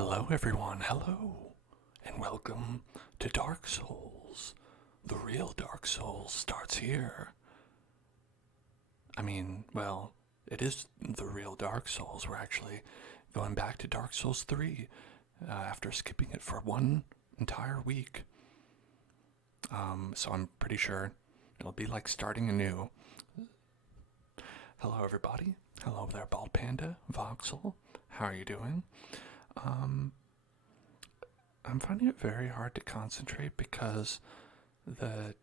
Hello everyone, hello, and welcome to Dark Souls. The real Dark Souls starts here. Well, it is the real Dark Souls. We're actually going back to Dark Souls 3 after skipping it for one entire week. So I'm pretty sure it'll be like starting anew. Hello everybody. Hello there, Bald Panda, Voxel. How are you doing? I'm finding it very hard to concentrate because there's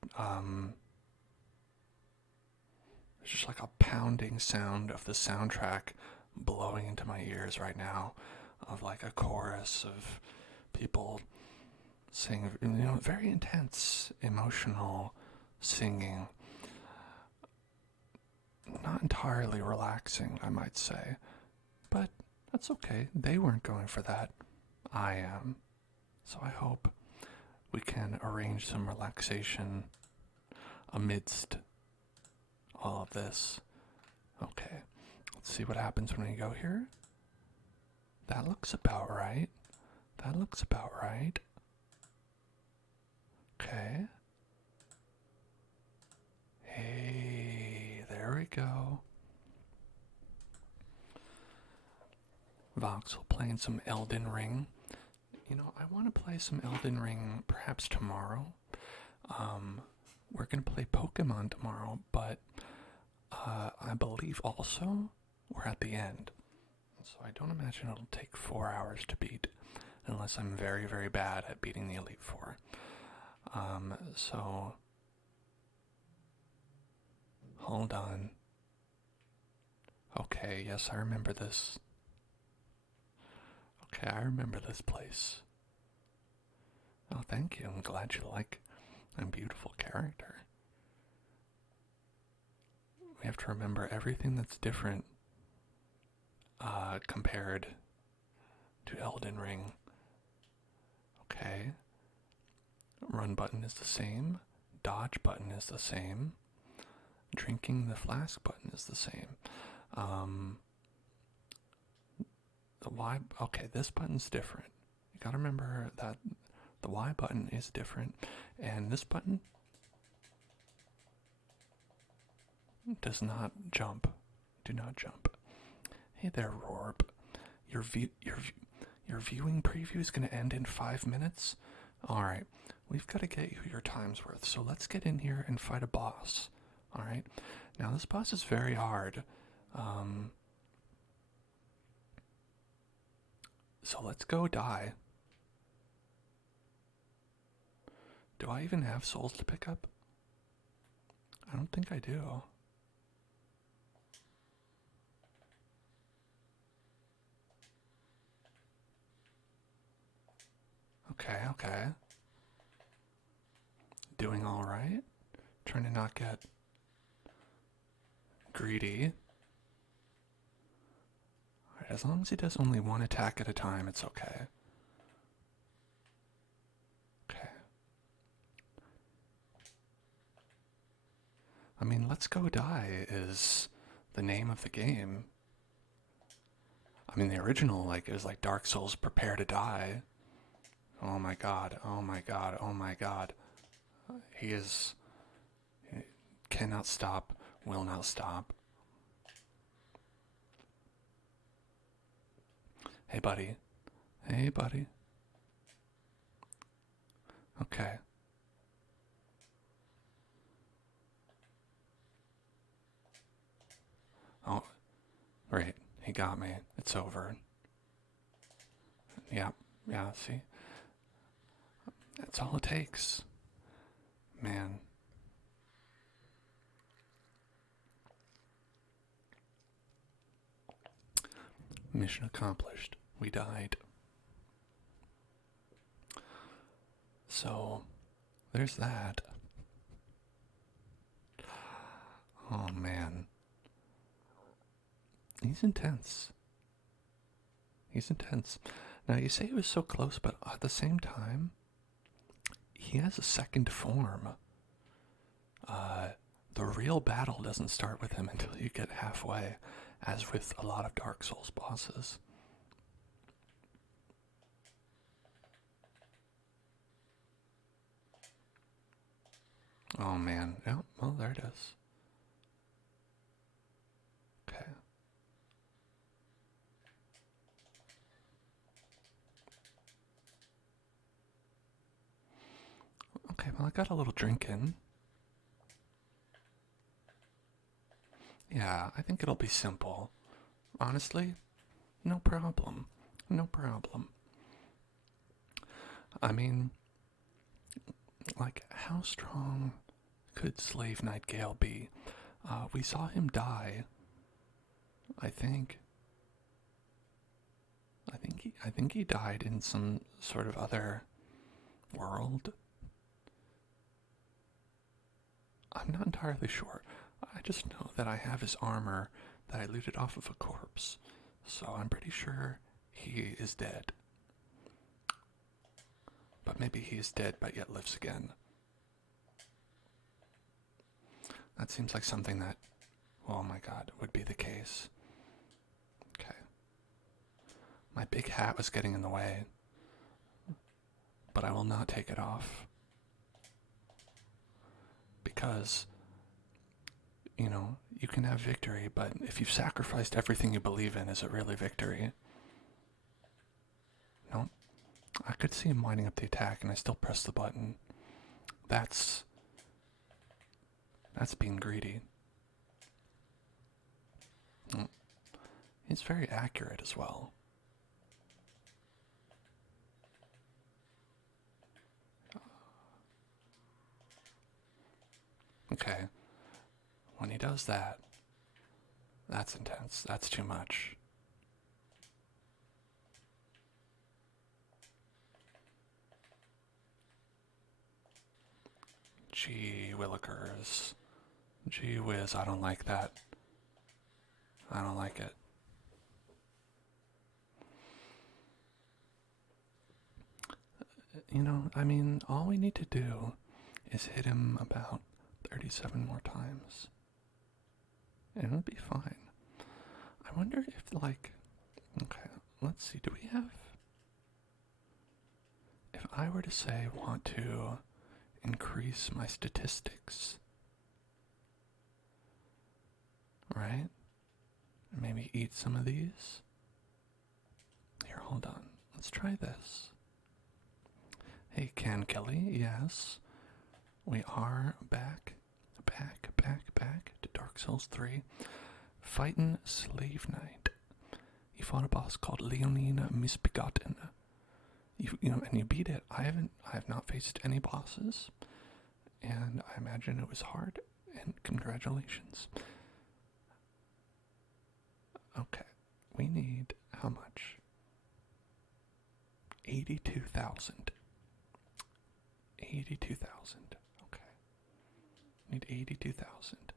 just like a pounding sound of the soundtrack blowing into my ears right now, of like a chorus of people singing, very intense, emotional singing. Not entirely relaxing, I might say, but that's okay. They weren't going for that. I am. So I hope we can arrange some relaxation amidst all of this. Okay, let's see what happens when we go here. That looks about right. That looks about right. Okay. Hey, there we go. Voxel playing some Elden Ring. I want to play some Elden Ring perhaps tomorrow. We're going to play Pokemon tomorrow, but I believe also we're at the end. So I don't imagine it'll take 4 hours to beat, unless I'm very, very bad at beating the Elite Four. So hold on. Okay, yes, I remember this. Okay, I remember this place. Oh, thank you. I'm glad you like my beautiful character. We have to remember everything that's different compared to Elden Ring. Okay. Run button is the same. Dodge button is the same. Drinking the flask button is the same. The Y, okay, this button's different. You gotta remember that the Y button is different, and this button does not jump. Do not jump. Hey there, Rorb. Your viewing preview is gonna end in 5 minutes. All right, we've got to get you your time's worth. So let's get in here and fight a boss. All right. Now this boss is very hard. So let's go die. Do I even have souls to pick up? I don't think I do. Okay. Doing alright. Trying to not get greedy. Alright, as long as he does only one attack at a time, it's okay. Okay. Let's Go Die is the name of the game. The original, it was like Dark Souls Prepare to Die. Oh my god, oh my god, oh my god. He cannot stop, will not stop. Hey buddy. Hey buddy. Okay. Oh, great. He got me. It's over. Yeah, see? That's all it takes. Man. Mission accomplished. We died. So, there's that. Oh man. He's intense. Now you say he was so close, but at the same time, he has a second form. The real battle doesn't start with him until you get halfway, as with a lot of Dark Souls bosses. Oh man. Yeah, well, there it is. Okay. Okay, well, I got a little drink in. Yeah, I think it'll be simple. Honestly, no problem. No problem. I mean, like, how strong could Slave Nightingale be? We saw him die. I think. I think he died in some sort of other world. I'm not entirely sure. I just know that I have his armor that I looted off of a corpse, so I'm pretty sure he is dead. But maybe he is dead but yet lives again. That seems like something that, oh my god, would be the case. Okay. My big hat was getting in the way, but I will not take it off. Because, you can have victory, but if you've sacrificed everything you believe in, is it really victory? No. I could see him winding up the attack and I still press the button. That's being greedy. He's very accurate as well. Okay. When he does that, that's intense. That's too much. Gee willikers. Gee whiz, I don't like that. I don't like it. All we need to do is hit him about 37 more times. And it'll be fine. I wonder if, okay, let's see, do we have... If I were to say want to increase my statistics, right? Maybe eat some of these. Here, hold on. Let's try this. Hey, Can Kelly, yes. We are back to Dark Souls 3. Fighting Slave Knight. You fought a boss called Leonine Misbegotten. And you beat it. I have not faced any bosses, and I imagine it was hard, and congratulations. Okay, we need how much? 82,000. 82,000. Okay. Need 82,000.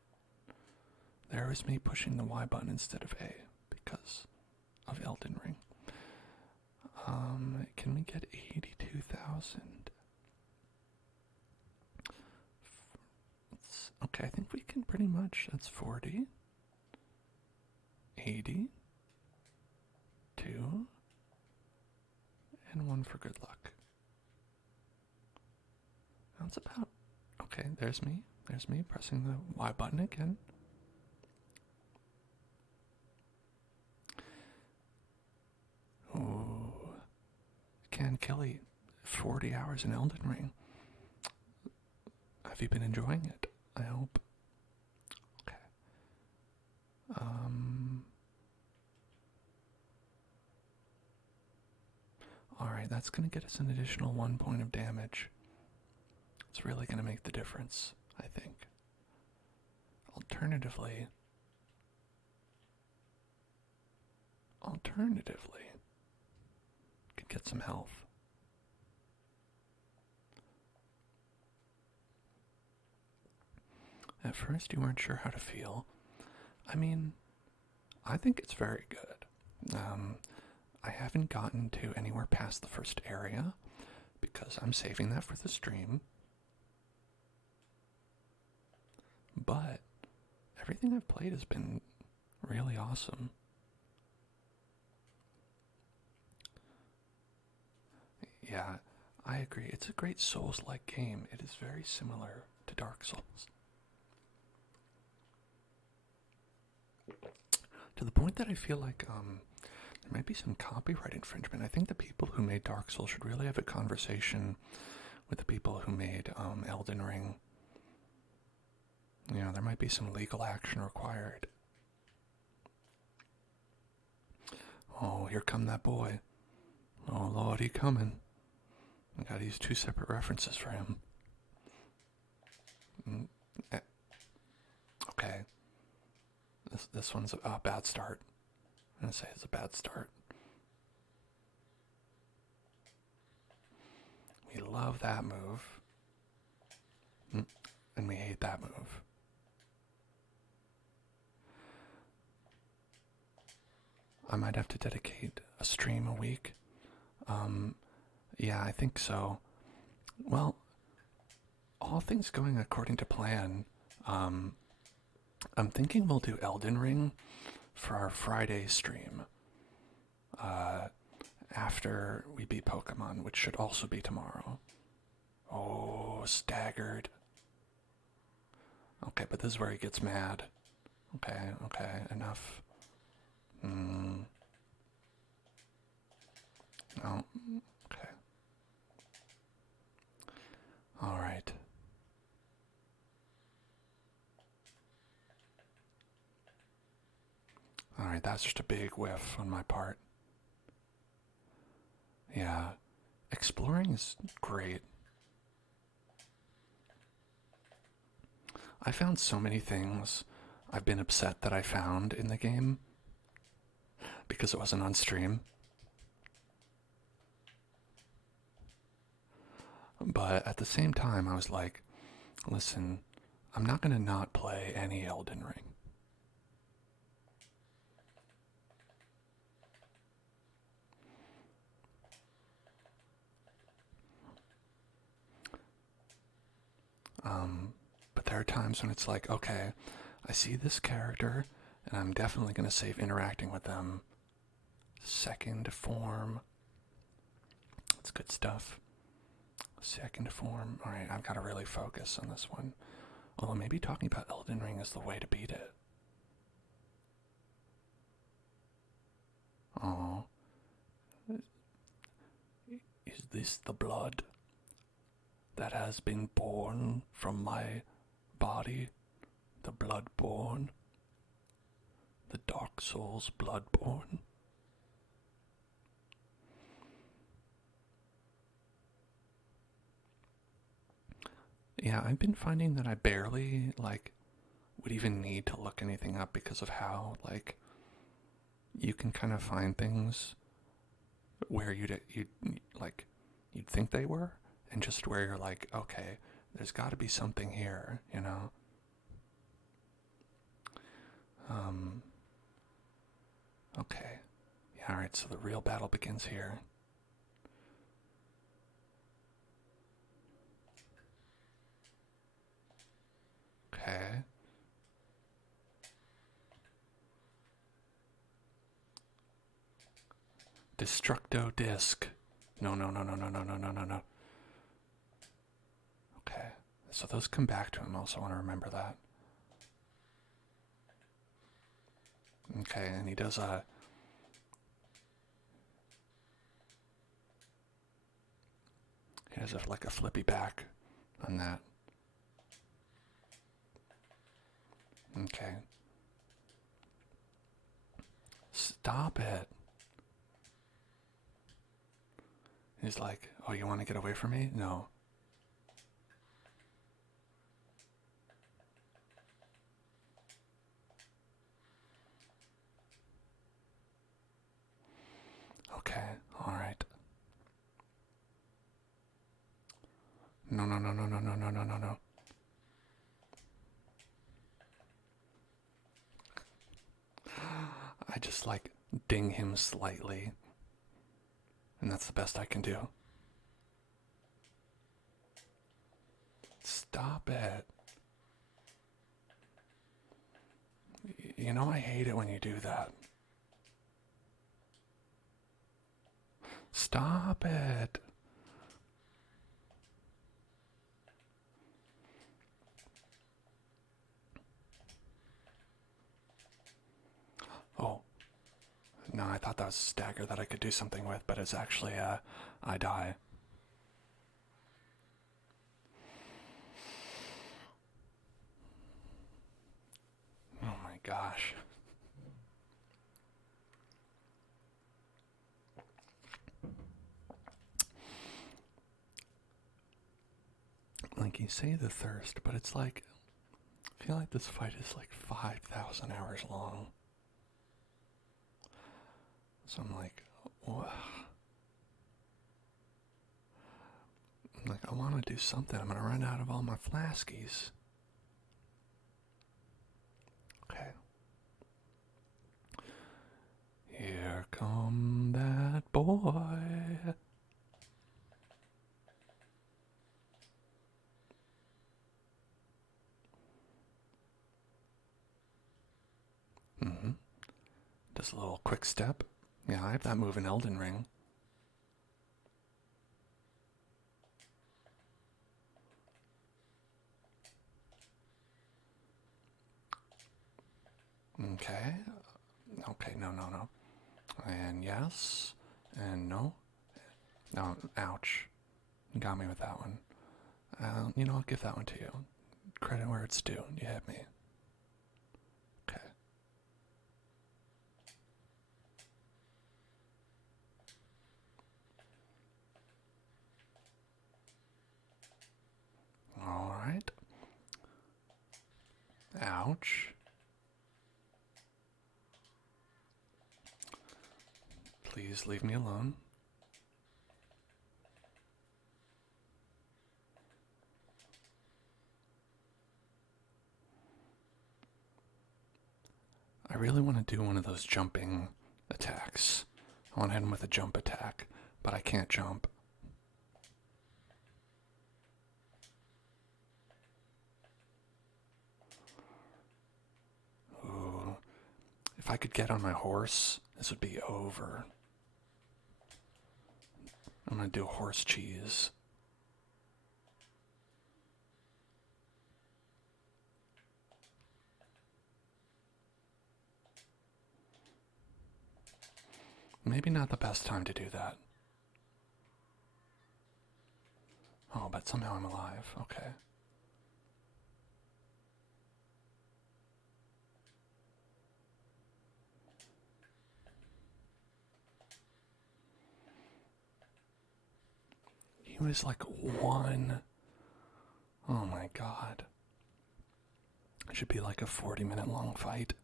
There is me pushing the Y button instead of A because of Elden Ring. Can we get 82,000? Okay, I think we can pretty much. That's 40. 80. 2. And 1 for good luck. That's about... Okay, there's me. There's me pressing the Y button again. Ooh. Can Kelly, 40 hours in Elden Ring. Have you been enjoying it? I hope. Okay. Alright, that's going to get us an additional 1 point of damage. It's really going to make the difference, I think. Alternatively, could get some health. At first you weren't sure how to feel. I think it's very good. I haven't gotten to anywhere past the first area because I'm saving that for the stream. But everything I've played has been really awesome. Yeah, I agree. It's a great Souls-like game. It is very similar to Dark Souls. To the point that I feel like there might be some copyright infringement. I think the people who made Dark Souls should really have a conversation with the people who made Elden Ring. You know, there might be some legal action required. Oh, here come that boy. Oh, Lord, he coming. I gotta use 2 separate references for him. Okay. This one's a bad start. I'm gonna say it's a bad start. We love that move. And we hate that move. I might have to dedicate a stream a week. Yeah, I think so. Well, all things going according to plan, I'm thinking we'll do Elden Ring for our Friday stream. After we beat Pokemon, which should also be tomorrow. Oh, staggered. Okay, but this is where he gets mad. Okay, enough. No. Okay. Alright. Alright, that's just a big whiff on my part. Yeah. Exploring is great. I found so many things I've been upset that I found in the game because it wasn't on stream. But at the same time, I was like, listen, I'm not going to not play any Elden Ring. But there are times when it's like, okay, I see this character, and I'm definitely going to save interacting with them. Second form. That's good stuff. Second form. Alright, I've got to really focus on this one. Although maybe talking about Elden Ring is the way to beat it. Oh. Is this the blood that has been born from my body? The bloodborn? The Dark Souls bloodborn? Yeah, I've been finding that I barely, would even need to look anything up because of how, you can kind of find things where you'd think they were, and just where you're like, okay, there's got to be something here, you know? Okay. Yeah, alright, so the real battle begins here. Okay. Destructo disc. No. Okay. So those come back to him. I also want to remember that. Okay, and he does like a flippy back on that. Okay. Stop it. He's like, oh, you want to get away from me? No. Okay, alright. No. I just ding him slightly. And that's the best I can do. Stop it. You know I hate it when you do that. Stop it. No, I thought that was a stagger that I could do something with, but it's actually, I die. Oh my gosh. Like, you say the thirst, but it's like, I feel like this fight is like 5,000 hours long. So I'm like, what? I'm like, I want to do something. I'm going to run out of all my flaskies. Okay. Here come that boy. Mm-hmm. Just a little quick step. Yeah, I have that move in Elden Ring. Okay. Okay, no. And yes. And no. No, ouch. You got me with that one. I'll give that one to you. Credit where it's due. You hit me. Okay. Alright. Ouch. Please leave me alone. I really want to do one of those jumping attacks. I want to hit him with a jump attack, but I can't jump. Ooh. If I could get on my horse, this would be over. I'm going to do horse cheese. Maybe not the best time to do that. Oh, but somehow I'm alive. Okay. He was like one. Oh my god. It should be like a 40-minute long fight.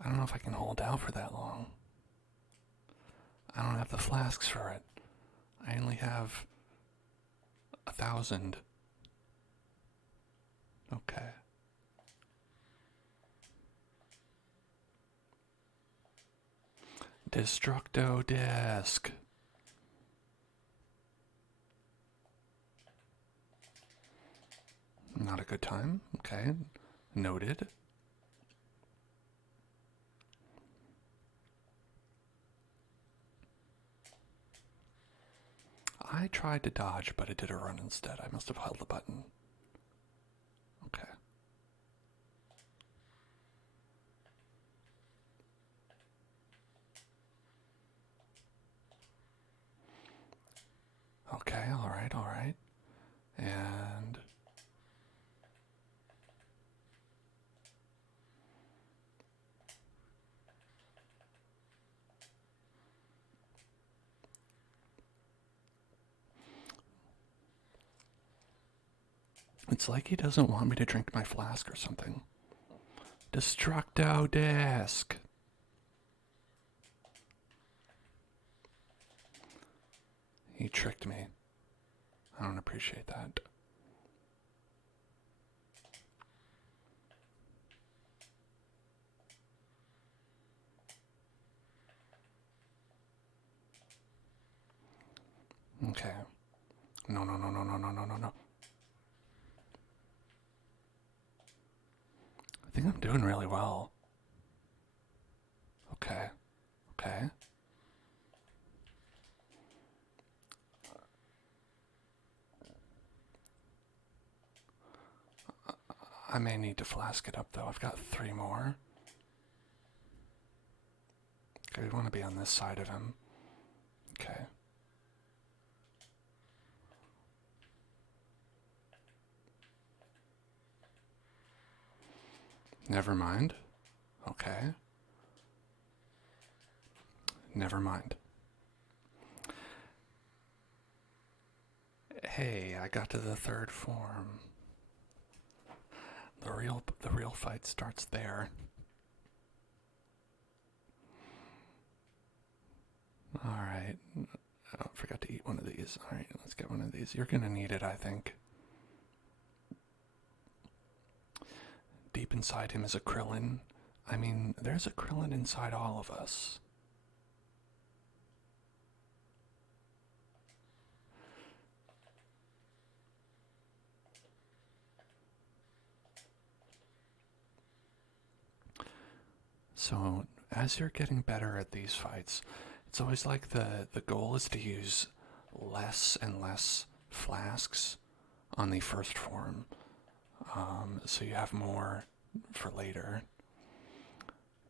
I don't know if I can hold out for that long. I don't have the flasks for it. I only have 1,000. Okay. Destructo Disc. Not a good time. Okay. Noted. I tried to dodge, but it did a run instead. I must have held the button. Okay. Okay, alright. And... it's like he doesn't want me to drink my flask or something. Destructo Disc. He tricked me. I don't appreciate that. Okay. No. I think I'm doing really well. Okay. I may need to flask it up though. I've got 3 more. we want to be on this side of him. Okay. Never mind. Okay. Never mind. Hey, I got to the third form. The real fight starts there. Alright. Oh, I forgot to eat one of these. Alright, let's get one of these. You're gonna need it, I think. Deep inside him is a Krillin. I mean, there's a Krillin inside all of us. So, as you're getting better at these fights, it's always like the goal is to use less and less flasks on the first form. So you have more for later.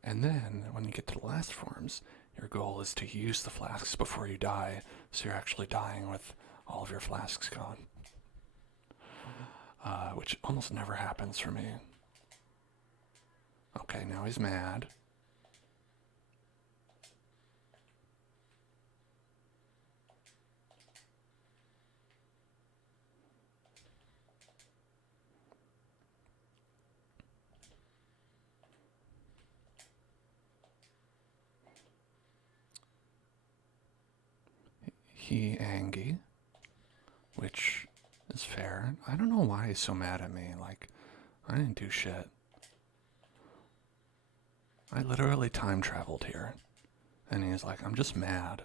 And then, when you get to the last forms, your goal is to use the flasks before you die, so you're actually dying with all of your flasks gone. Which almost never happens for me. Okay, now he's mad. He angry, which is fair. I don't know why he's so mad at me. Like, I didn't do shit. I literally time traveled here. And he's like, I'm just mad.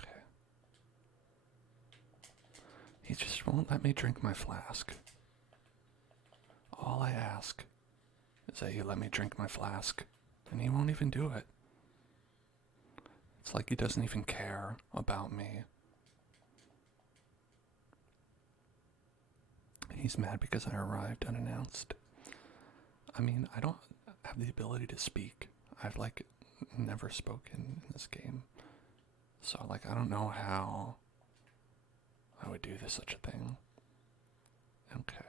Okay. He just won't let me drink my flask. All I ask is that you let me drink my flask. And he won't even do it. It's like he doesn't even care about me. He's mad because I arrived unannounced. I mean, I don't have the ability to speak. I've, like, never spoken in this game. So, like, I don't know how I would do such a thing. Okay.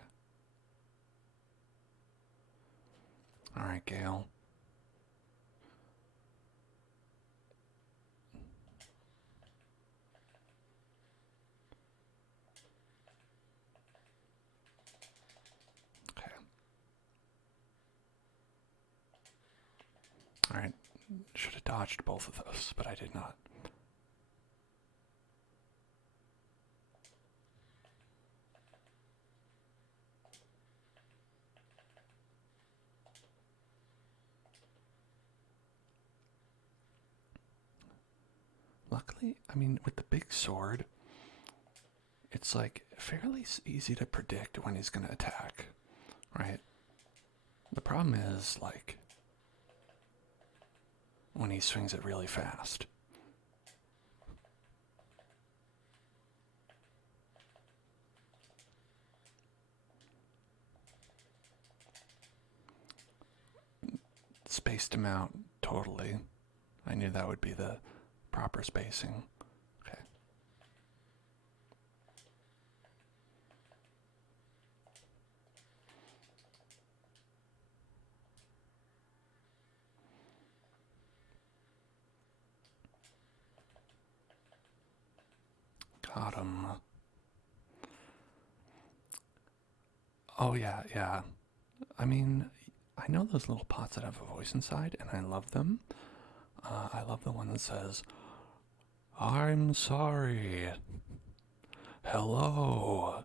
Alright, Gale. Alright, should have dodged both of those, but I did not. Luckily, I mean, with the big sword, it's like fairly easy to predict when he's going to attack, right? The problem is, like, when he swings it really fast. Spaced him out totally. I knew that would be the proper spacing. Okay. Got him. Oh, yeah. I mean, I know those little pots that have a voice inside, and I love them. I love the one that says, I'm sorry. Hello.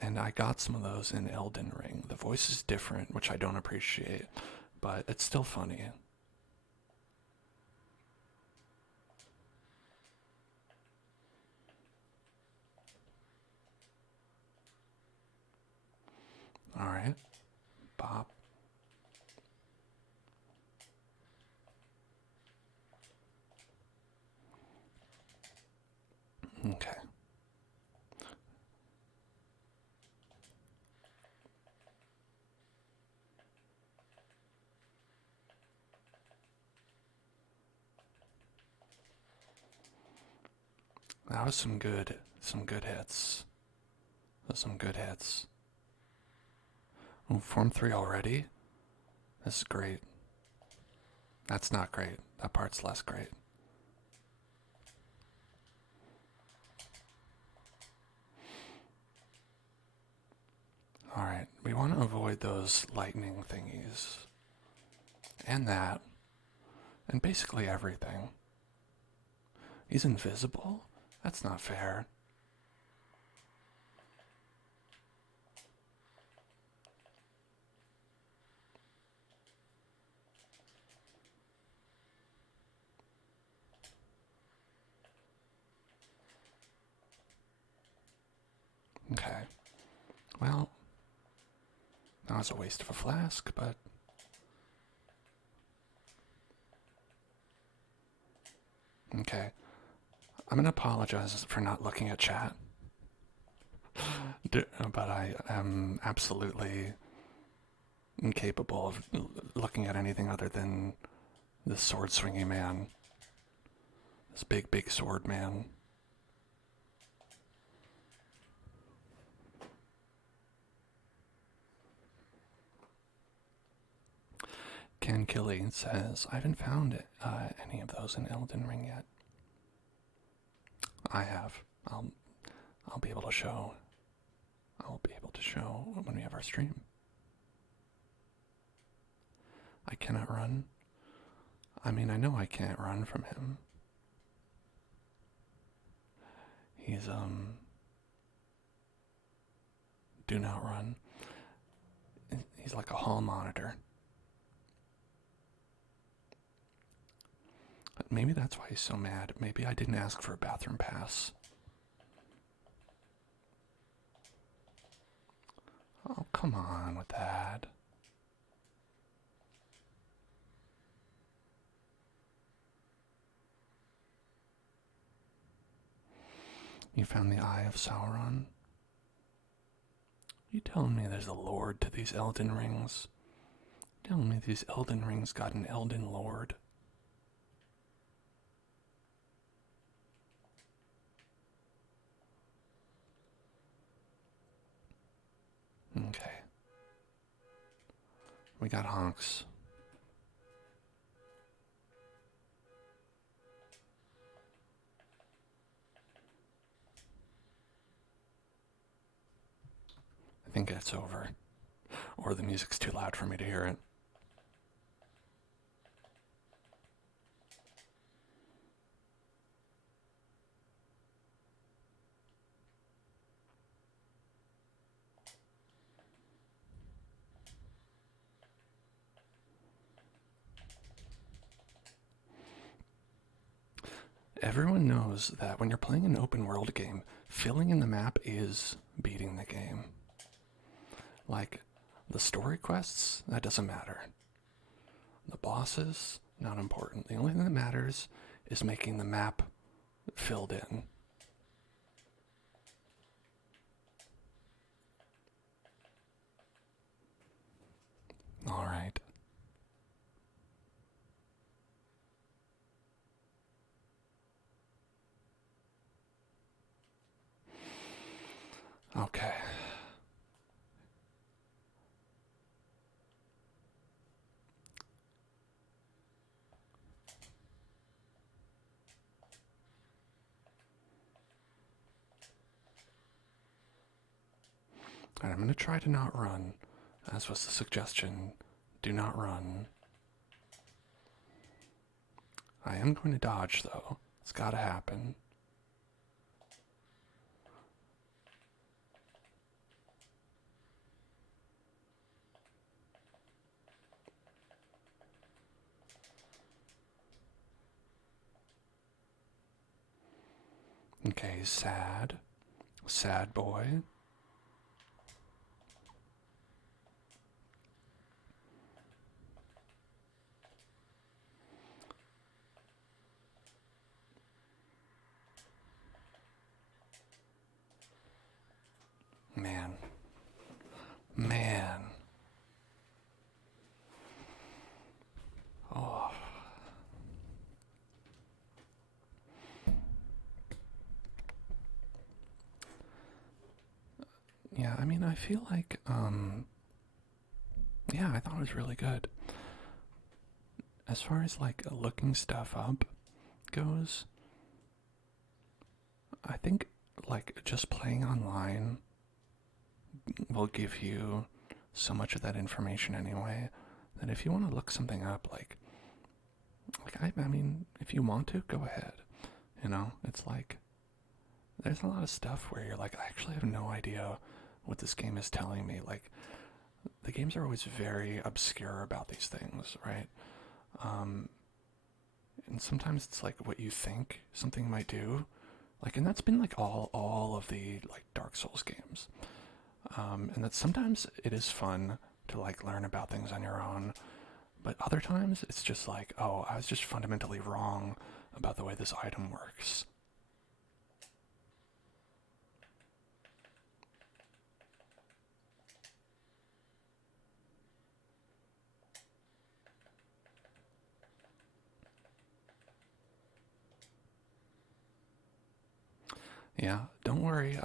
And I got some of those in Elden Ring. The voice is different, which I don't appreciate, but it's still funny. Alright. Bop. Okay. That was some good hits. That was some good hits. Oh, Form 3 already? This is great. That's not great. That part's less great. Alright, we want to avoid those lightning thingies. And that. And basically everything. He's invisible? That's not fair. Okay. Well, that was a waste of a flask, but... Okay. I'm going to apologize for not looking at chat. But I am absolutely incapable of looking at anything other than this sword-swinging man. This big sword man. Ken Killy says, I haven't found any of those in Elden Ring yet. I have. I'll be able to show. I'll be able to show when we have our stream. I cannot run. I mean, I know I can't run from him. He's, do not run. He's like a hall monitor. Maybe that's why he's so mad. Maybe I didn't ask for a bathroom pass. Oh, come on with that. You found the Eye of Sauron? You telling me there's a lord to these Elden Rings? Telling me these Elden Rings got an Elden Lord? Okay. We got honks. I think it's over. Or the music's too loud for me to hear it. Everyone knows that when you're playing an open world game, filling in the map is beating the game. Like, the story quests, that doesn't matter. The bosses, not important. The only thing that matters is making the map filled in. All right. Okay. All right, I'm going to try to not run. As was the suggestion. Do not run. I am going to dodge, though. It's got to happen. Okay, sad. Sad boy. Man. Man. Oh. I mean, I feel like, yeah, I thought it was really good. As far as like looking stuff up goes, I think like just playing online will give you so much of that information anyway that if you want to look something up, I mean, if you want to, go ahead. You know, it's like there's a lot of stuff where you're like, I actually have no idea what this game is telling me. Like, the games are always very obscure about these things, right? And sometimes it's like what you think something might do. Like, and that's been like all of the like Dark Souls games. And that sometimes it is fun to like learn about things on your own, but other times it's just like, oh, I was just fundamentally wrong about the way this item works. Yeah, don't worry.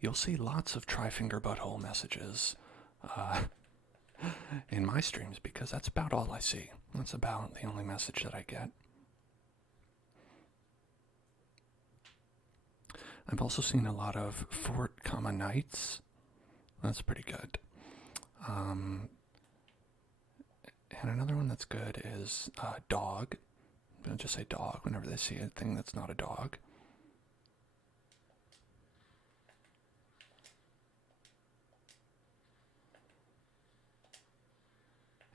You'll see lots of try-finger butthole messages in my streams because that's about all I see. That's about the only message that I get. I've also seen a lot of Fort, Knights. That's pretty good. And another one that's good is dog. They'll just say dog whenever they see a thing that's not a dog.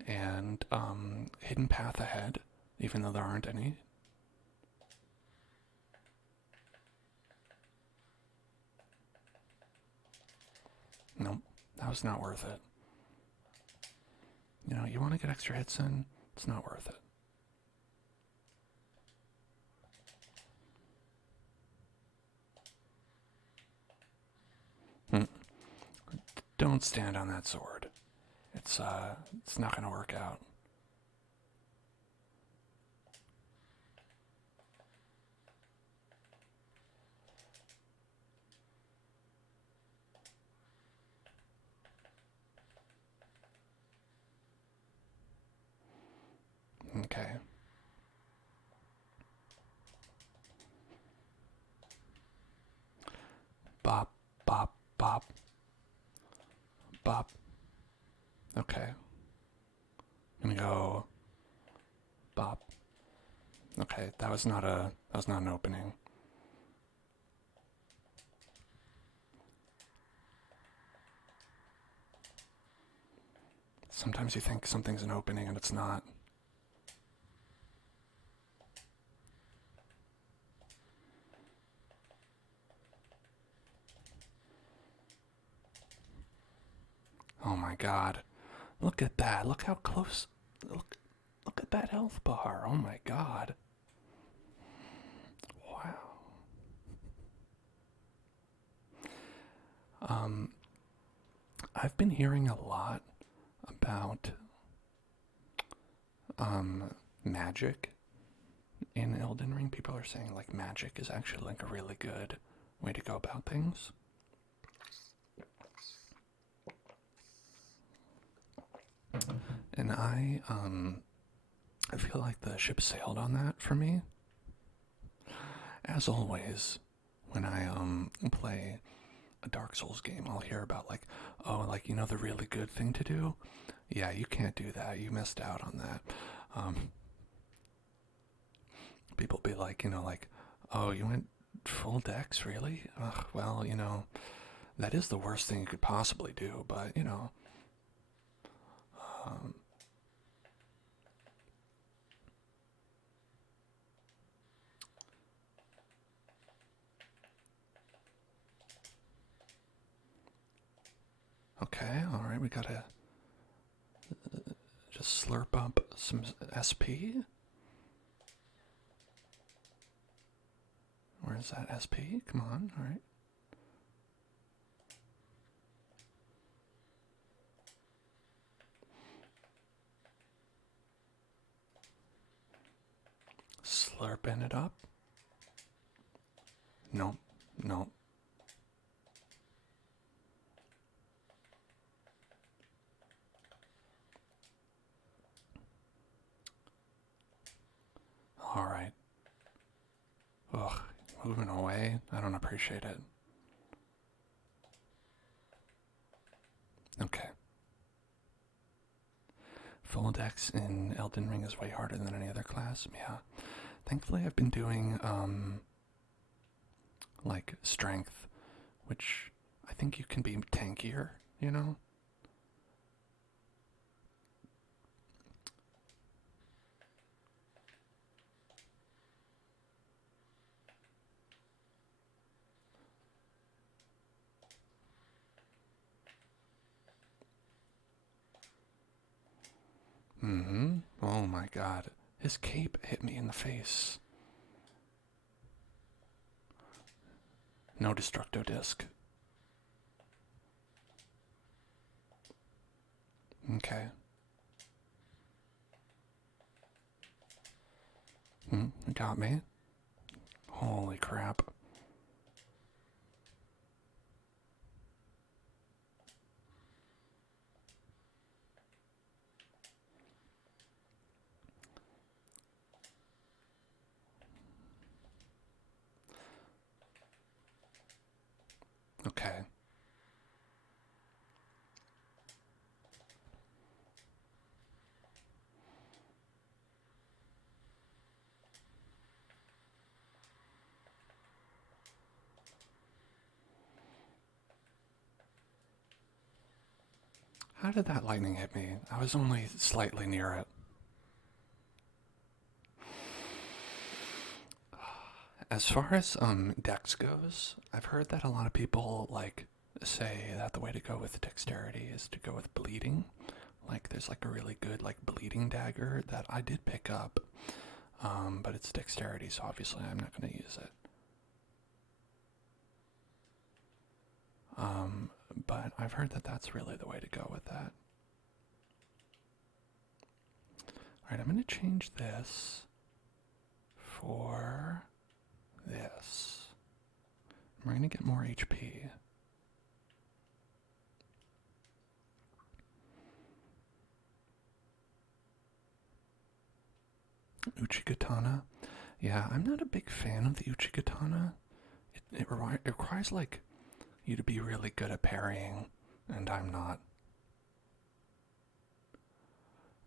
And hidden path ahead, even though there aren't any. Nope, that was not worth it. You know, you want to get extra hits in, it's not worth it. Don't stand on that sword. It's not gonna work out. Okay. Bop, bop, bop. Bop. Okay. I'm gonna go bop. Okay, that was not an opening. Sometimes you think something's an opening and it's not. Oh my god. Look at that. Look how close. Look at that health bar. Oh my god. Wow. I've been hearing a lot about magic in Elden Ring. People are saying like magic is actually like a really good way to go about things. And I feel like the ship sailed on that for me. As always, when I play a Dark Souls game, I'll hear about like, oh, like, you know, the really good thing to do? Yeah, you can't do that. You missed out on that. People be like, you know, like, oh, you went full dex, really? Ugh, well, you know, that is the worst thing you could possibly do, but, you know. Okay, alright, we gotta just slurp up some SP. Where's that SP? Come on, alright. Slurping it up. Nope, nope. moving away. I don't appreciate it. Okay. Full dex in Elden Ring is way harder than any other class. Yeah. Thankfully, I've been doing, like, strength, which I think you can be tankier, you know? Mm-hmm. Oh my god. His cape hit me in the face. No destructo disc. Okay. Got me. Holy crap. Okay. How did that lightning hit me? I was only slightly near it. As far as dex goes, I've heard that a lot of people like say that the way to go with dexterity is to go with bleeding. Like there's like a really good like bleeding dagger that I did pick up, but it's dexterity, so obviously I'm not going to use it. But I've heard that that's really the way to go with that. Alright, I'm going to change this for this. We're going to get more HP. Uchi Katana. Yeah, I'm not a big fan of the Uchi Katana. It requires, like, you to be really good at parrying, and I'm not.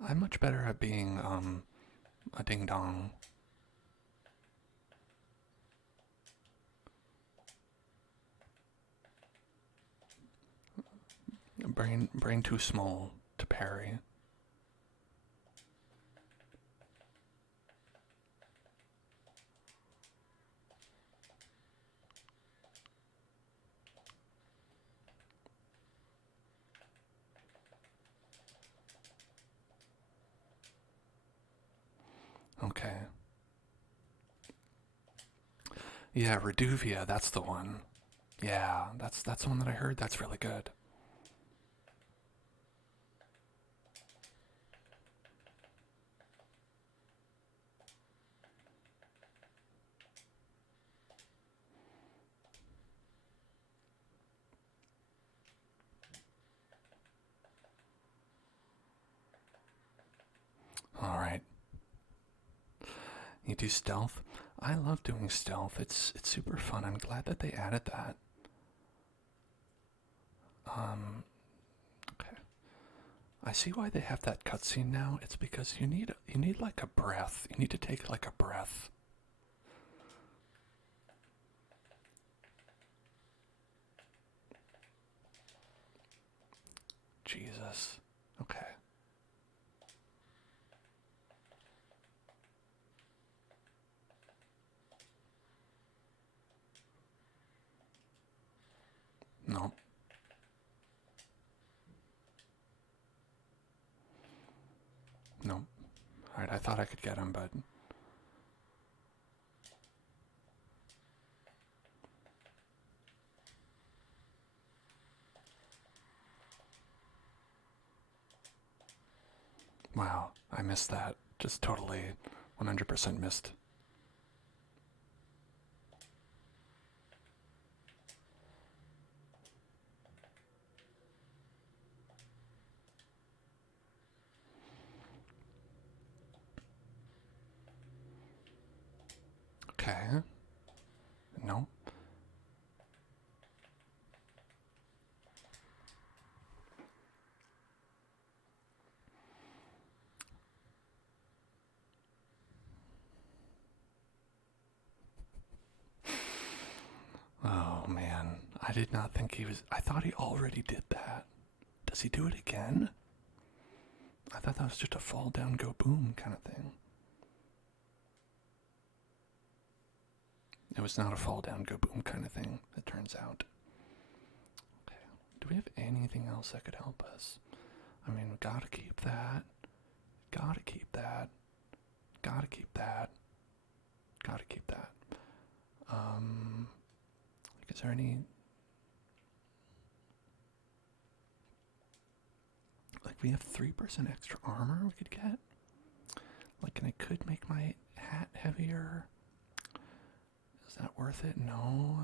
I'm much better at being, a ding-dong. Brain too small to parry. Okay. Yeah, Reduvia, that's the one. Yeah, that's the one that I heard. That's really good. All right. You do stealth? I love doing stealth. It's super fun. I'm glad that they added that. Okay. I see why they have that cutscene now. It's because you need like a breath. You need to take like a breath. Jesus. Okay. No. No. Alright, I thought I could get him, but... Wow, I missed that. Just totally 100% missed. Okay. I did not think he was. I thought he already did that. Does he do it again? I thought that was just a fall down, go boom kind of thing. It was not a fall down, go boom kind of thing, it turns out. Okay. Do we have anything else that could help us? I mean, we gotta keep that. Gotta keep that. Gotta keep that. Gotta keep that. Like, is there any... Like, we have 3% extra armor we could get. Like, and I could make my hat heavier. Is that worth it? No.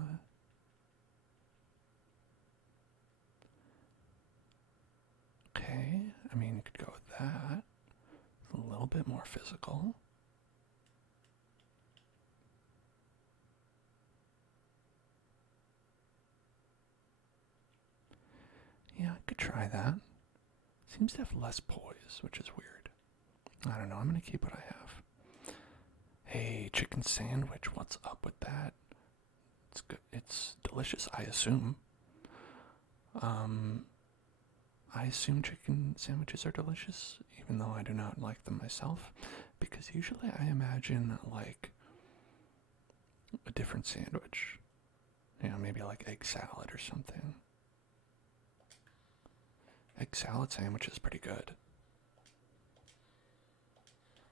Okay. I mean, you could go with that. It's a little bit more physical. Yeah, I could try that. Seems to have less poise, which is weird. I don't know. I'm going to keep what I have. Hey, chicken sandwich. What's up with that? It's good. It's delicious, I assume. I assume chicken sandwiches are delicious, even though I do not like them myself, because usually I imagine, like, a different sandwich. You know, maybe like egg salad or something. Egg salad sandwich is pretty good.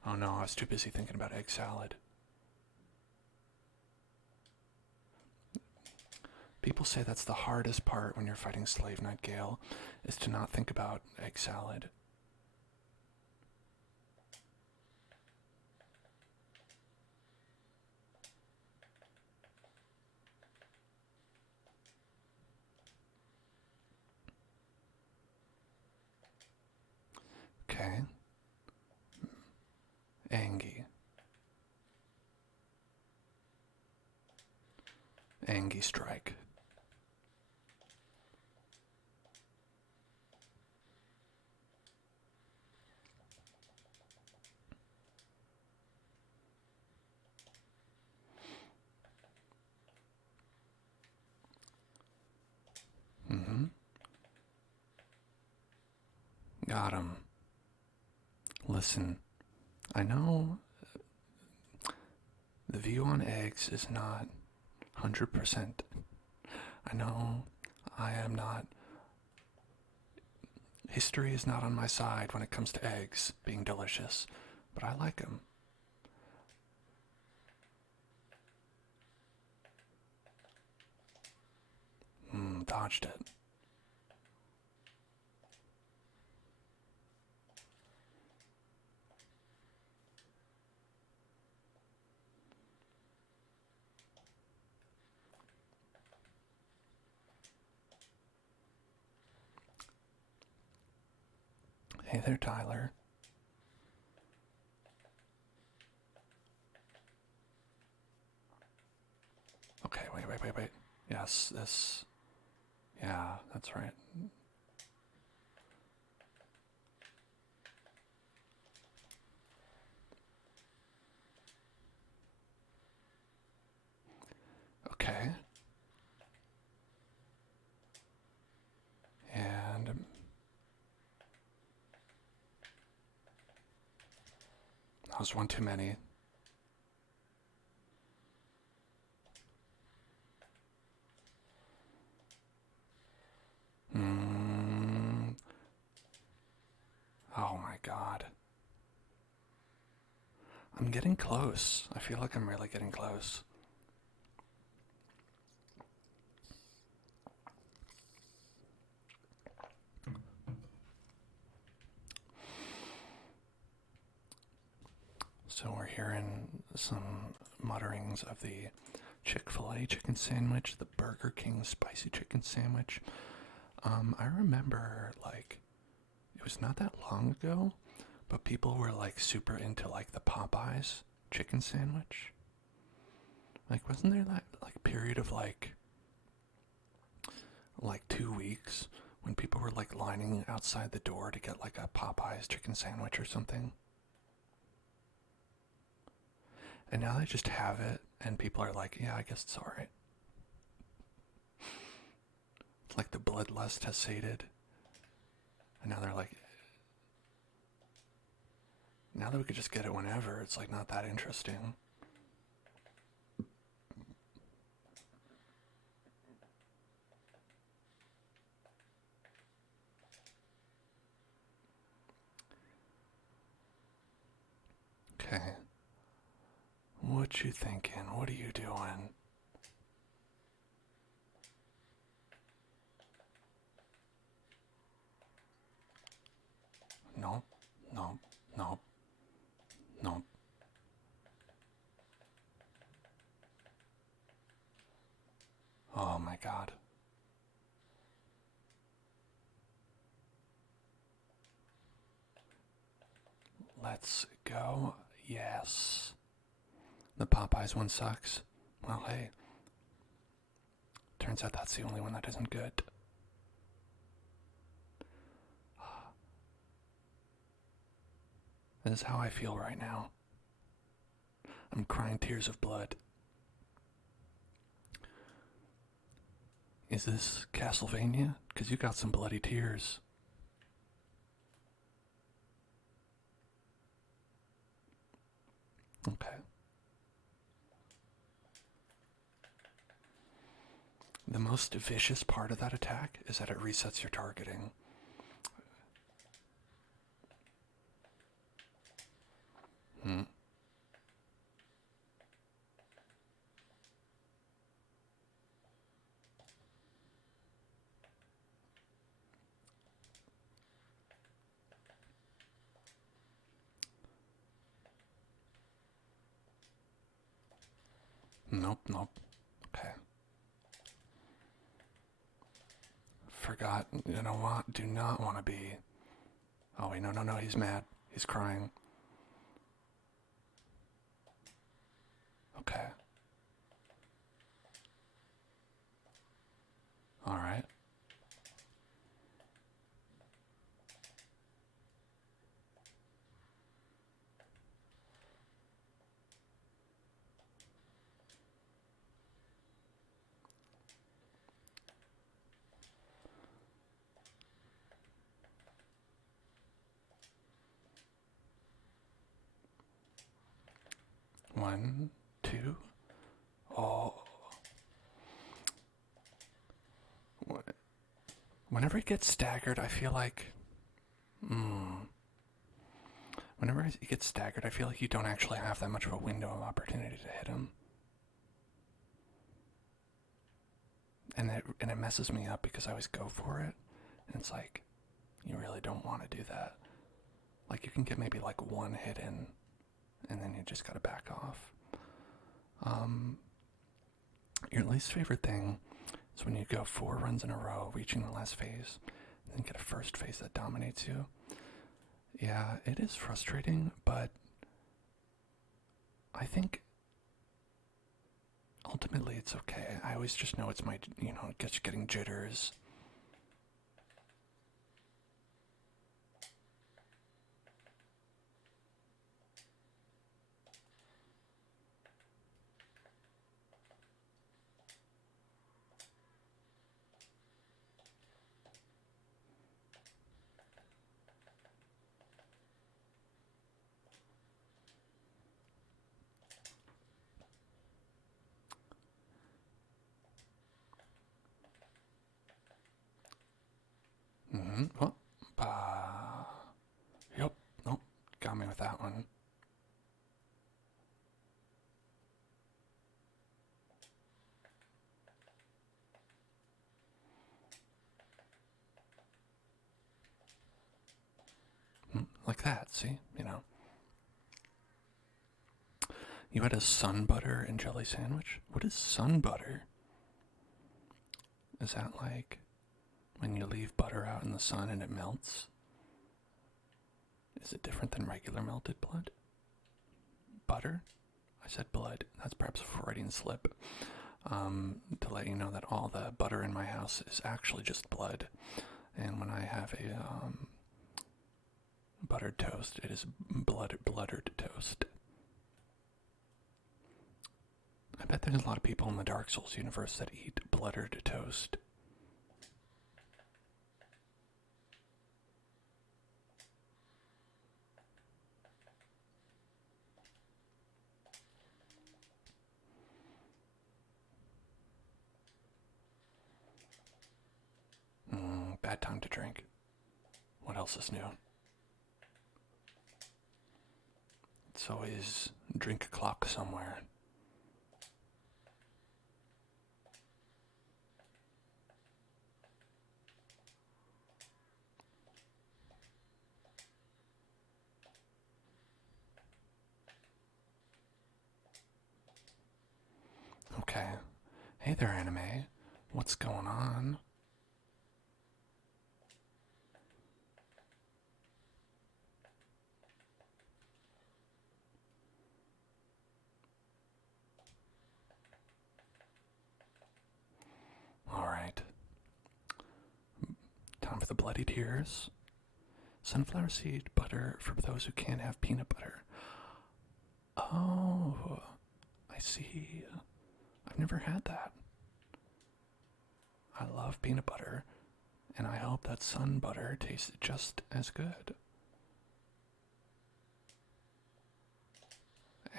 Oh no, I was too busy thinking about egg salad. People say that's the hardest part when you're fighting Slave Knight Gale, is to not think about egg salad. Okay. Angie. Angie strike. Got him. Listen, I know the view on eggs is not 100%. I know I am not... History is not on my side when it comes to eggs being delicious, but I like them. Dodged it. Hey there, Tyler. Okay, wait. Yes, this... Yeah, that's right. Okay. And... that was one too many. Oh my god. I'm getting close. I feel like I'm really getting close. So we're hearing some mutterings of the Chick-fil-A chicken sandwich, the Burger King spicy chicken sandwich. I remember, like, it was not that long ago, but people were, like, super into, like, the Popeyes chicken sandwich. Like, wasn't there that, like, period of, like 2 weeks when people were, like, lining outside the door to get, like, a Popeyes chicken sandwich or something? And now they just have it, and people are like, yeah, I guess it's alright. Like the bloodlust has sated. And now they're like, now that we could just get it whenever, it's like not that interesting. Okay. What you thinking? What are you doing? No, no, no, no. Oh my god. Let's go. Yes. The Popeyes one sucks. Well, hey. Turns out that's the only one that isn't good. This is how I feel right now. I'm crying tears of blood. Is this Castlevania? Because you got some bloody tears. Okay. The most vicious part of that attack is that it resets your targeting. Nope, nope. Okay. Forgot. You know what? Do not want to be. Oh, wait, no, no, no. He's mad. He's crying. Okay. Alright. One, two. Oh. Whenever he gets staggered, I feel like... Whenever he gets staggered, I feel like you don't actually have that much of a window of opportunity to hit him. And it messes me up because I always go for it. And it's like, you really don't want to do that. Like, you can get maybe like one hit in, and then you just gotta back off. Your least favorite thing is when you go 4 runs in a row, reaching the last phase, and then get a first phase that dominates you. Yeah, it is frustrating, but I think ultimately it's okay. I always just know it's my, it gets getting jitters. Oh, yep, nope, got me with that one. Like that, see, You had a sun butter and jelly sandwich? What is sun butter? Is that like when you leave butter out in the sun and it melts? Is it different than regular melted blood? Butter? I said blood. That's perhaps a Freudian slip. To let you know that all the butter in my house is actually just blood. And when I have a buttered toast, it is bluttered toast. I bet there's a lot of people in the Dark Souls universe that eat bluttered toast. bad time to drink. What else is new? It's always drink o'clock somewhere. Okay. Hey there, anime. What's going on? Alright. Time for the bloody tears. Sunflower seed butter for those who can't have peanut butter. Oh, I see. I've never had that. I love peanut butter, and I hope that sun butter tastes just as good.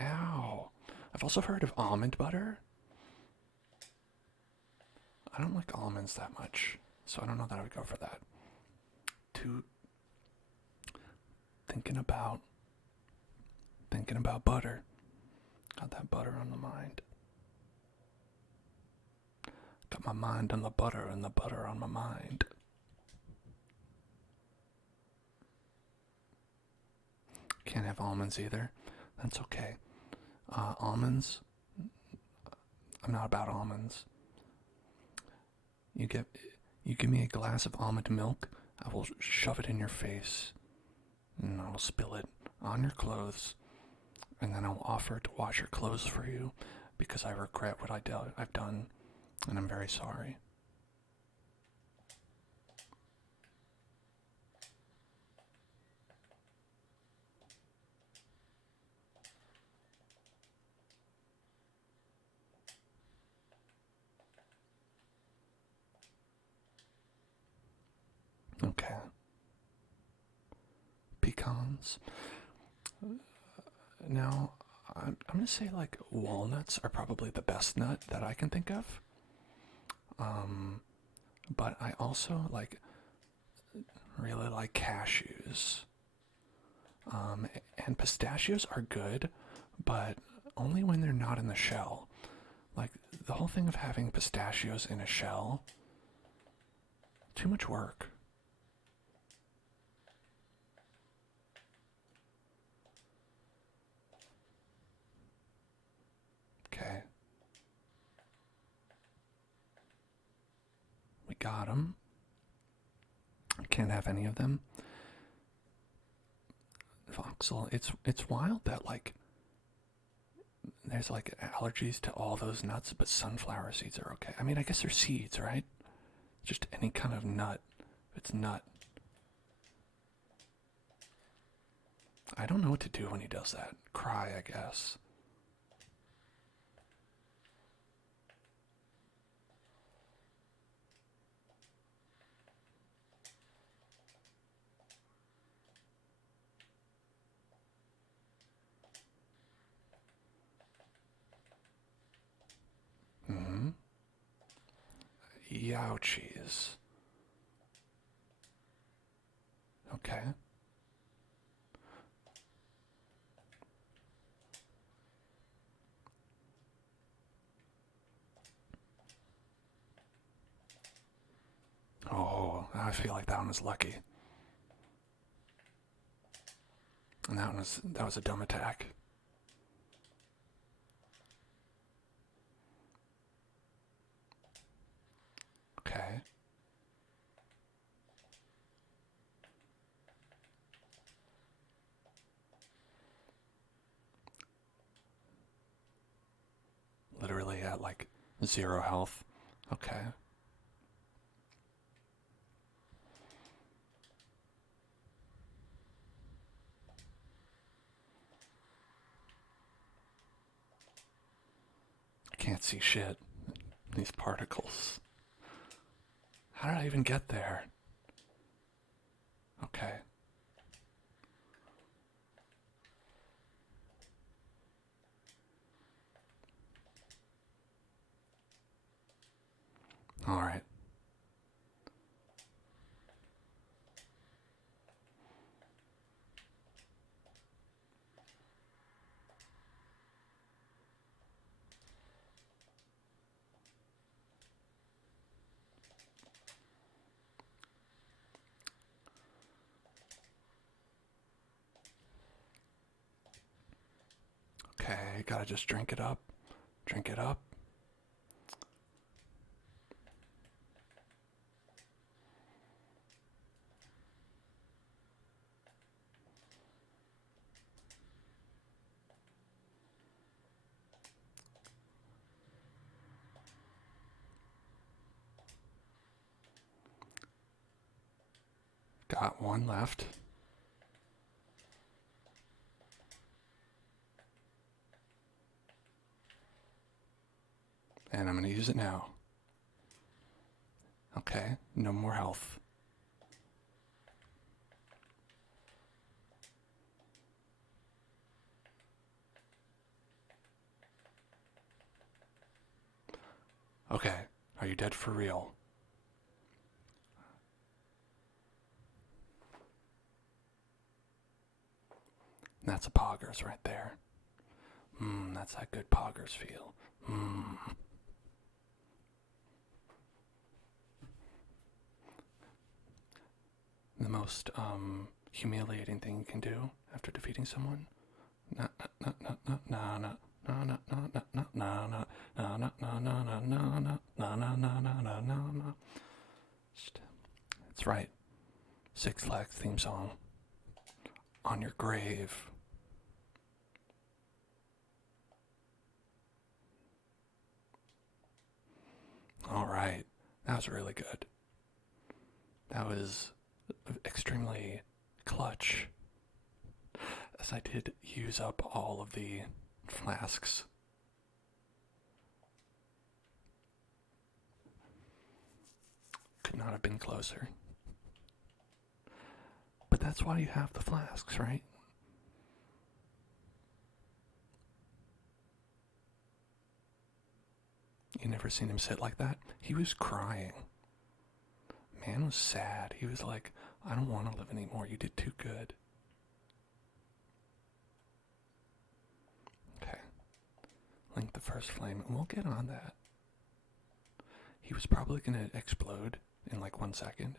Ow. I've also heard of almond butter. I don't like almonds that much, so I don't know that I would go for that. Thinking about butter. Got that butter on the mind. Got my mind on the butter and the butter on my mind. Can't have almonds either. That's okay. Almonds. I'm not about almonds. You give me a glass of almond milk, I will shove it in your face, and I will spill it on your clothes, and then I'll offer to wash your clothes for you because I regret what I've done, and I'm very sorry. Okay. Pecans. Now, I'm going to say like walnuts are probably the best nut that I can think of. But I also really like cashews. And pistachios are good, but only when they're not in the shell. Like, the whole thing of having pistachios in a shell, too much work. Okay. We got them. Can't have any of them. Voxel, it's wild that there's allergies to all those nuts, but sunflower seeds are okay. I mean, I guess they're seeds, right? Just any kind of nut. It's nut. I don't know what to do when he does that. Cry, I guess. Mm-hmm. Youchies. Okay. Oh, I feel like that one was lucky. And that was a dumb attack. Okay. Literally at 0 health. Okay. I can't see shit. These particles. How did I even get there? Okay. Alright. gotta just drink it up. Drink it up. Got one left. And I'm going to use it now. Okay, no more health. Okay, are you dead for real? That's a poggers right there. That's that good poggers feel. The most humiliating thing you can do after defeating someone. That's right. Six Flags theme song. On your grave. All right. That was really good. That was extremely clutch, as I did use up all of the flasks. Could not have been closer. But that's why you have the flasks, right? You never seen him sit like that? He was crying. Man was sad. He was like, I don't want to live anymore. You did too good. Okay. Link the first flame, and we'll get on that. He was probably going to explode in like 1 second.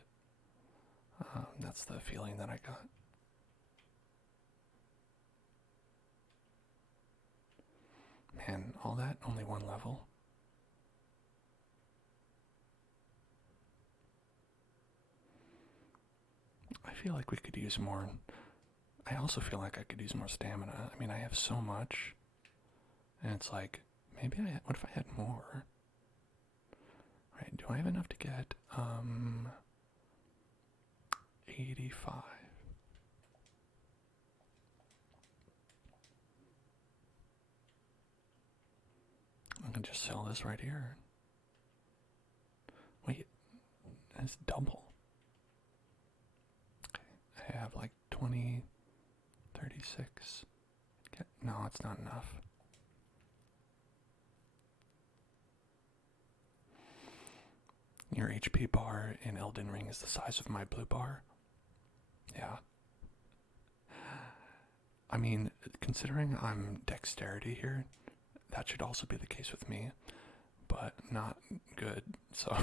That's the feeling that I got. Man, all that, only one level. I feel like we could use more. I also feel like I could use more stamina. I mean, I have so much. And it's like, maybe what if I had more? Right, do I have enough to get, 85? I can just sell this right here. Wait, it's double. Okay, I have like 20, 36. No, it's not enough. Your HP bar in Elden Ring is the size of my blue bar. Yeah. I mean, considering I'm dexterity here, that should also be the case with me, but not good, so,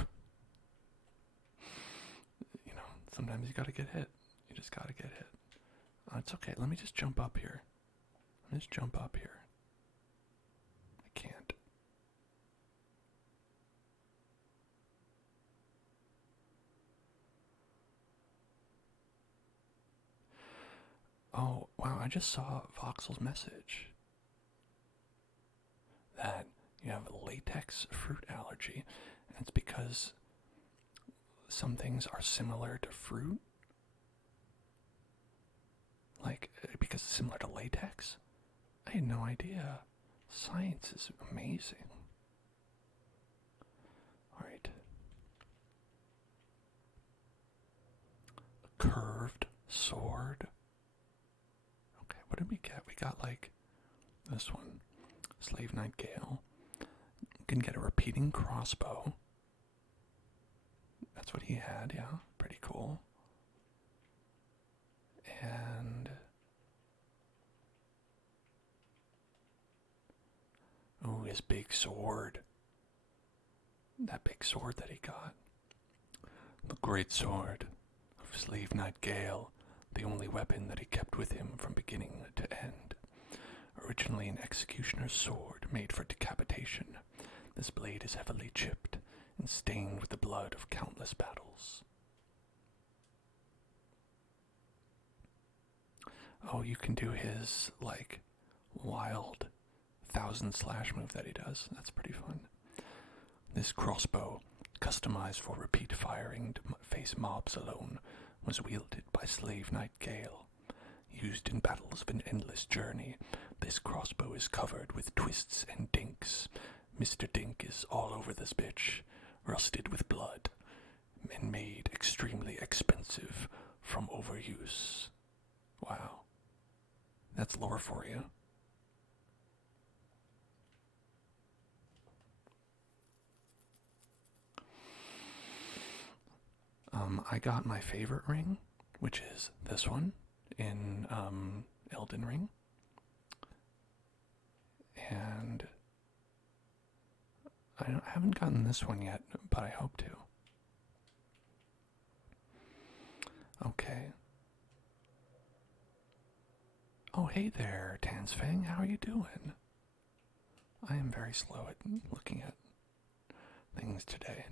sometimes you gotta get hit. You just gotta get hit. It's okay, let me just jump up here. I can't. Oh, wow, I just saw Voxel's message that you have a latex fruit allergy, and it's because some things are similar to fruit. Like, because it's similar to latex? I had no idea. Science is amazing. Alright. A curved sword. Okay, what did we get? We got, like, this one. Slave Knight Gale. You can get a repeating crossbow. That's what he had, yeah. Pretty cool. And oh, his big sword. That big sword that he got. The great sword of Slave Knight Gale, the only weapon that he kept with him from beginning to end. originally an executioner's sword made for decapitation, this blade is heavily chipped and stained with the blood of countless battles. Oh, you can do his, like, wild 1,000 slash move that he does. That's pretty fun. This crossbow, customized for repeat firing to face mobs alone, was wielded by Slave Knight Gale. Used in battles of an endless journey, this crossbow is covered with twists and dinks. Mr. Dink is all over this bitch, rusted with blood, and made extremely expensive from overuse. Wow. That's lore for you. I got my favorite ring, which is this one in Elden Ring. And I haven't gotten this one yet, but I hope to. Okay. Oh, hey there, Tansfang. How are you doing? I am very slow at looking at things today.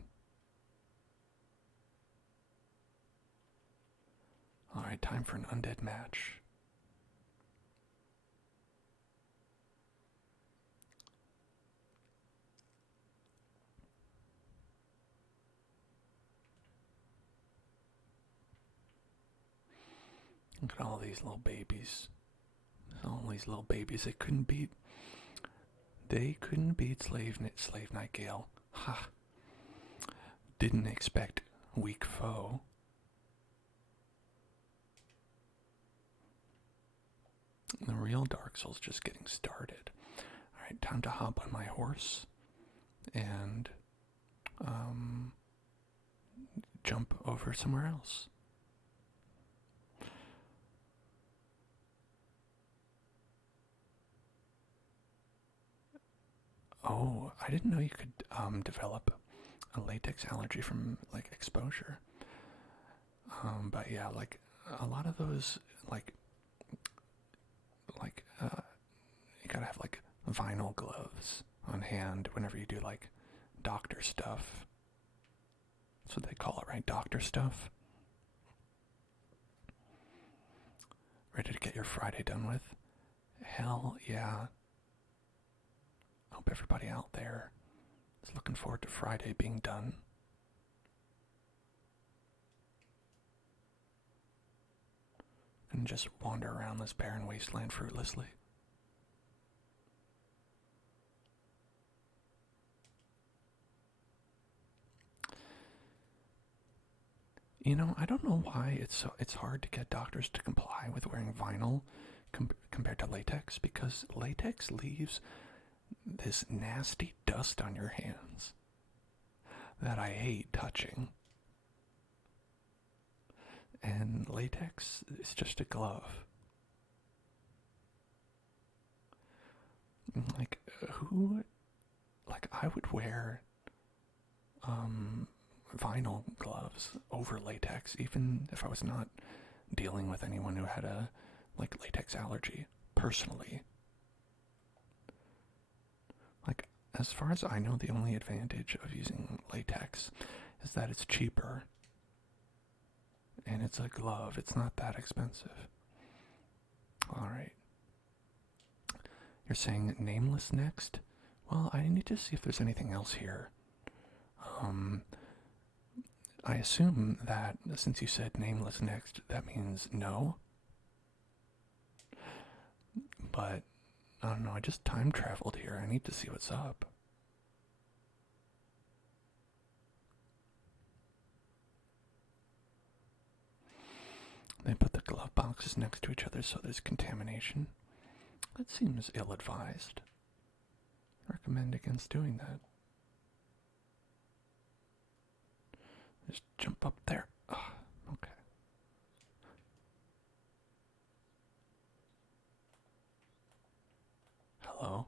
Alright, time for an undead match. Look at all these little babies. All these little babies they couldn't beat. They couldn't beat Slave Knight Gale. Ha! Didn't expect weak foe. The real Dark Souls just getting started. Alright, time to hop on my horse and jump over somewhere else. Oh, I didn't know you could develop a latex allergy from like exposure. But yeah, like a lot of those, you gotta have like vinyl gloves on hand whenever you do like doctor stuff. That's what they call it, right? Doctor stuff. Ready to get your Friday done with? Hell yeah. Hope everybody out there is looking forward to Friday being done. And just wander around this barren wasteland fruitlessly. You know, I don't know why it's hard to get doctors to comply with wearing vinyl compared to latex, because latex leaves this nasty dust on your hands that I hate touching. And latex is just a glove. Like, I would wear vinyl gloves over latex, even if I was not dealing with anyone who had a latex allergy personally. Like, as far as I know, the only advantage of using latex is that it's cheaper. And it's a glove. It's not that expensive. Alright. You're saying nameless next? Well, I need to see if there's anything else here. I assume that since you said nameless next, that means no. But, I don't know, I just time traveled here. I need to see what's up. They put the glove boxes next to each other so there's contamination. That seems ill-advised. Recommend against doing that. Just jump up there. Ugh, okay. Hello?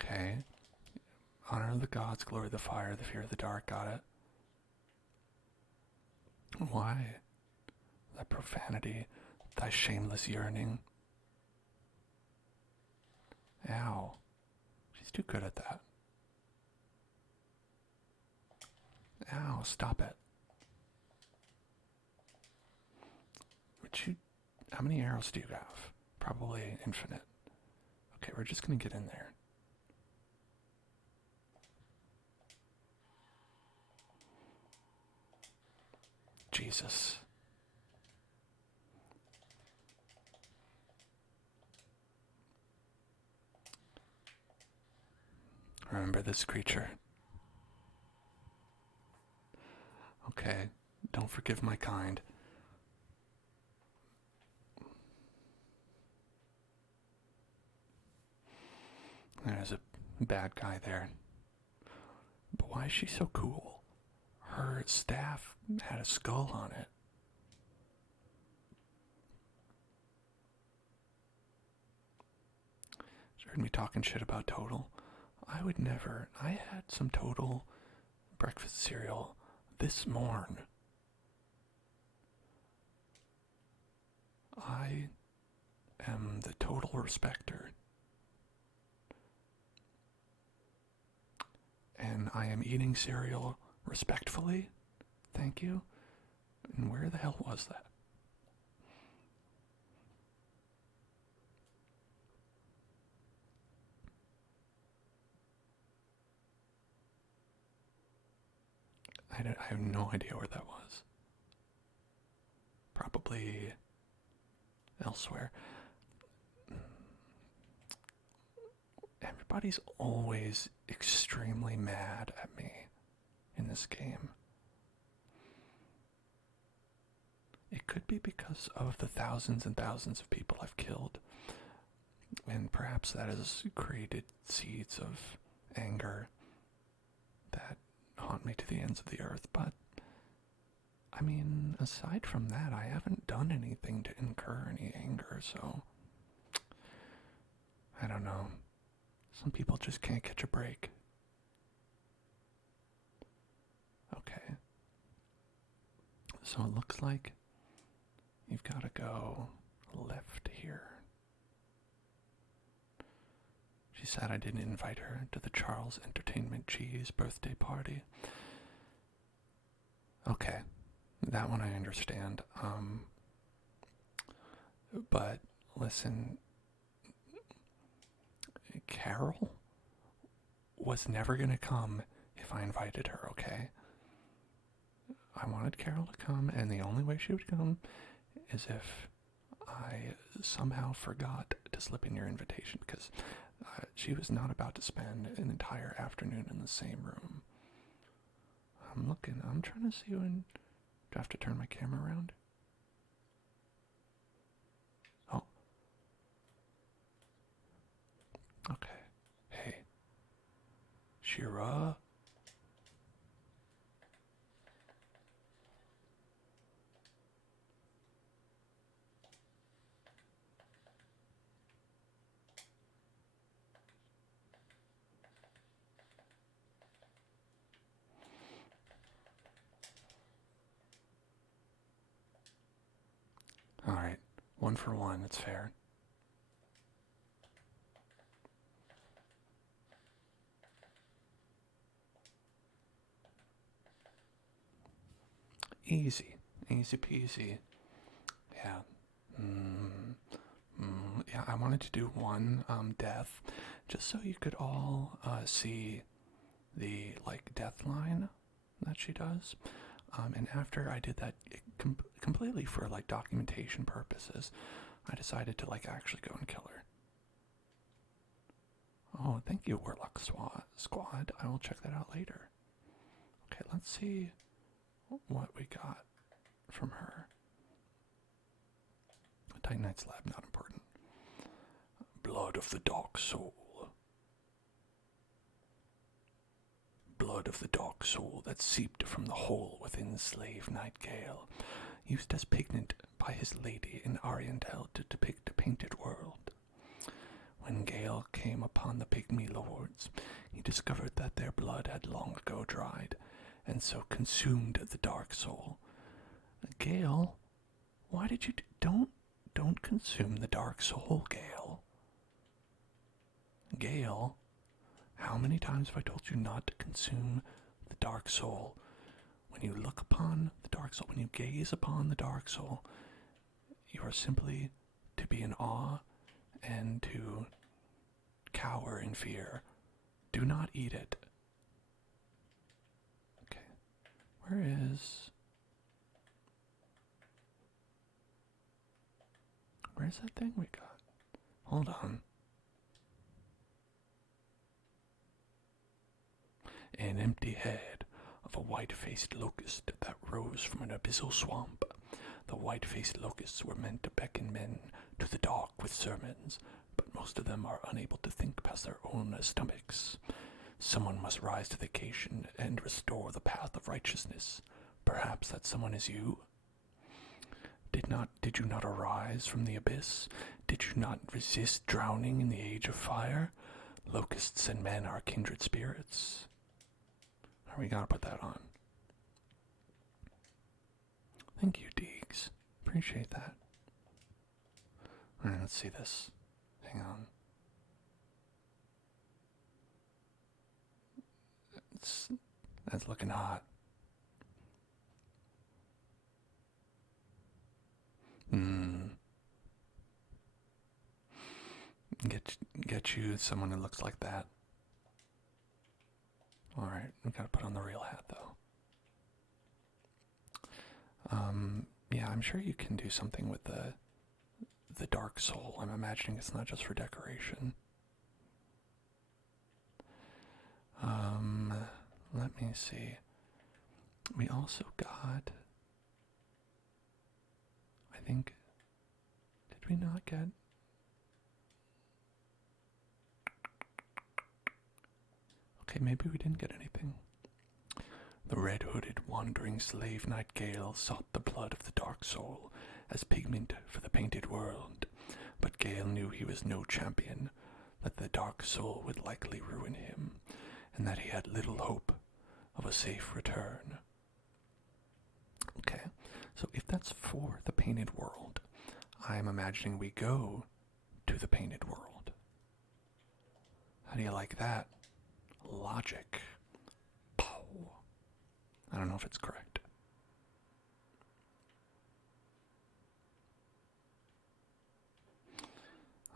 Okay. Honor the gods, glory the fire, the fear of the dark. Got it. Why? Thy profanity, thy shameless yearning. Ow. She's too good at that. Ow, stop it. How many arrows do you have? Probably infinite. Okay, we're just gonna get in there. Jesus. Remember this creature. Okay, don't forgive my kind. There's a bad guy there. But why is she so cool? Her staff had a skull on it. She heard me talking shit about Total. I would never. I had some Total breakfast cereal this morn. I am the total respecter. And I am eating cereal respectfully. Thank you. And where the hell was that? I have no idea where that was. Probably elsewhere. Everybody's always extremely mad at me in this game. It could be because of the thousands and thousands of people I've killed. And perhaps that has created seeds of anger that haunt me to the ends of the earth. But, I mean, aside from that, I haven't done anything to incur any anger, so I don't know. Some people just can't catch a break. Okay. So it looks like you've got to go left here. She said I didn't invite her to the Charles Entertainment Cheese birthday party. Okay, that one I understand. But listen, Carol was never going to come if I invited her, okay? I wanted Carol to come, and the only way she would come is if I somehow forgot to slip in your invitation, because she was not about to spend an entire afternoon in the same room. I'm trying to see when... Do I have to turn my camera around? Oh. Okay. Hey. Shira? Alright. 1 for 1. That's fair. Easy. Easy peasy. Yeah. Yeah, I wanted to do one death, just so you could all see the, death line that she does. And after I did that completely for, documentation purposes, I decided to, actually go and kill her. Oh, thank you, Warlock Squad. I will check that out later. Okay, let's see what we got from her. Titanite's lab, not important. Blood of the Dark Soul. Blood of the dark soul that seeped from the hole within slave Night Gale, used as pigment by his lady in Oriental to depict a painted world. When Gale came upon the pygmy lords, he discovered that their blood had long ago dried, and so consumed the dark soul, Gale, why did you don't consume the dark soul, Gale? Gale, how many times have I told you not to consume the dark soul? When you look upon the dark soul, when you gaze upon the dark soul, you are simply to be in awe and to cower in fear. Do not eat it. Okay, where's that thing we got? Hold on. An empty head of a white-faced locust that rose from an abyssal swamp. The white-faced locusts were meant to beckon men to the dark with sermons, but most of them are unable to think past their own stomachs. Someone must rise to the occasion and restore the path of righteousness. Perhaps that someone is you? Did you not arise from the abyss? Did you not resist drowning in the age of fire? Locusts and men are kindred spirits. We gotta put that on. Thank you, Deegs. Appreciate that. Alright, let's see this. Hang on. That's looking hot. Get you someone who looks like that. Alright, we gotta put on the real hat, though. Yeah, I'm sure you can do something with the dark soul. I'm imagining it's not just for decoration. Let me see. We also got, I think, did we not get? Okay, maybe we didn't get anything. The red-hooded wandering slave knight Gale sought the blood of the dark soul as pigment for the painted world, but Gale knew he was no champion, that the dark soul would likely ruin him, and that he had little hope of a safe return. Okay, so if that's for the painted world, I am imagining we go to the painted world. How do you like that? Logic. Pow. I don't know if it's correct.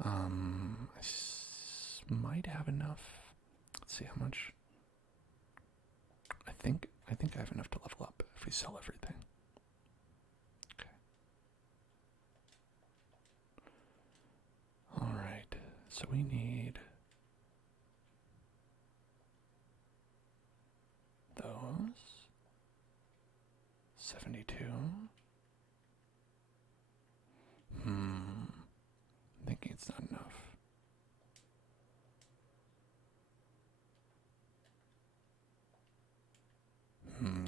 I might have enough. Let's see how much. I think I have enough to level up if we sell everything. Okay. All right. So we need those. 72. I'm thinking it's not enough.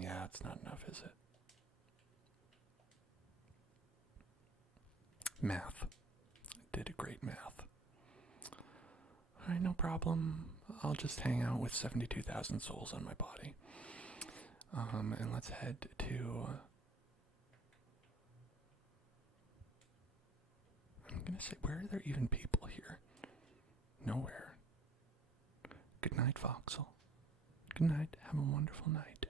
Yeah, it's not enough, is it? Math. Did a great math. Alright, no problem. I'll just hang out with 72,000 souls on my body. And let's head to... I'm gonna say, where are there even people here? Nowhere. Good night, Voxel. Good night. Have a wonderful night.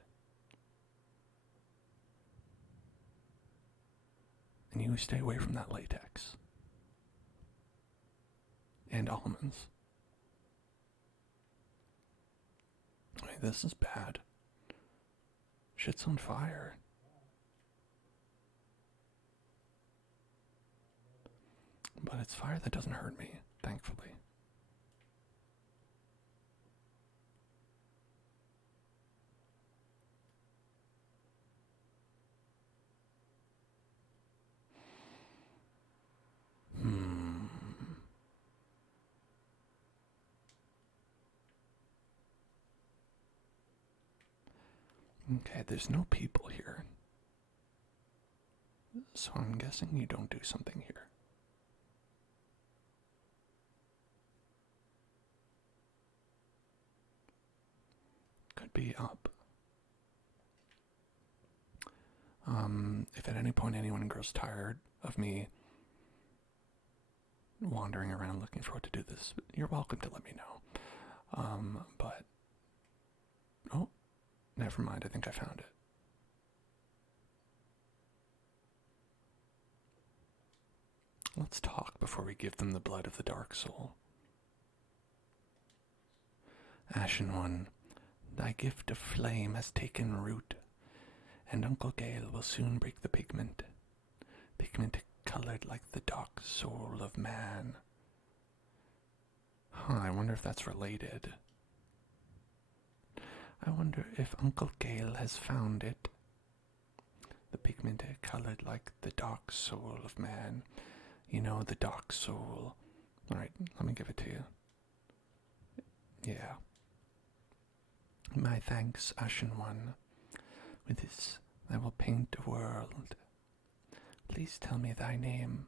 And you stay away from that latex. And almonds. Wait, this is bad. Shit's on fire. But it's fire that doesn't hurt me, thankfully. Okay, there's no people here. So I'm guessing you don't do something here. Could be up. If at any point anyone grows tired of me wandering around looking for what to do this, you're welcome to let me know. But, oh, never mind, I think I found it. Let's talk before we give them the blood of the dark soul. Ashen One, thy gift of flame has taken root, and Uncle Gale will soon break the pigment colored like the dark soul of man. I wonder if that's related. I wonder if Uncle Gale has found it. The pigment colored like the dark soul of man. You know, the dark soul. Alright, let me give it to you. Yeah. My thanks, Ashen One. With this, I will paint a world. Please tell me thy name.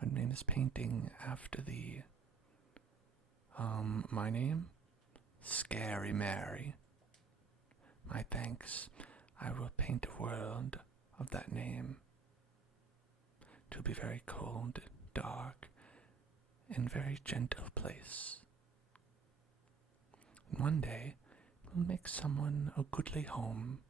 Our name is painting after thee. My name? Scary Mary. My thanks. I will paint a world of that name. 'Twill be very cold, dark, and very gentle place. And one day, we'll make someone a goodly home.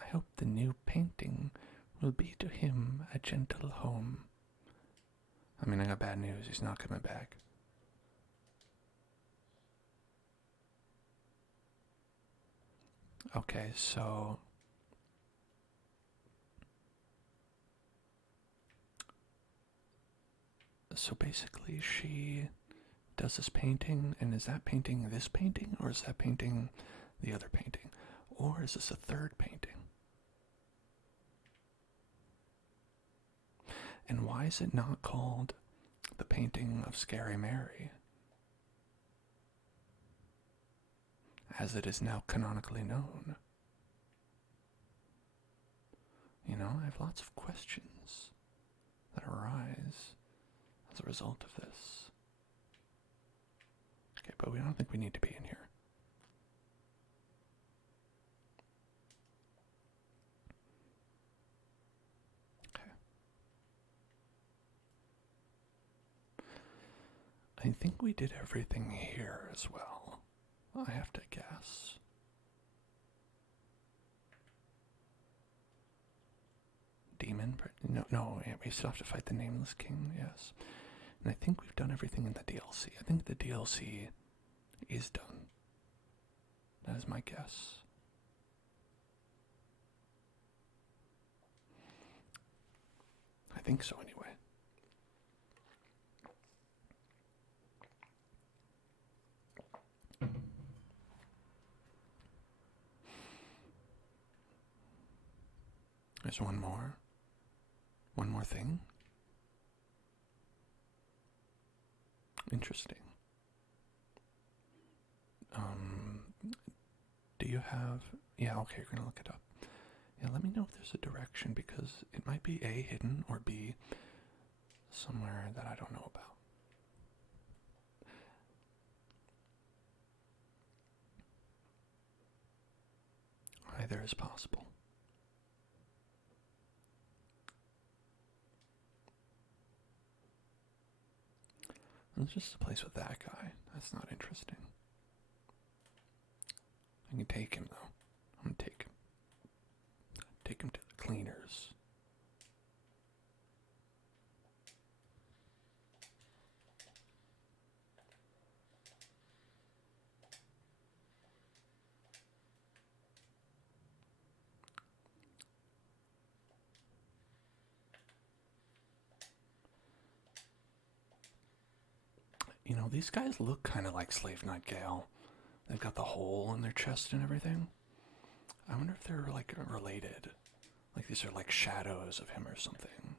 I hope the new painting will be to him a gentle home. I mean, I got bad news. He's not coming back. Okay, so basically she does this painting, and is that painting this painting, or is that painting the other painting? Or is this a third painting? And why is it not called the painting of Scary Mary, as it is now canonically known? You know, I have lots of questions that arise as a result of this. Okay, but I don't think we need to be in here. Okay. I think we did everything here as well, I have to guess. Demon? No, yeah, we still have to fight the Nameless King, yes. And I think we've done everything in the DLC. I think the DLC is done. That is my guess. I think so, anyway. There's one more thing. Interesting. Do you have... Yeah, okay, you're gonna look it up. Yeah, let me know if there's a direction, because it might be A, hidden, or B, somewhere that I don't know about. Either is possible. It's just a place with that guy. That's not interesting. I can take him, though. I'm gonna take him. Take him to the cleaners. You know, these guys look kind of like Slave Knight Gale. They've got the hole in their chest and everything. I wonder if they're, like, related. Like, these are, like, shadows of him or something.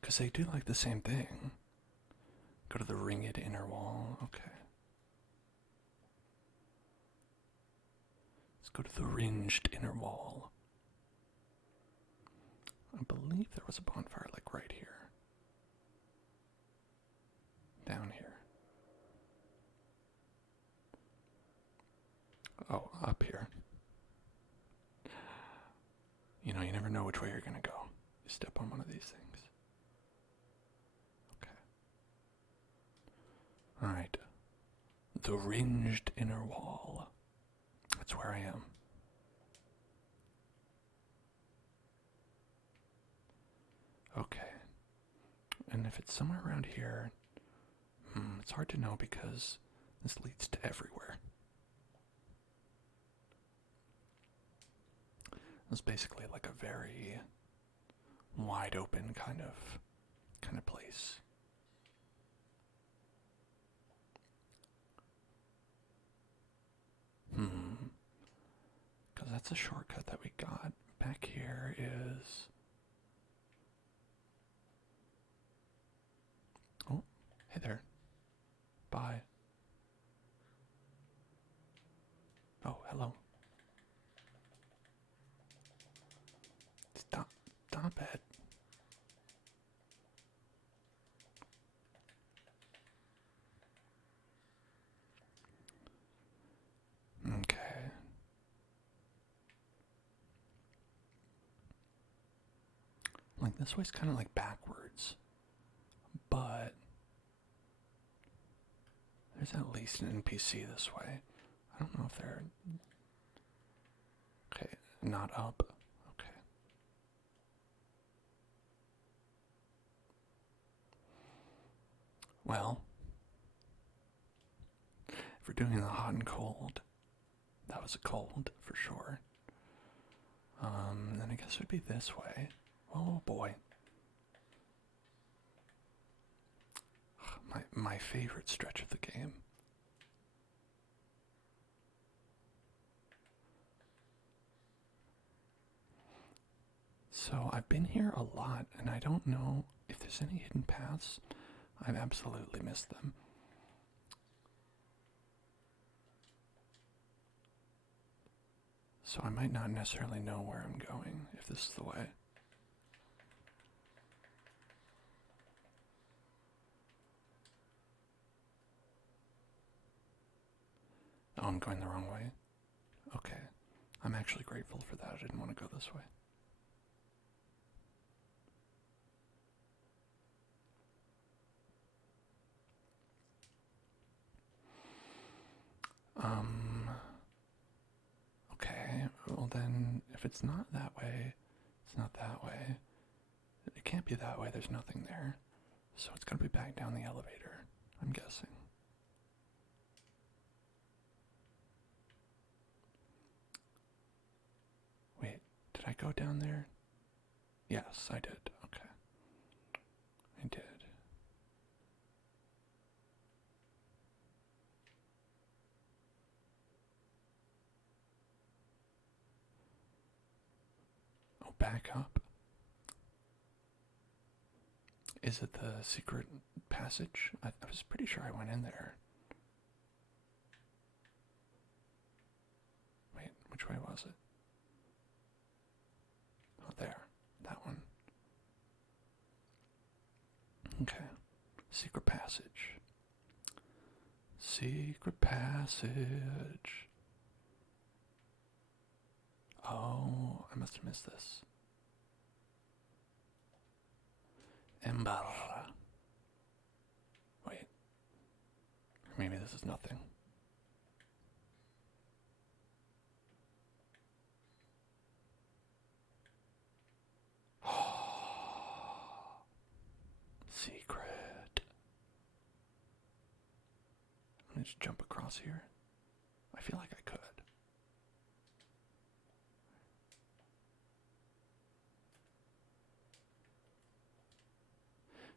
Because they do, like, the same thing. Go to the ringed inner wall. Okay. Let's go to the ringed inner wall. I believe there was a bonfire, like, right here. Down here. Oh, up here. You know, you never know which way you're gonna go. You step on one of these things. Okay. Alright. The ringed inner wall. That's where I am. Okay. And if it's somewhere around here, it's hard to know because this leads to everywhere. It's basically like a very wide open kind of place. Because that's a shortcut that we got. Back here is... Oh, hey there. Bye. Oh, hello. Stop it. Okay. Like, this way's kind of like backwards. But there's at least an NPC this way. I don't know if they're... Okay, not up. Okay. Well, if we're doing the hot and cold, that was a cold for sure. Then I guess it would be this way. Oh boy. My favorite stretch of the game. So I've been here a lot, and I don't know if there's any hidden paths. I've absolutely missed them. So I might not necessarily know where I'm going, if this is the way. Oh, I'm going the wrong way? Okay. I'm actually grateful for that. I didn't want to go this way. Okay, well then, if it's not that way, it's not that way. It can't be that way, there's nothing there. So it's gotta be back down the elevator, I'm guessing. Wait, did I go down there? Yes, I did, okay. I did. Oh, back up? Is it the secret passage? I was pretty sure I went in there. Wait, which way was it? Oh, there. That one. Okay. Secret passage. Secret passage. Oh, I must have missed this. Ember. Wait. Maybe this is nothing. Secret. Let me just jump across here. I feel like I could.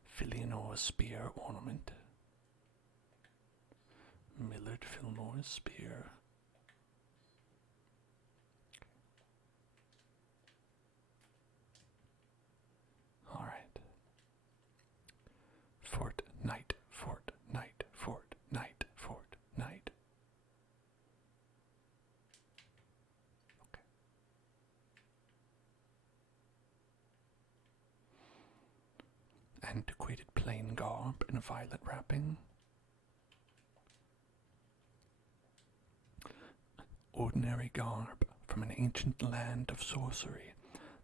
Fillmore spear ornament. Millard Fillmore spear. Alright. Fortnite, Fortnite, Fortnite, Fortnite. Okay. Antiquated plain garb in a violet wrapping. ordinary garb from an ancient land of sorcery.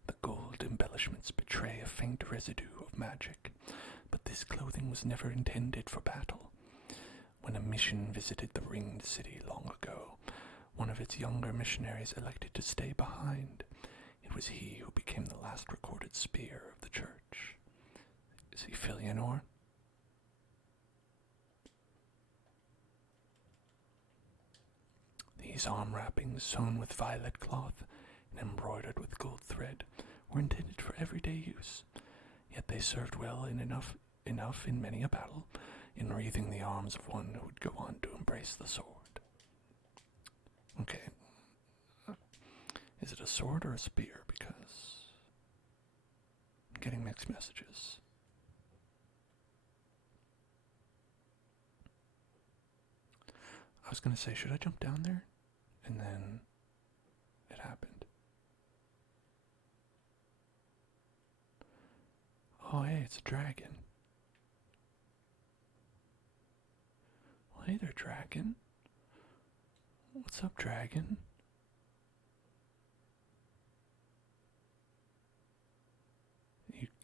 The gold embellishments betray a faint residue of magic, but this clothing was never intended for battle. When a mission visited the ringed city long ago, one of its younger missionaries elected to stay behind. It was he who became the last recorded spear of the church. Is he Filianor? These arm wrappings, sewn with violet cloth and embroidered with gold thread, were intended for everyday use, yet they served well enough in many a battle, enwreathing the arms of one who would go on to embrace the sword. Okay. Is it a sword or a spear? Because I'm getting mixed messages. I was going to say, should I jump down there? And then it happened. Oh, hey, it's a dragon. Well, hey there, dragon. What's up, dragon?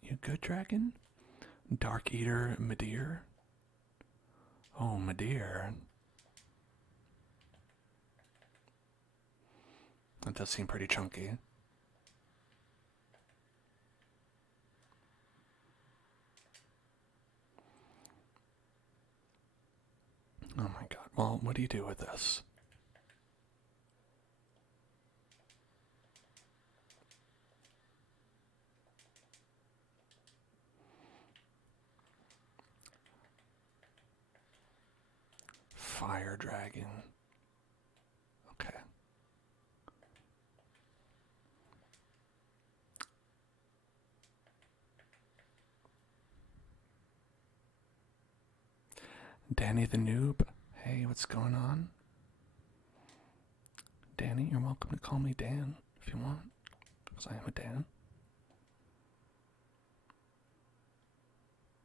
You good, dragon? Dark Eater Madeir? Oh, Madeir. That does seem pretty chunky. Oh my god. Well, what do you do with this? Fire dragon. Okay. Danny the Noob. Hey, what's going on? Danny, you're welcome to call me Dan if you want, because I am a Dan.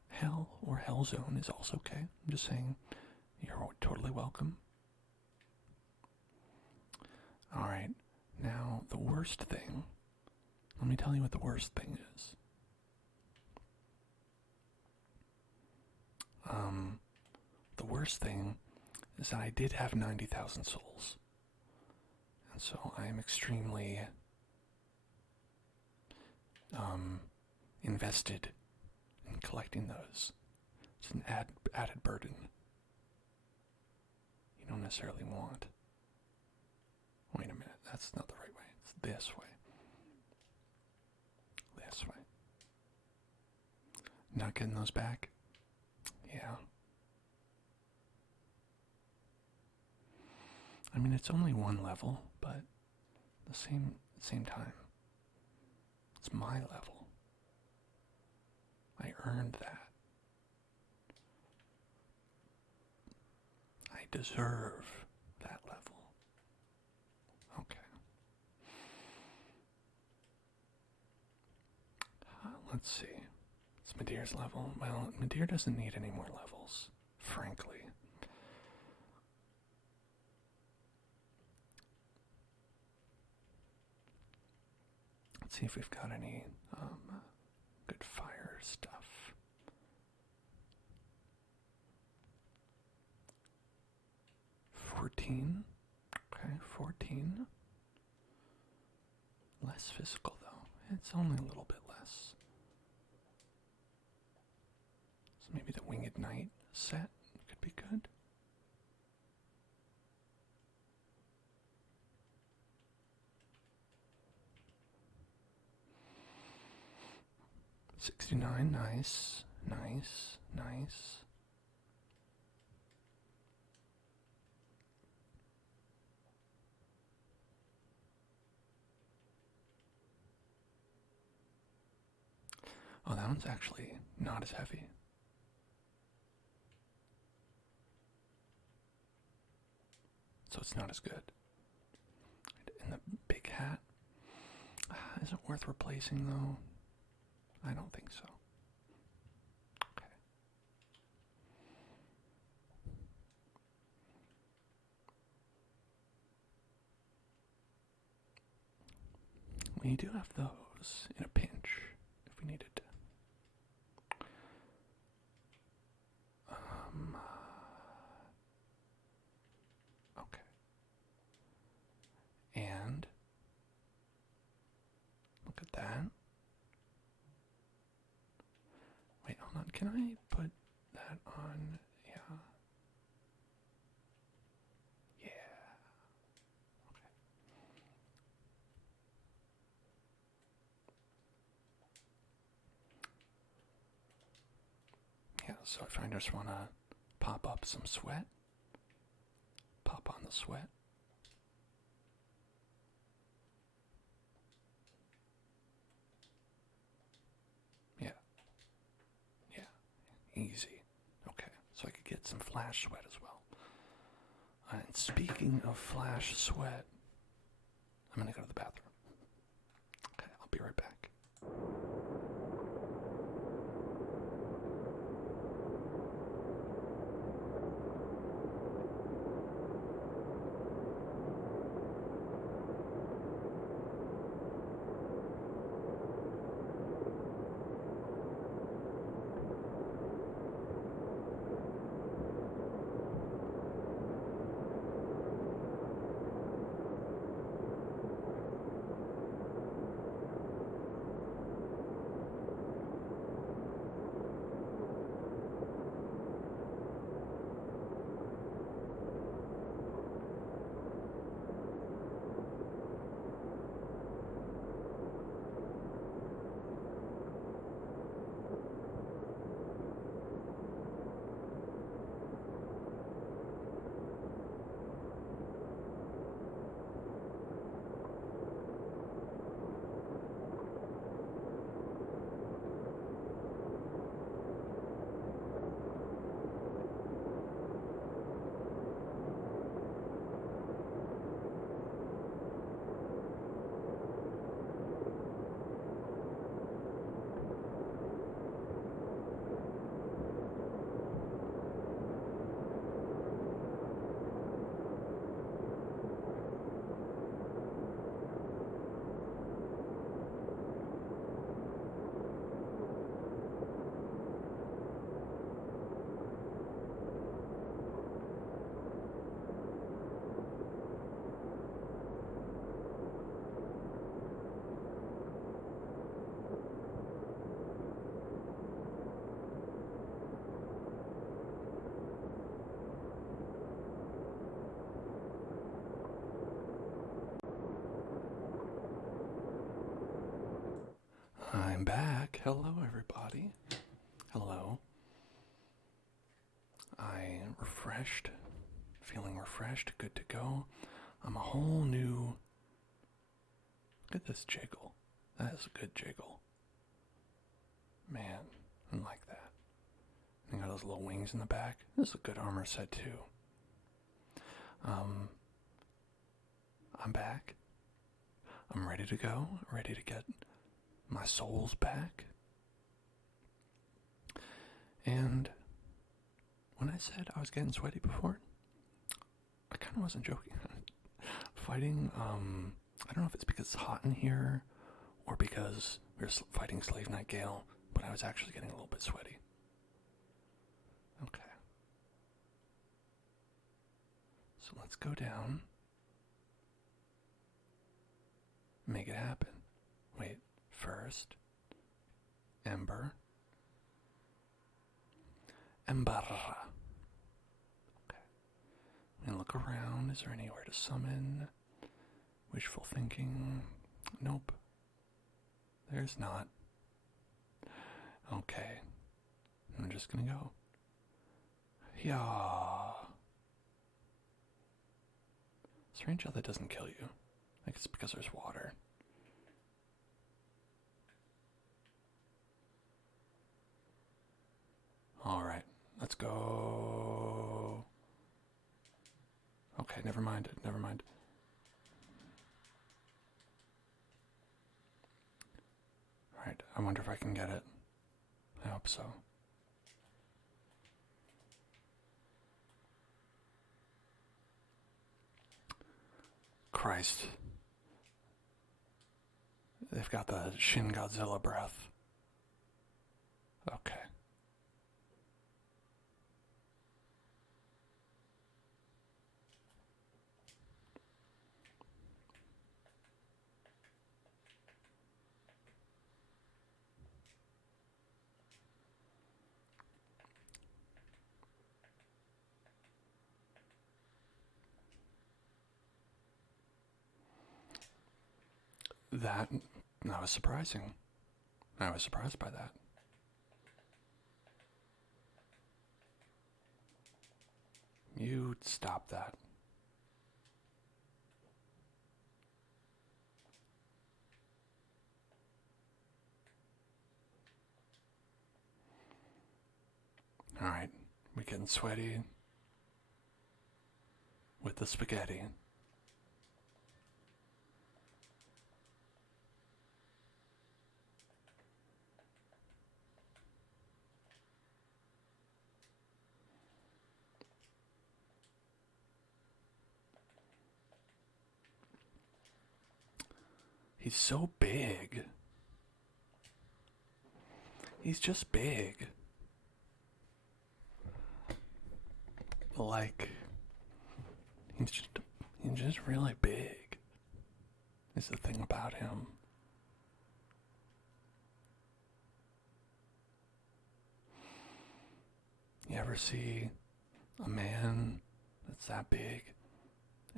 Hell or Hell Zone is also okay. I'm just saying, you're totally welcome. Alright, now the worst thing. Let me tell you what the worst thing is. The worst thing is that I did have 90,000 souls. And so I am extremely invested in collecting those. It's an added burden you don't necessarily want. Wait a minute, that's not the right way. It's this way. This way. Not getting those back? Yeah. I mean, it's only one level, but at the same time, it's my level. I earned that. I deserve that level. Okay. Let's see. It's Madeir's level. Well, Madeir doesn't need any more levels, frankly. Let's see if we've got any good fire stuff. $14. Okay, 14. Less physical, though. It's only a little bit less. So maybe the Winged Knight set could be good. $69, nice, nice, nice. Oh, that one's actually not as heavy. So it's not as good. And the big hat, is it worth replacing though? I don't think so. Okay. You do have those in a pinch if we needed to. Okay. And look at that. Wait, hold on. Can I put that on? Yeah. Yeah. Okay. Yeah, so if I just want to pop up some sweat, pop on the sweat. Yeah. Yeah. Easy. Okay, so I could get some flash sweat as well. And speaking of flash sweat, I'm going to go to the bathroom. Okay, I'll be right back. I'm back. Hello, everybody. Hello. I am refreshed, feeling refreshed, good to go. I'm a whole new... Look at this jiggle. That is a good jiggle. Man, I like that. And got those little wings in the back. This is a good armor set, too. I'm back. I'm ready to go. Ready to get my souls back. And when I said I was getting sweaty before, I kind of wasn't joking. Fighting, I don't know if it's because it's hot in here or because we're fighting Slave Knight Gale, but I was actually getting a little bit sweaty. Okay. So let's go down. Make it happen. Wait, first, Ember. Ember. Okay. And look around. Is there anywhere to summon? Wishful thinking. Nope. There's not. Okay. I'm just gonna go. Yeah. Strange how that doesn't kill you. I think it's because there's water. Alright, let's go. Okay, never mind. Alright, I wonder if I can get it. I hope so. Christ. They've got the Shin Godzilla breath. Okay. That was surprising. I was surprised by that. You stop that. Alright, we getting sweaty with the spaghetti. He's so big. He's just big. Like, he's just really big. Is the thing about him. You ever see a man that's that big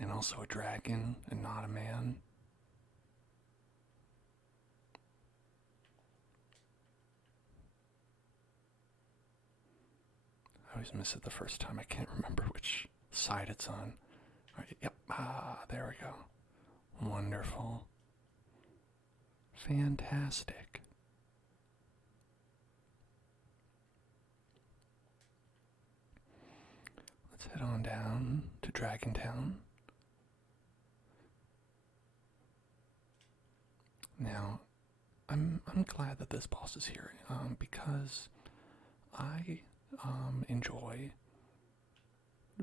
and also a dragon and not a man? I always miss it the first time. I can't remember which side it's on. All right, yep. There we go. Wonderful. Fantastic. Let's head on down to Dragontown. Now, I'm glad that this boss is here, because I enjoy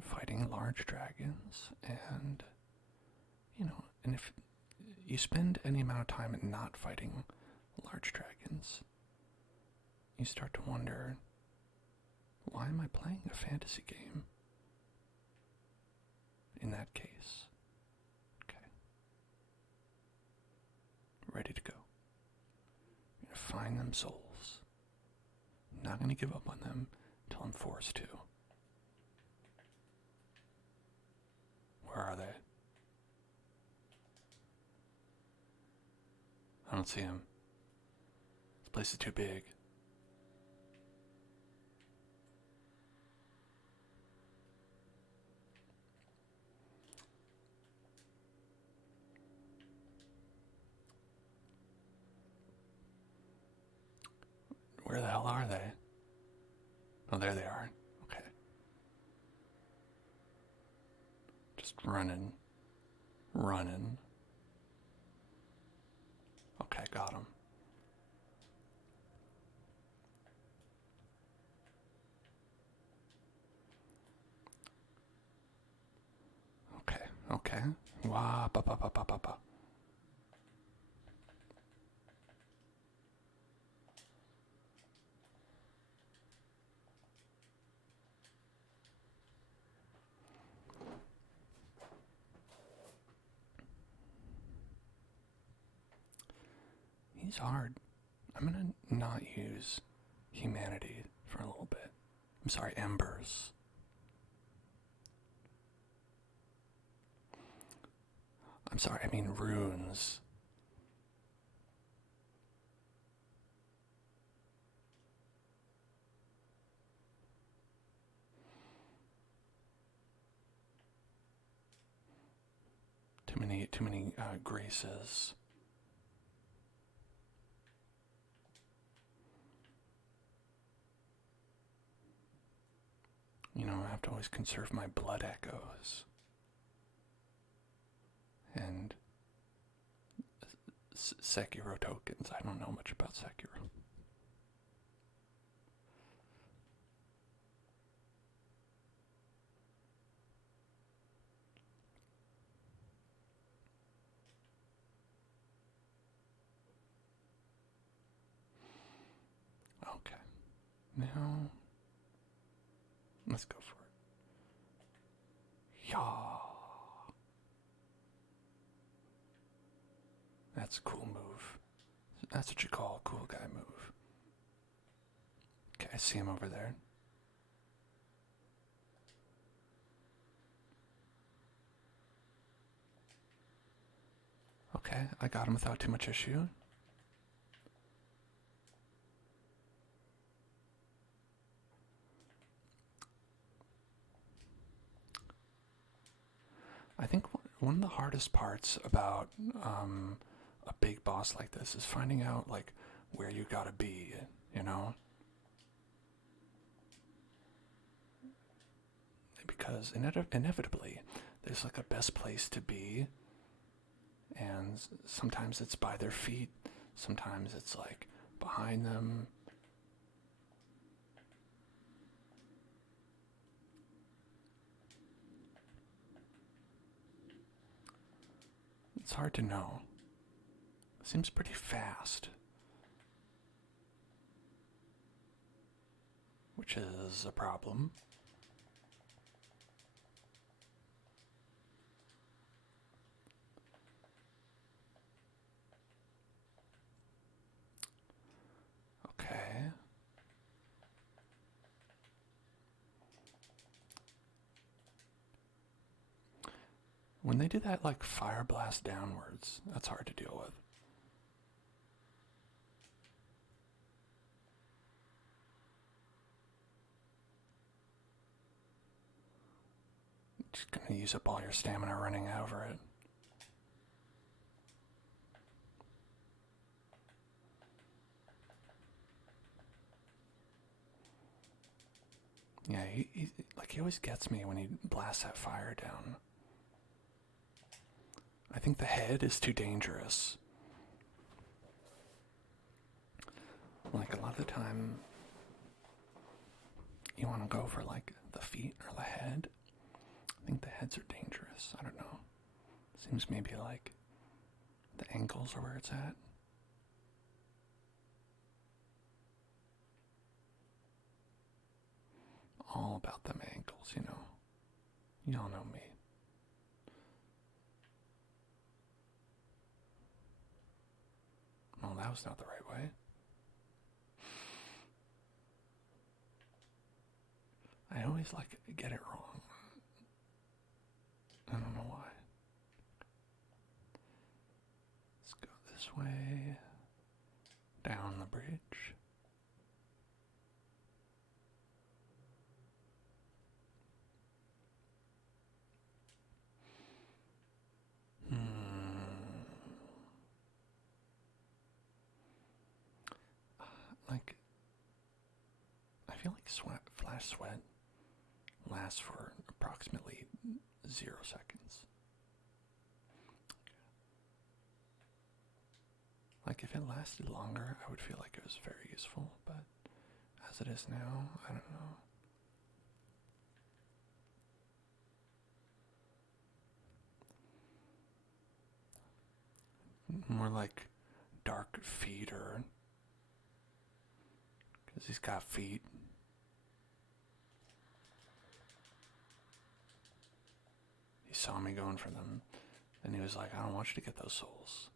fighting large dragons, and and if you spend any amount of time not fighting large dragons, you start to wonder, why am I playing a fantasy game? In that case, okay, ready to go. I'm gonna find them souls. I'm not gonna give up on them until I'm forced to. Where are they? I don't see them. This place is too big. Where the hell are they? Oh, there they are. Okay. Just running. Okay, got him. Okay. Wah, ba, ba, ba, ba, ba, ba. He's hard. I'm gonna not use humanity for a little bit. I'm sorry, embers. I'm sorry, I mean runes. Too many graces. I have to always conserve my blood echoes. And Sekiro tokens. I don't know much about Sekiro. Now, let's go for it. Yeah. That's a cool move. That's what you call a cool guy move. Okay, I see him over there. Okay, I got him without too much issue. I think one of the hardest parts about a big boss like this is finding out like where you gotta be, you know? Because inevitably there's like a best place to be, and sometimes it's by their feet, sometimes it's like behind them. It's hard to know. It seems pretty fast, which is a problem. Okay. When they do that, like, fire blast downwards, that's hard to deal with. Just gonna use up all your stamina running over it. Yeah, he always gets me when he blasts that fire down. I think the head is too dangerous. Like, a lot of the time, you want to go for, like, the feet or the head. I think the heads are dangerous. I don't know. Seems maybe like the ankles are where it's at. All about them ankles, you know. Y'all know me. Oh, that was not the right way. I always like get it wrong. I don't know why. Let's go this way. Down the bridge. Like, I feel like flash sweat lasts for approximately 0 seconds. Like, if it lasted longer, I would feel like it was very useful, but as it is now, I don't know. More like dark feet, or because he's got feet. He saw me going for them, and he was like, I don't want you to get those souls.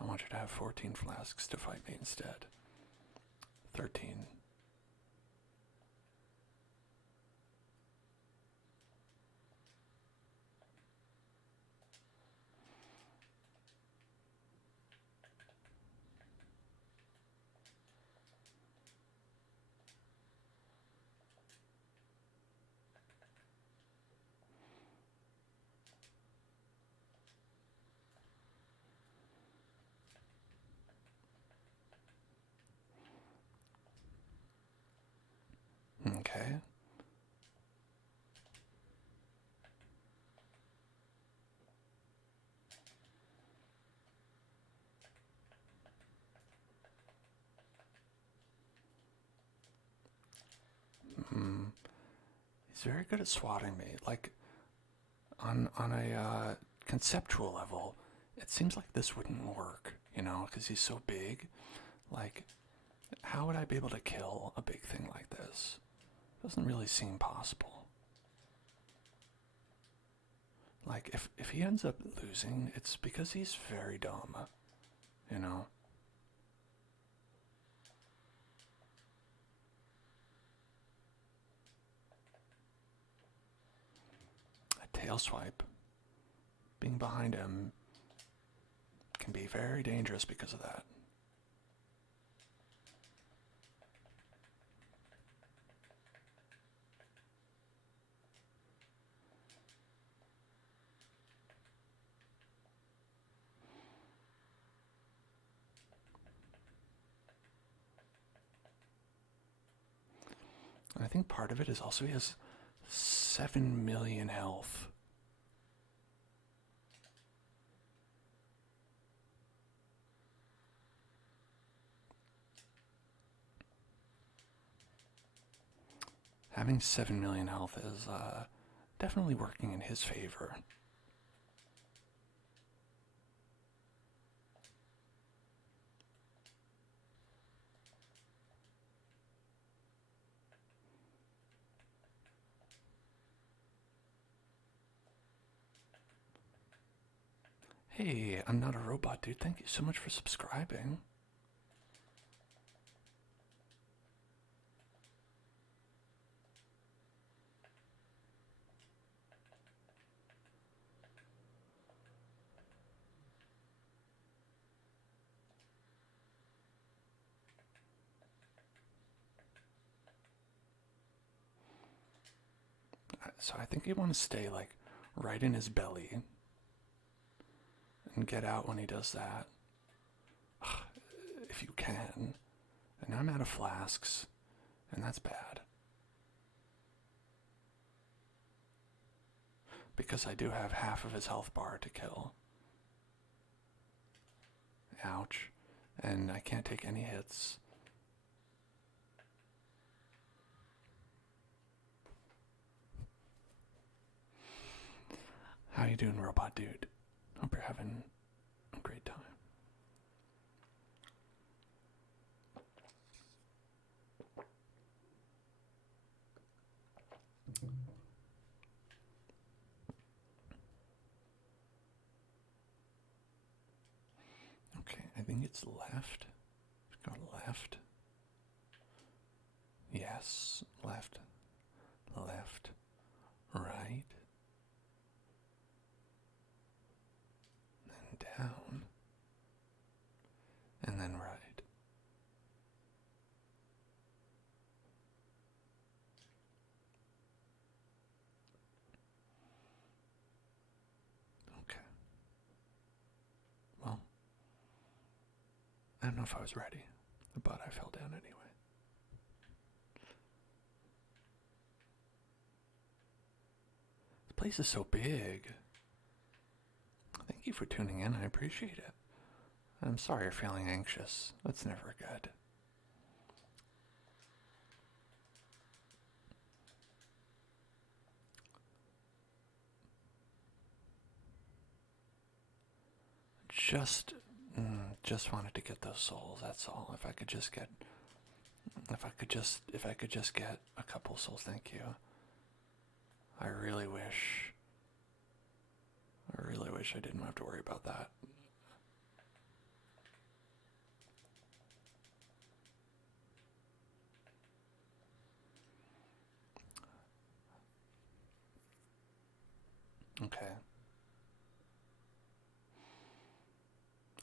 I want you to have 14 flasks to fight me instead. 13. Okay. He's very good at swatting me. Like, on a conceptual level, it seems like this wouldn't work, you know, because he's so big. Like, How would I be able to kill a big thing like this? Doesn't really seem possible. Like, if he ends up losing, it's because he's very dumb, you know? A tail swipe, being behind him, can be very dangerous because of that. And I think part of it is also he has 7 million health. Having 7 million health is definitely working in his favor. Hey, I'm not a robot, dude. Thank you so much for subscribing. So I think you want to stay like right in his belly and get out when he does that. If you can. And I'm out of flasks, and that's bad. Because I do have half of his health bar to kill. Ouch. And I can't take any hits. How you doing, robot dude? Hope you're having a great time. Okay, I think it's left. Go left. Yes, left. Left. Right. Then down. And then right. Okay. Well, I don't know if I was ready, but I fell down anyway. This place is so big. Thank you for tuning in. I appreciate it. I'm sorry you're feeling anxious. That's never good. Just wanted to get those souls. That's all. If I could just get a couple souls, thank you. I really wish I didn't have to worry about that. Okay.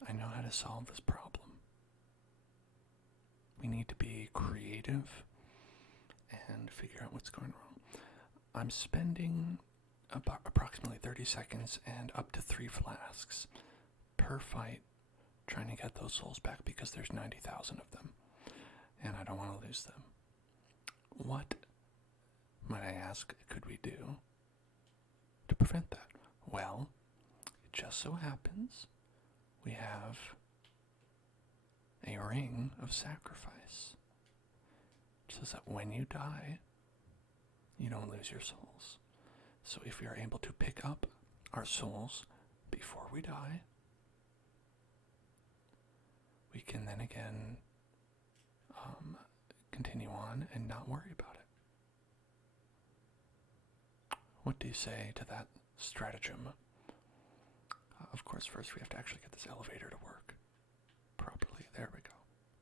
I know how to solve this problem. We need to be creative and figure out what's going wrong. I'm spending about approximately 30 seconds and up to 3 flasks per fight trying to get those souls back because there's 90,000 of them and I don't want to lose them. What, might I ask, could we do to prevent that? Well, it just so happens we have a ring of sacrifice. It says that when you die, you don't lose your souls. So if we are able to pick up our souls before we die, we can then again continue on and not worry about it. What do you say to that stratagem? Of course, first we have to actually get this elevator to work properly. There we go.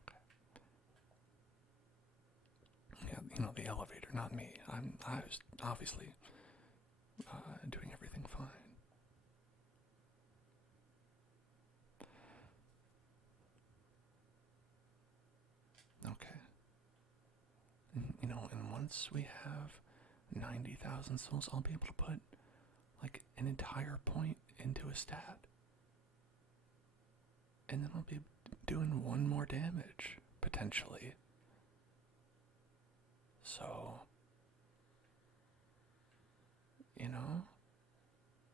Okay. Yeah, you know, the elevator, not me. I was obviously doing everything fine. Okay. And once we have 90,000 souls, I'll be able to put like an entire point into a stat. And then I'll be doing one more damage, potentially. So,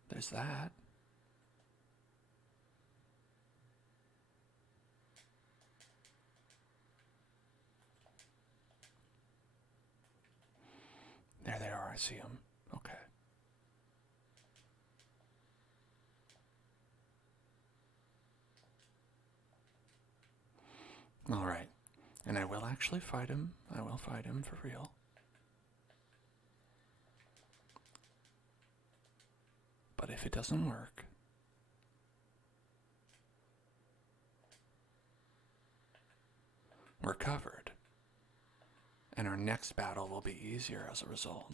there's that. There they are, I see them. Okay. Alright. And I will actually fight him. I will fight him for real. But if it doesn't work, we're covered. And our next battle will be easier as a result.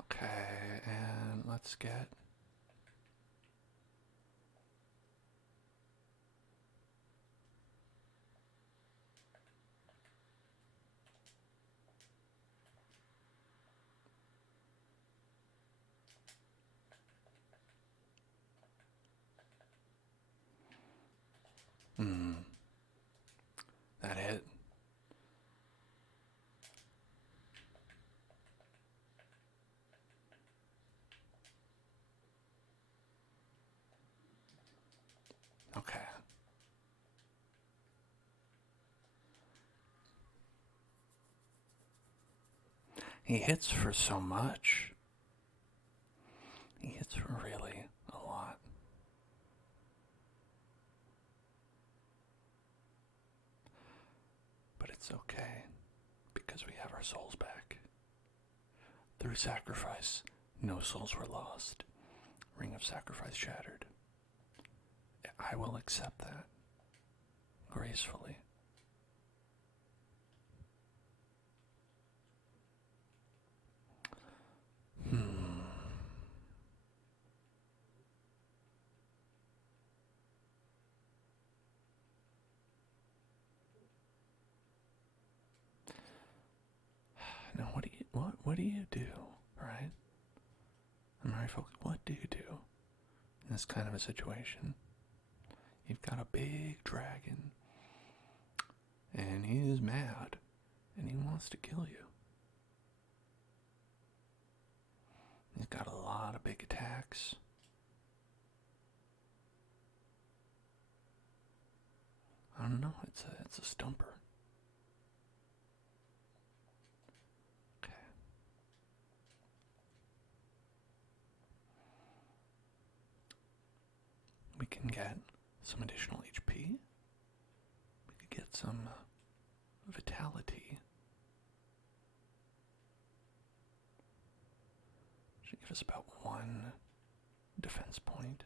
Okay, and let's get... That hit. Okay. He hits for so much. He hits for really a lot. But it's okay, because we have our souls back. Through sacrifice, no souls were lost. Ring of sacrifice shattered. I will accept that gracefully. Now, what do you do, right? I'm very focused. What do you do in this kind of a situation? You've got a big dragon, and he is mad, and he wants to kill you. He's got a lot of big attacks. I don't know. It's a stumper. Okay. We can get some additional HP. We could get some vitality. Should give us about 1 defense point.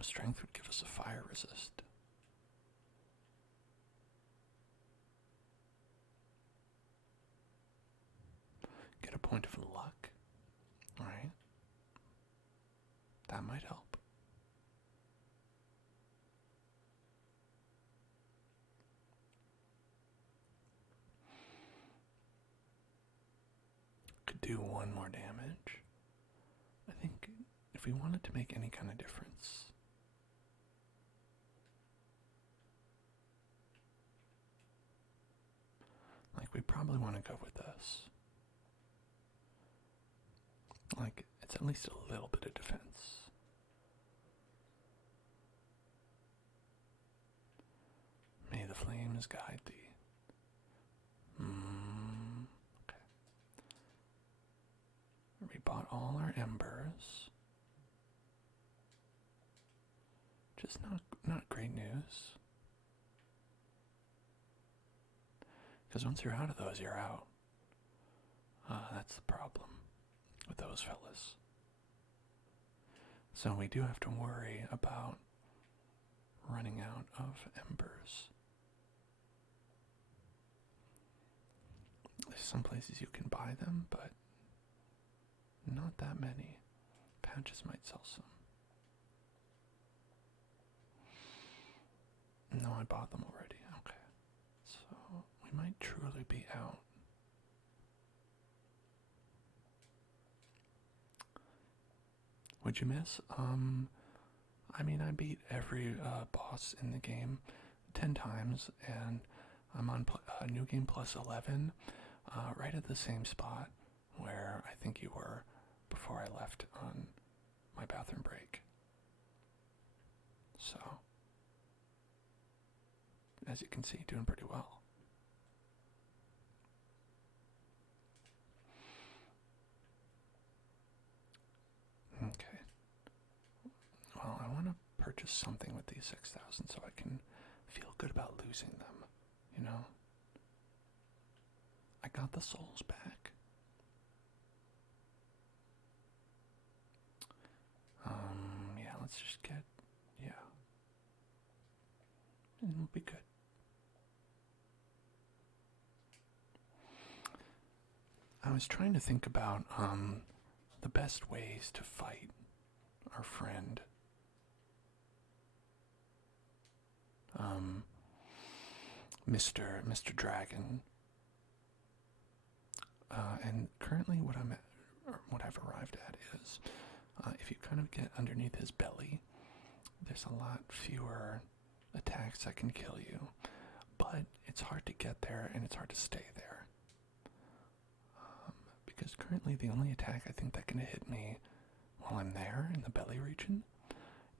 Strength would give us a fire resist. Get a point of luck. Alright. That might help. Could do 1 more damage. I think if we wanted to make any kind of difference, like, we probably want to go with this. Like, it's at least a little bit of defense. May the flames owner's guide. Okay. We bought all our embers. Just not great news. Because once you're out of those, you're out. That's the problem with those fellas. So we do have to worry about running out of embers. There's some places you can buy them, but not that many. Patches might sell some. No, I bought them already. Okay. So we might truly be out. What'd you miss? I mean, I beat every boss in the game 10 times, and I'm on New Game Plus 11, right at the same spot where I think you were before I left on my bathroom break. So, as you can see, doing pretty well. Okay. Well, I want to purchase something with these 6,000 so I can feel good about losing them, you know? I got the souls back. Yeah, let's just get, yeah. And we'll be good. I was trying to think about, the best ways to fight our friend. Mr. Dragon. And currently what I've arrived at is, if you kind of get underneath his belly, there's a lot fewer attacks that can kill you. But it's hard to get there and it's hard to stay there. Because currently the only attack I think that can hit me while I'm there in the belly region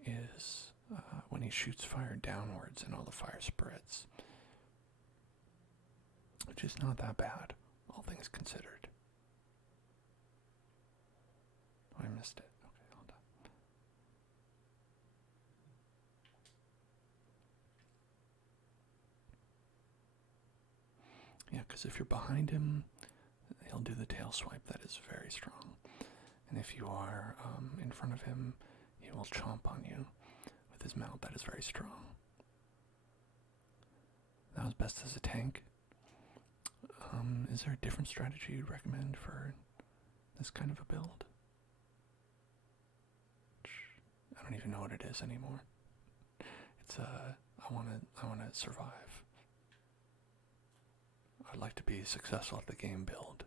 is when he shoots fire downwards and all the fire spreads. Which is not that bad, all things considered. Oh, I missed it. Okay, hold on. Yeah, because if you're behind him, he'll do the tail swipe that is very strong. And if you are in front of him, he will chomp on you with his mouth that is very strong. That was best as a tank. Is there a different strategy you'd recommend for this kind of a build? I don't even know what it is anymore. It's I wanna survive. I'd like to be successful at the game build.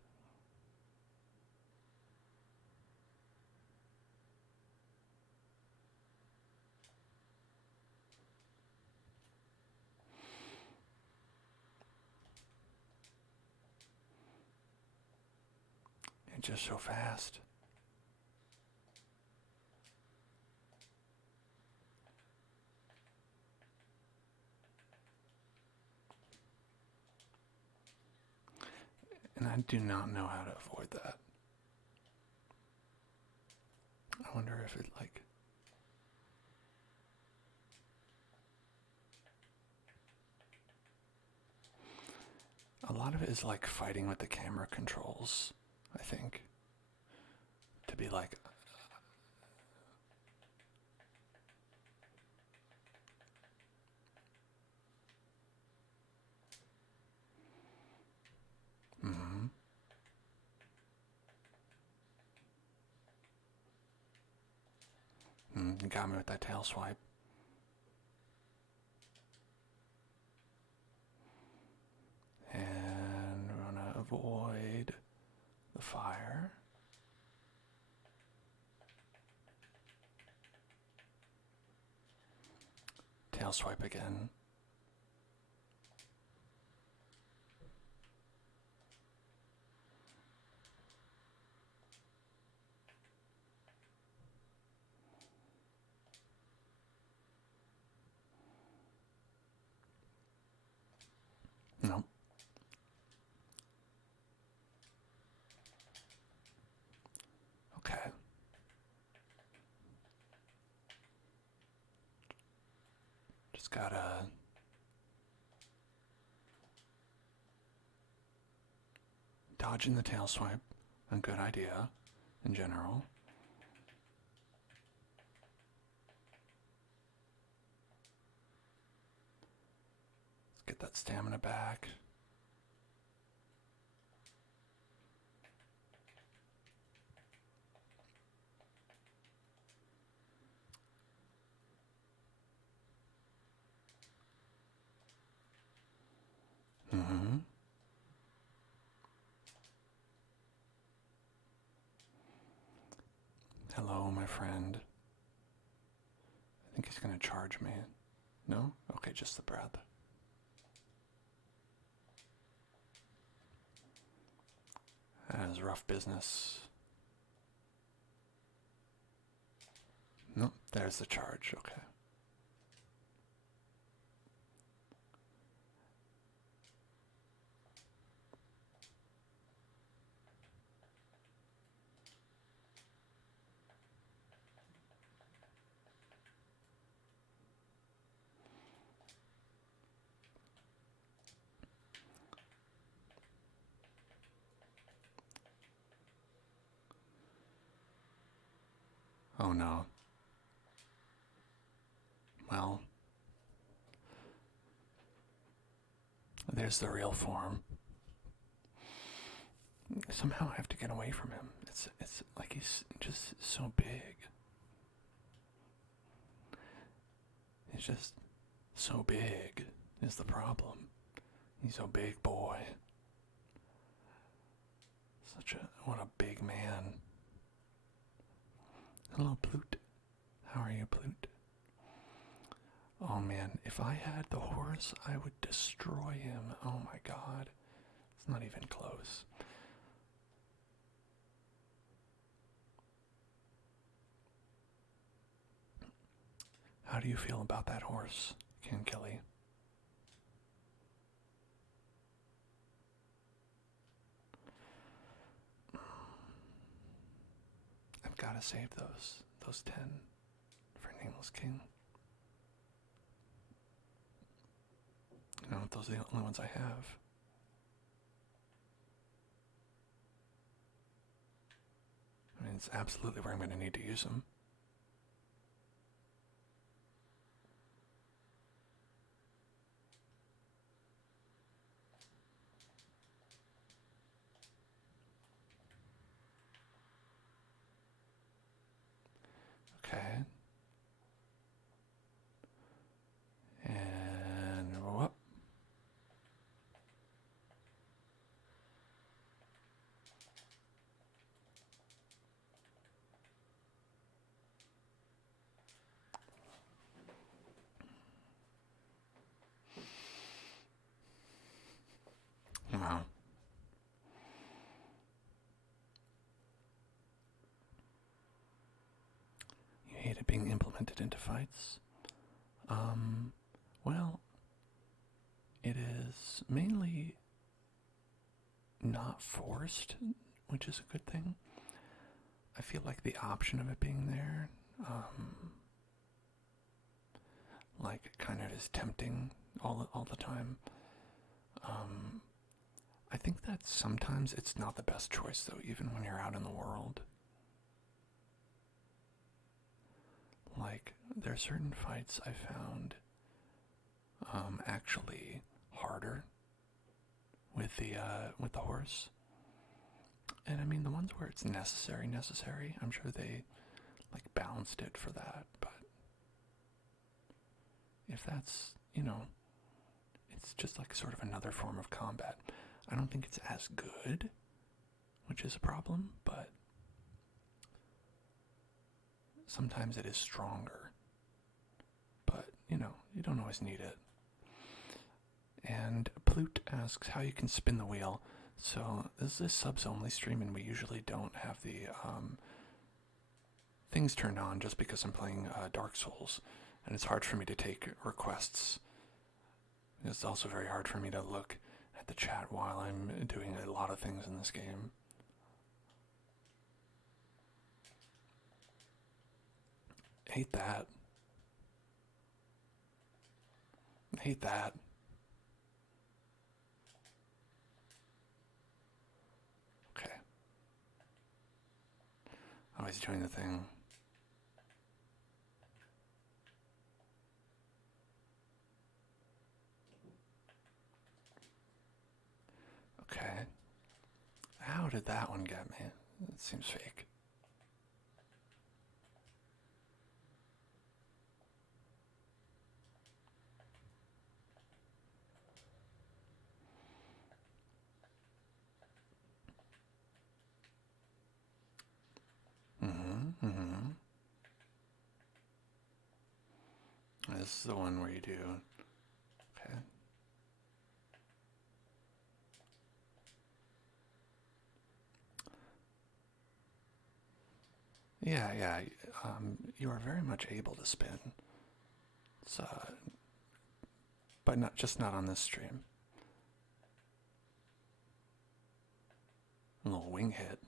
And just so fast. And I do not know how to avoid that. I wonder if it, like... A lot of it is like fighting with the camera controls, I think. To be like... You got me with that tail swipe. And we're gonna avoid the fire. Tail swipe again. Just gotta dodging the tail swipe, a good idea in general. Let's get that stamina back. Mm-hmm. Hello, my friend. I think he's gonna charge me. No? Okay, just the breath. That is rough business. Nope, there's the charge, okay. Oh no. Well, there's the real form. Somehow I have to get away from him. It's like he's just so big. He's just so big is the problem. He's a big boy. What a big man. Hello, Plute. How are you, Plute? Oh man, if I had the horse, I would destroy him. Oh my god. It's not even close. How do you feel about that horse, Ken Kelly? I've got to save those 10 for Nameless King. You know, those are the only ones I have. I mean, it's absolutely where I'm going to need to use them. Okay. And whoop. Wow. You hate it being implemented into fights? Well, it is mainly not forced, which is a good thing. I feel like the option of it being there, like, kind of is tempting all the time. I think that sometimes it's not the best choice, though, even when you're out in the world. Like, there are certain fights I found actually harder with the horse. And I mean, the ones where it's necessary, I'm sure they like balanced it for that, but if that's, it's just like sort of another form of combat. I don't think it's as good, which is a problem, but sometimes it is stronger. But, you don't always need it. And Plute asks how you can spin the wheel. So this is a subs only stream, and we usually don't have the things turned on just because I'm playing Dark Souls, and it's hard for me to take requests. It's also very hard for me to look at the chat while I'm doing a lot of things in this game. Hate that. hate that. Okay. Oh, he's doing the thing. Okay. How did that one get me? It seems fake. This is the one where you do. Okay. Yeah. You are very much able to spin. So, but not on this stream. A little wing hit.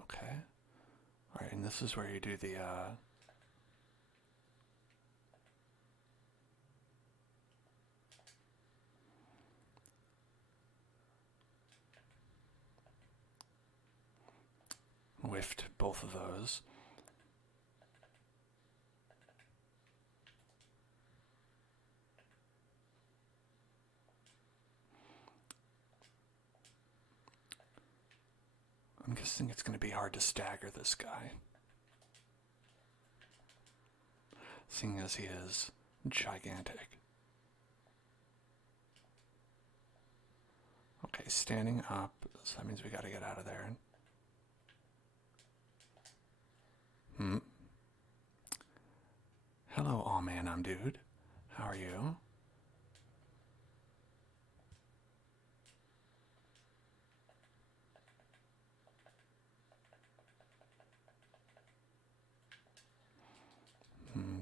Okay. Alright, and this is where you do the, whiffed both of those. I'm guessing it's going to be hard to stagger this guy, seeing as he is gigantic. Okay, standing up, so that means we got to get out of there. Hello, all man, I'm dude. How are you?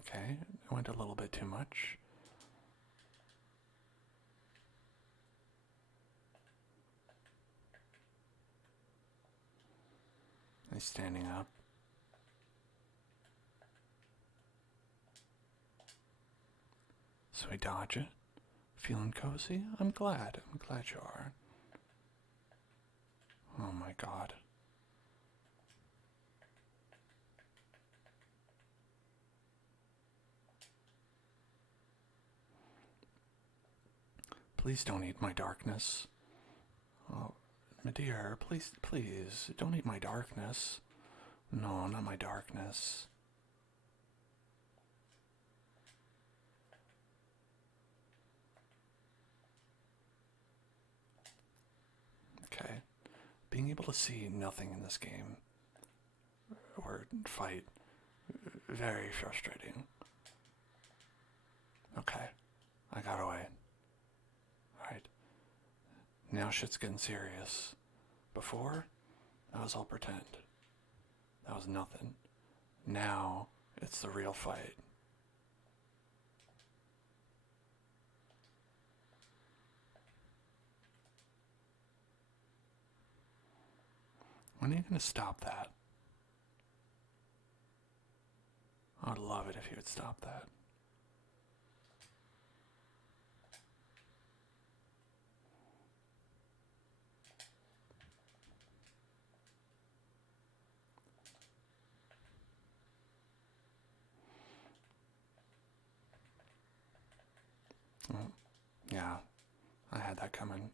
Okay, I went a little bit too much. He's standing up. So we dodge it. Feeling cozy? I'm glad. I'm glad you are. Oh my god. Please don't eat my darkness. Oh, my dear, please, don't eat my darkness. No, not my darkness. Okay. Being able to see nothing in this game, or fight, very frustrating. Okay. I got away. Alright. Now shit's getting serious. Before, that was all pretend. That was nothing. Now, it's the real fight. When are you going to stop that? I'd love it if you would stop that. Oh, yeah, I had that coming.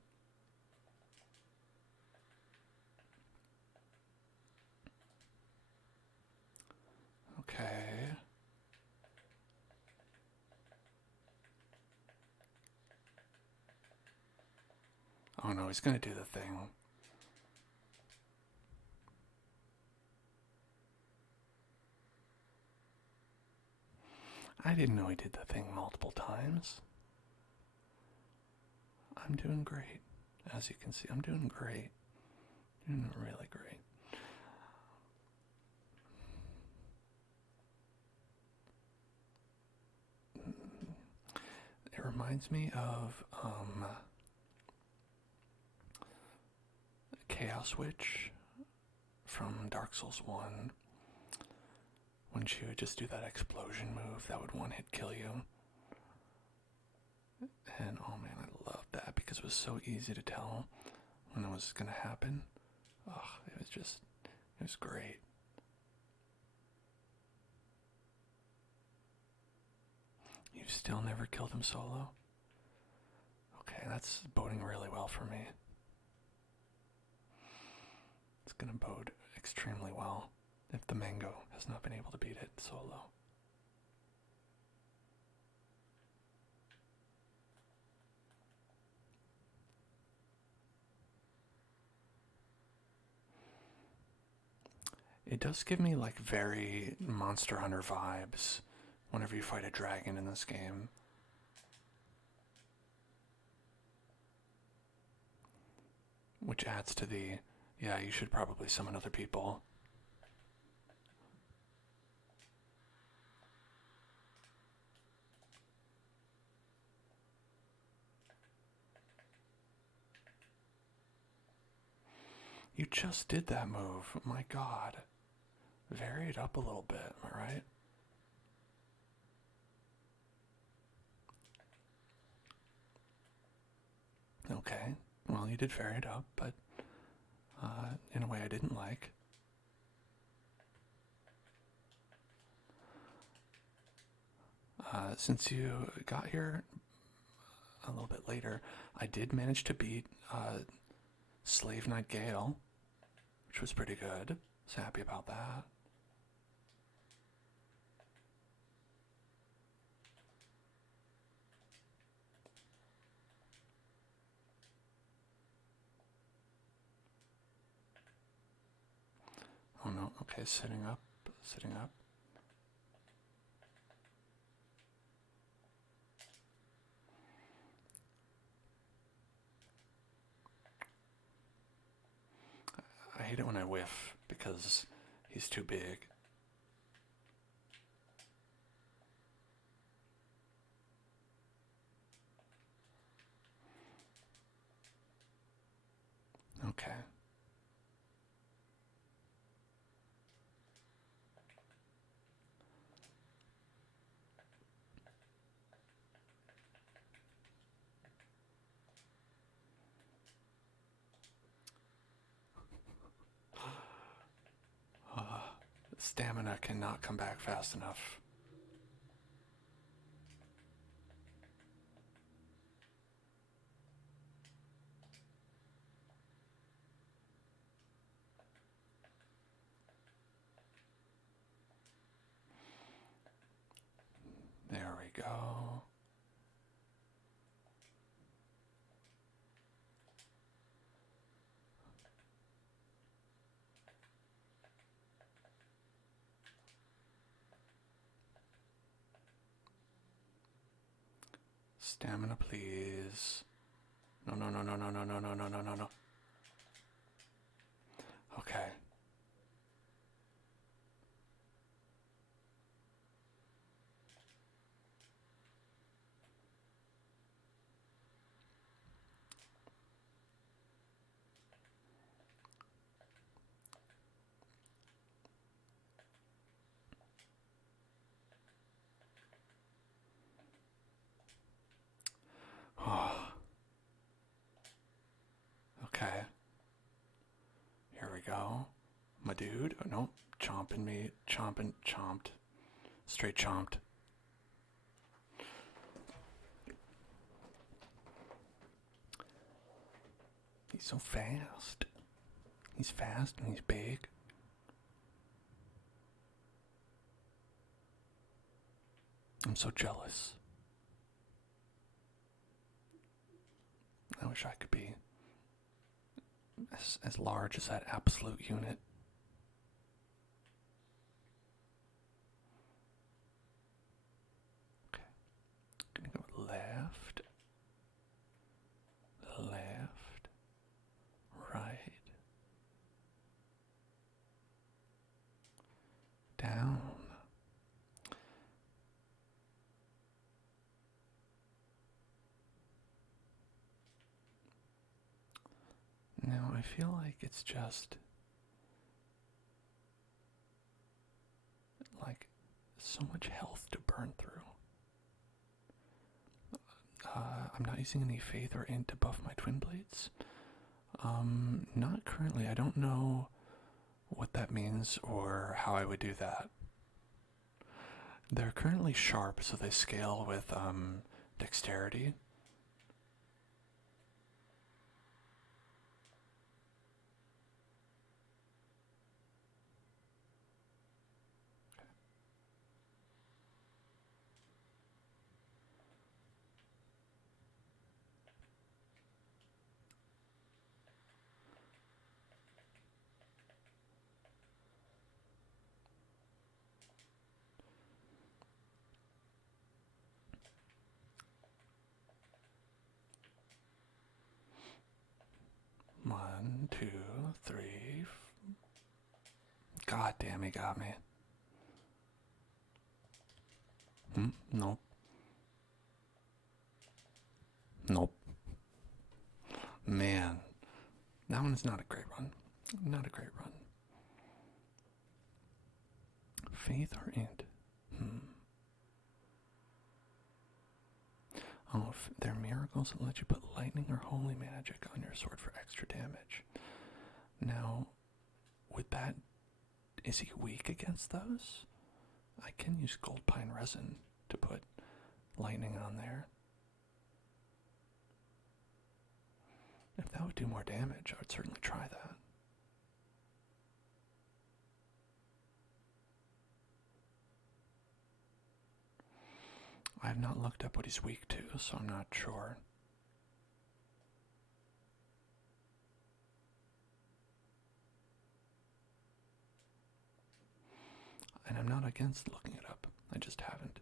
Okay. Oh no, he's gonna do the thing. I didn't know he did the thing multiple times. I'm doing great. As you can see, I'm doing great. Doing really great. It reminds me of Chaos Witch from Dark Souls 1. When she would just do that explosion move that would one-hit kill you. And oh man, I loved that because it was so easy to tell when it was gonna happen. Oh, it was great. You've still never killed him solo? Okay, that's boding really well for me. It's gonna bode extremely well if the mango has not been able to beat it solo. It does give me like very Monster Hunter vibes whenever you fight a dragon in this game. Which adds to the, yeah, you should probably summon other people. You just did that move. My God. Vary it up a little bit, am I right? Okay. Well, you did vary it up, but in a way I didn't like. Since you got here a little bit later, I did manage to beat Slave Knight Gale, which was pretty good. I was happy about that. Oh no, okay, sitting up, sitting up. I hate it when I whiff because he's too big. Okay. Stamina cannot come back fast enough. There we go. Stamina, please. No, no, no, no, no, no, no, no, no, no, no, no. Okay. Oh. Okay. Here we go. My dude. Oh, no. Chomping me. Chomping. Chomped. Straight chomped. He's so fast. He's fast and he's big. I'm so jealous. I wish I could be as large as that absolute unit. Okay. Gonna go left, left, right, down. I feel like it's just like so much health to burn through. I'm not using any faith or int to buff my twin blades. Not currently. I don't know what that means or how I would do that. They're currently sharp, so they scale with dexterity. One, two, three. God damn, he got me. Nope. Nope. Man, that one's not a great run. Not a great run. Faith or int? Oh, if they're miracles that let you put lightning or holy magic on your sword for extra damage. Now, with that, is he weak against those? I can use gold pine resin to put lightning on there. If that would do more damage, I would certainly try that. I have not looked up what he's weak to, so I'm not sure. And I'm not against looking it up. I just haven't.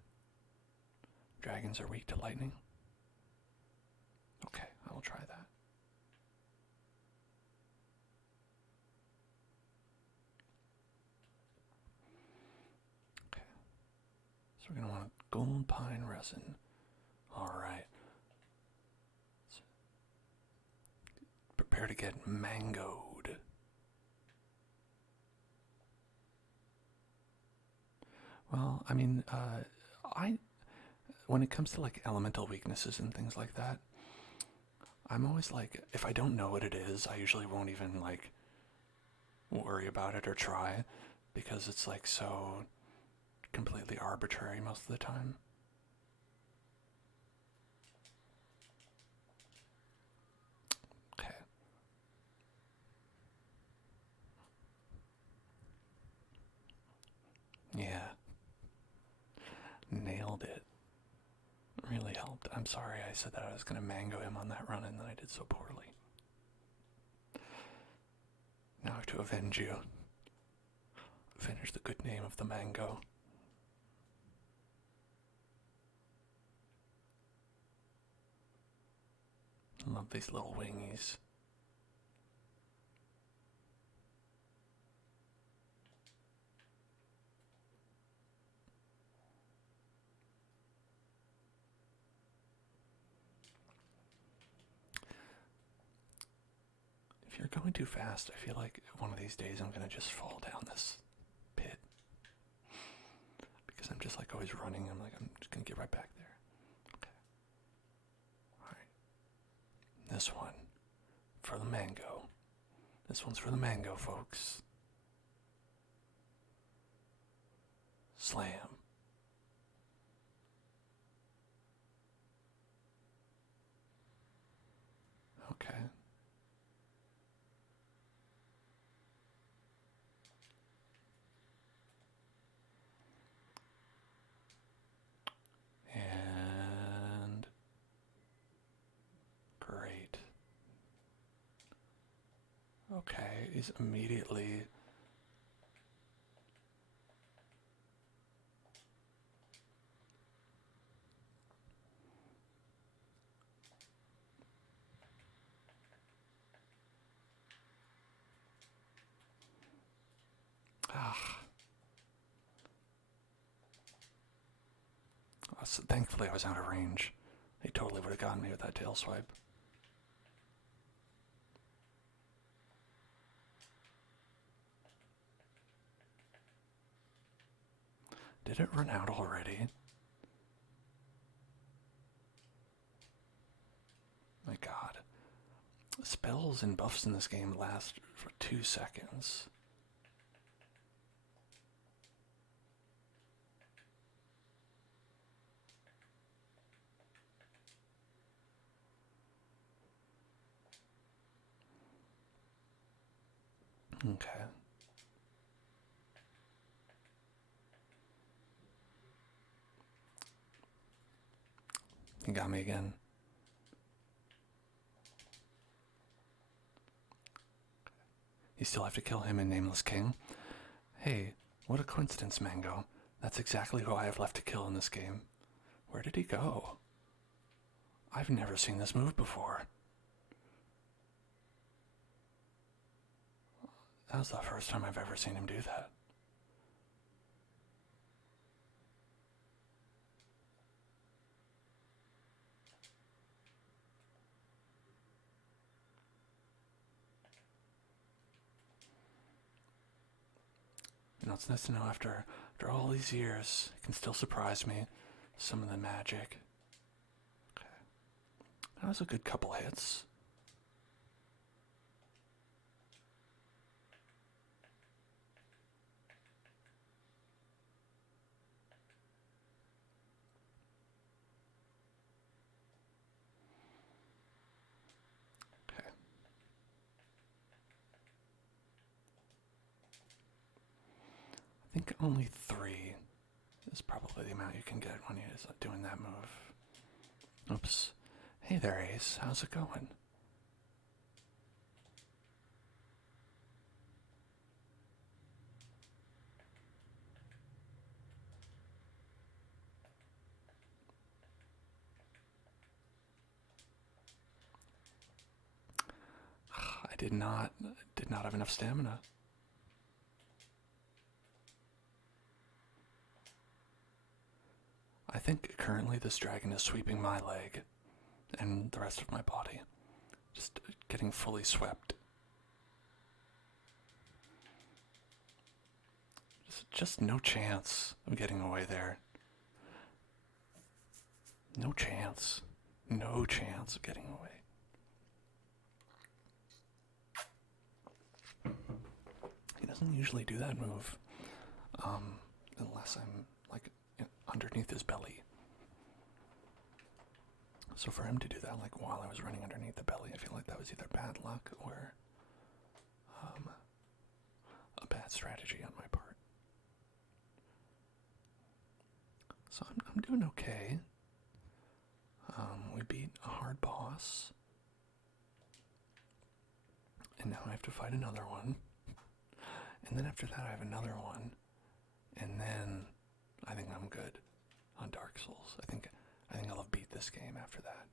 Dragons are weak to lightning? Okay, I will try that. Okay. So we're going to want gold pine resin. Alright. Prepare to get mangoed. Well, I mean, when it comes to like elemental weaknesses and things like that, I'm always like, if I don't know what it is, I usually won't even like worry about it or try, because it's like so completely arbitrary most of the time. Okay. Yeah. Nailed it. Really helped. I'm sorry I said that I was going to mango him on that run and then I did so poorly. Now I have to avenge you. Finish the good name of the mango. I love these little wingies. If you're going too fast, I feel like one of these days I'm going to just fall down this pit. Because I'm just like always running. I'm like, I'm just going to get right back there. Okay. Alright. This one for the mango. This one's for the mango, folks. Slam. Okay. And great. Okay, he's immediately thankfully I was out of range. He totally would have gotten me with that tail swipe. Did it run out already? My god. Spells and buffs in this game last for 2 seconds. Okay. You got me again. You still have to kill him and Nameless King? Hey, what a coincidence, Mango. That's exactly who I have left to kill in this game. Where did he go? I've never seen this move before. That was the first time I've ever seen him do that. You know, it's nice to know after all these years, it can still surprise me, some of the magic. Okay. That was a good couple hits. Okay. I think only 3 is probably the amount you can get when you're doing that move. Oops. Hey there, Ace. How's it going? I did not have enough stamina. I think currently this dragon is sweeping my leg and the rest of my body. Just getting fully swept. Just no chance of getting away there. No chance. No chance of getting away. He doesn't usually do that move. Unless I'm like underneath his belly. So for him to do that like while I was running underneath the belly, I feel like that was either bad luck or a bad strategy on my part. So I'm doing okay. We beat a hard boss. And now I have to fight another one. And then after that I have another one. And then I think I'm good on Dark Souls. I think I'll have beat this game after that.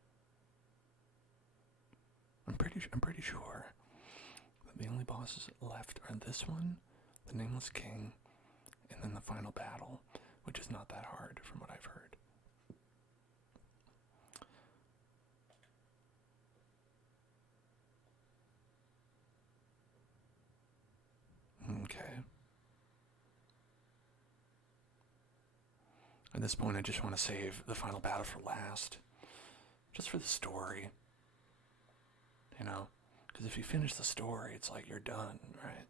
I'm pretty sure that the only bosses left are this one, the Nameless King, and then the final battle, which is not that hard from what I've heard. Okay. At this point, I just want to save the final battle for last. Just for the story. You know? Because if you finish the story, it's like you're done, right?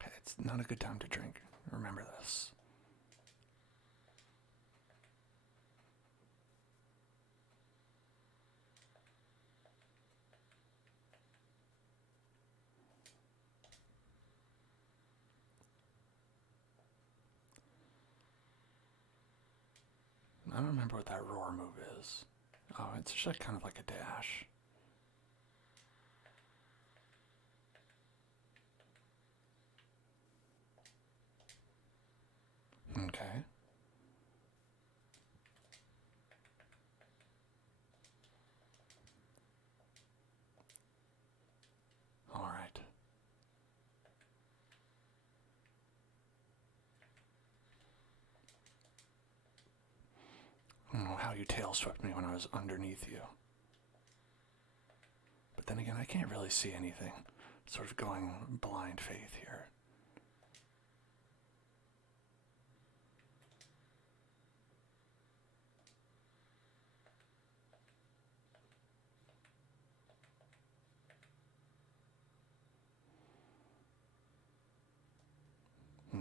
Okay, it's not a good time to drink. Remember this. I don't remember what that roar move is. Oh, it's just like kind of like a dash. Okay. All right. you tail swept me when I was underneath you. But then again, I can't really see anything. Sort of going blind faith here.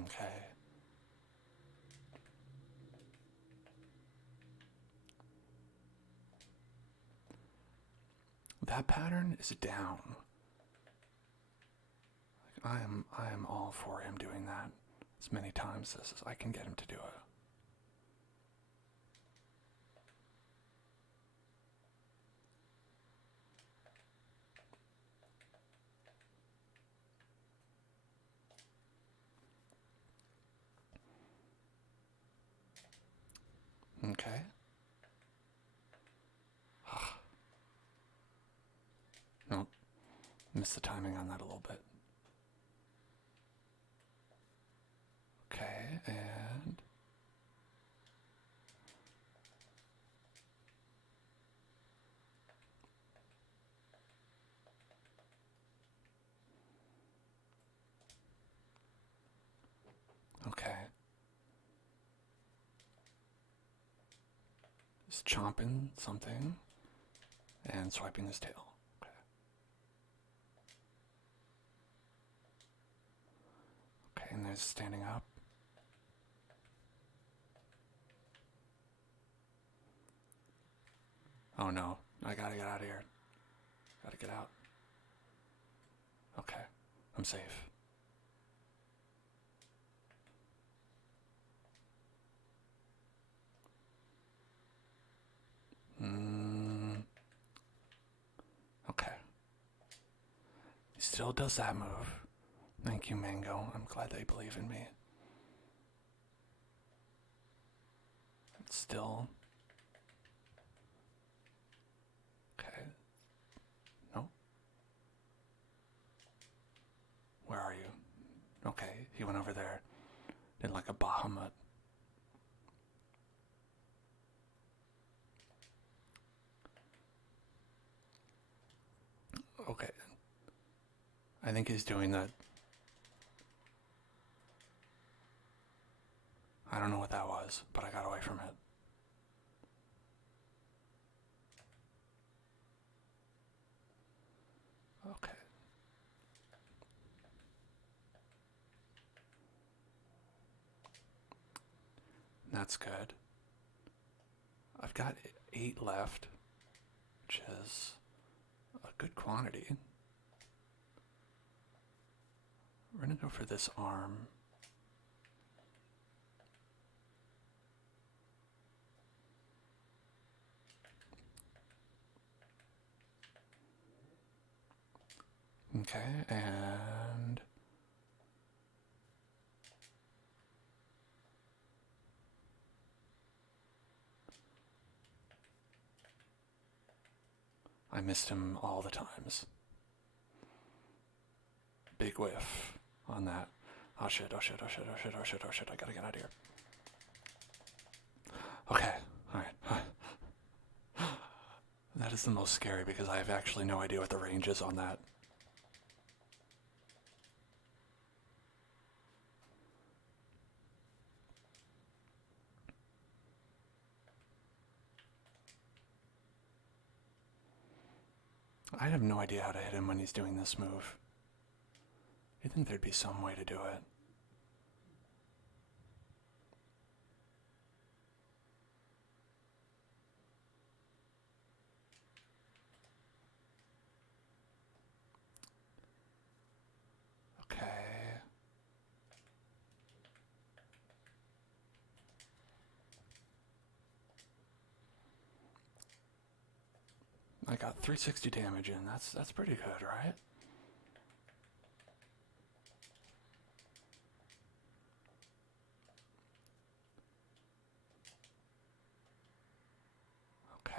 Okay. That pattern is down. I am all for him doing that as many times as I can get him to do it. Okay. Nope. Missed the timing on that a little bit. Okay, and okay. Just chomping something and swiping his tail. Okay. Okay, and there's standing up. Oh no, I gotta get out of here. Gotta get out. Okay, I'm safe. Okay. He still does that move. Thank you, Mango. I'm glad they believe in me. It's still... Okay. No? Where are you? Okay, he went over there. Did like a Bahamut. Okay. I think he's doing that. I don't know what that was, but I got away from it. Okay. That's good. I've got 8 left, which is a good quantity. We're gonna go for this arm. Okay, and I missed him all the times. Big whiff on that. Oh shit, oh shit, oh shit, oh shit, oh shit, oh shit, I gotta get out of here. Okay, alright. That is the most scary because I have actually no idea what the range is on that. I have no idea how to hit him when he's doing this move. You'd think there'd be some way to do it. Okay. I got 360 damage in. That's pretty good, right? Okay.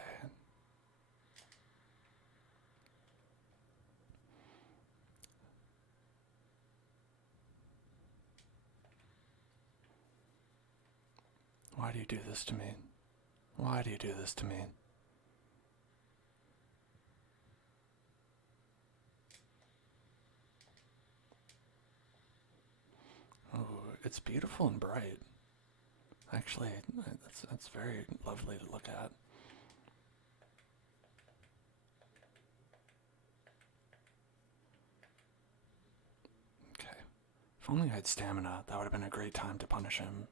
Why do you do this to me? Why do you do this to me? Oh, it's beautiful and bright. Actually, that's very lovely to look at. Okay. If only I had stamina, that would have been a great time to punish him.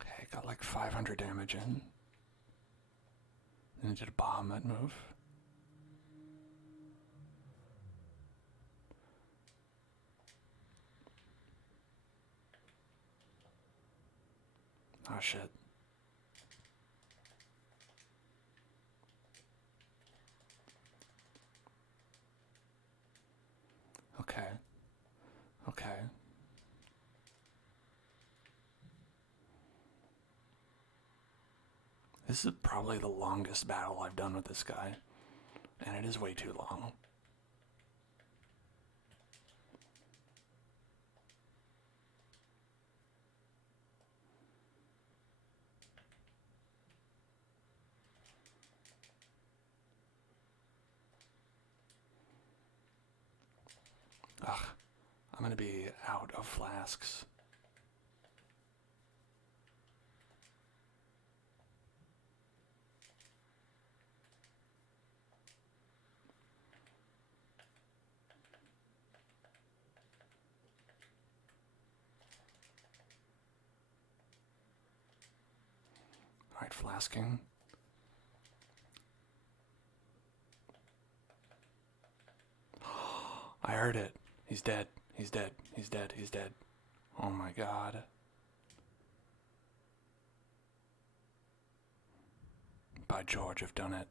Okay, got like 500 damage in. And he did a bomb that move. Oh shit. Okay. Okay. This is probably the longest battle I've done with this guy. And it is way too long. Ugh. I'm gonna be out of flasks. Alright, flasking. I heard it. He's dead. He's dead. He's dead. He's dead. Oh my god. By George, I've done it.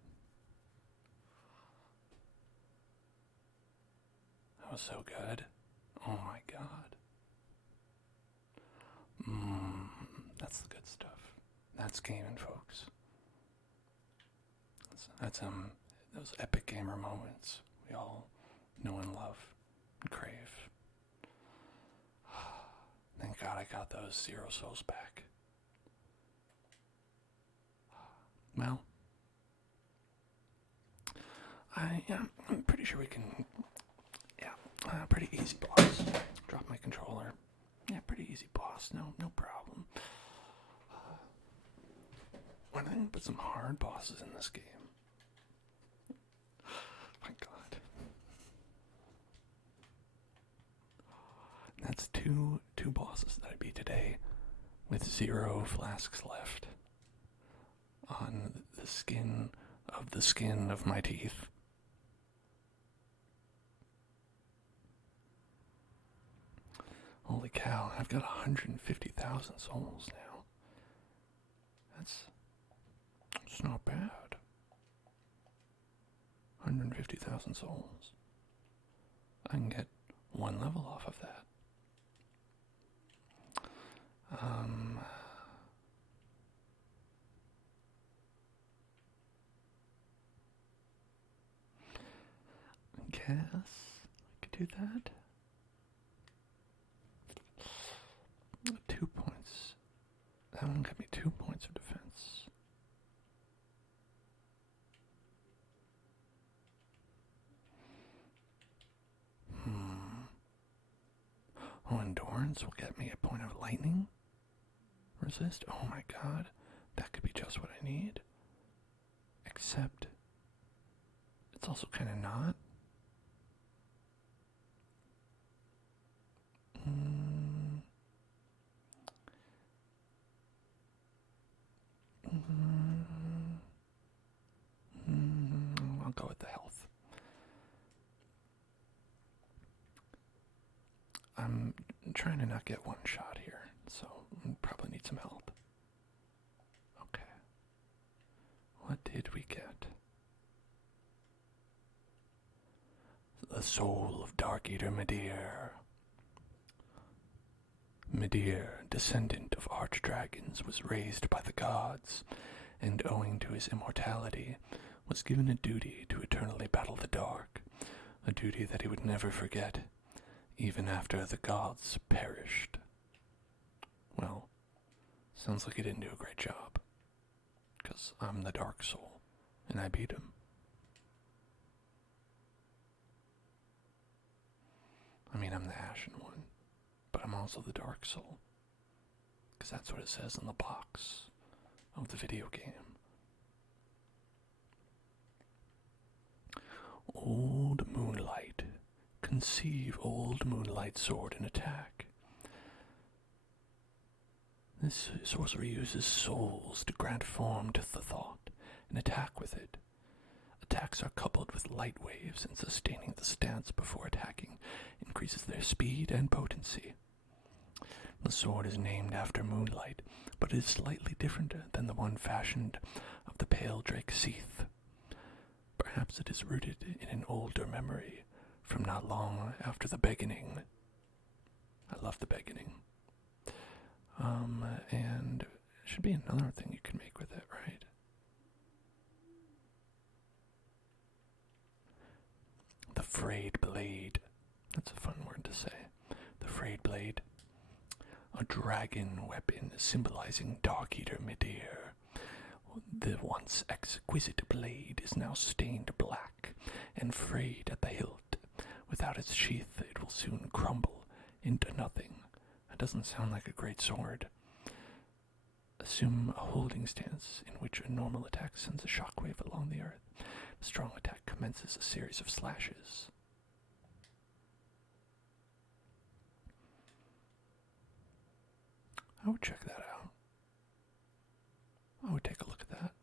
That was so good. Oh my god. That's the good stuff. That's gaming, folks. That's those epic gamer moments we all know and love and crave. Thank God I got those 0 souls back. Well, I'm pretty sure we can. Yeah, pretty easy boss. Drop my controller. Yeah, pretty easy boss. No problem. Why don't I put some hard bosses in this game? My God. That's two bosses that I beat today with 0 flasks left on the skin of my teeth. Holy cow, I've got 150,000 souls now. That's not bad. 150,000 souls. I can get 1 level off of that. I guess I could do that. 2 points. That one got me 2 points of defense. Oh, endurance will get me a point of lightning resist. Oh my god, that could be just what I need. Except, it's also kind of not. I'll go with the health. I'm trying to not get one shot here, so I probably need some help. Okay. What did we get? soul of Dark Eater Midir. Midir, descendant of archdragons, was raised by the gods, and owing to his immortality, was given a duty to eternally battle the dark, a duty that he would never forget, even after the gods perished. Well, sounds like he didn't do a great job, 'cause I'm the Dark Soul, and I beat him. I mean, I'm the Ashen one, but I'm also the Dark Soul, 'cause that's what it says on the box of the video game. Old Moonlight. Conceive Old Moonlight sword and attack. This sorcery uses souls to grant form to the thought and attack with it. Attacks are coupled with light waves, and sustaining the stance before attacking increases their speed and potency. The sword is named after Moonlight, but it is slightly different than the one fashioned of the pale drake Seath. Perhaps it is rooted in an older memory from not long after the beginning. I love the beginning. And there should be another thing you can make with it, right? The Frayed Blade. That's a fun word to say. The Frayed Blade. A dragon weapon symbolizing Dark Eater Midir. The once exquisite blade is now stained black and frayed at the hilt. Without its sheath, it will soon crumble into nothing. That doesn't sound like a great sword. Assume a holding stance in which a normal attack sends a shockwave along the earth. A strong attack commences a series of slashes. I would check that out. I would take a look at that.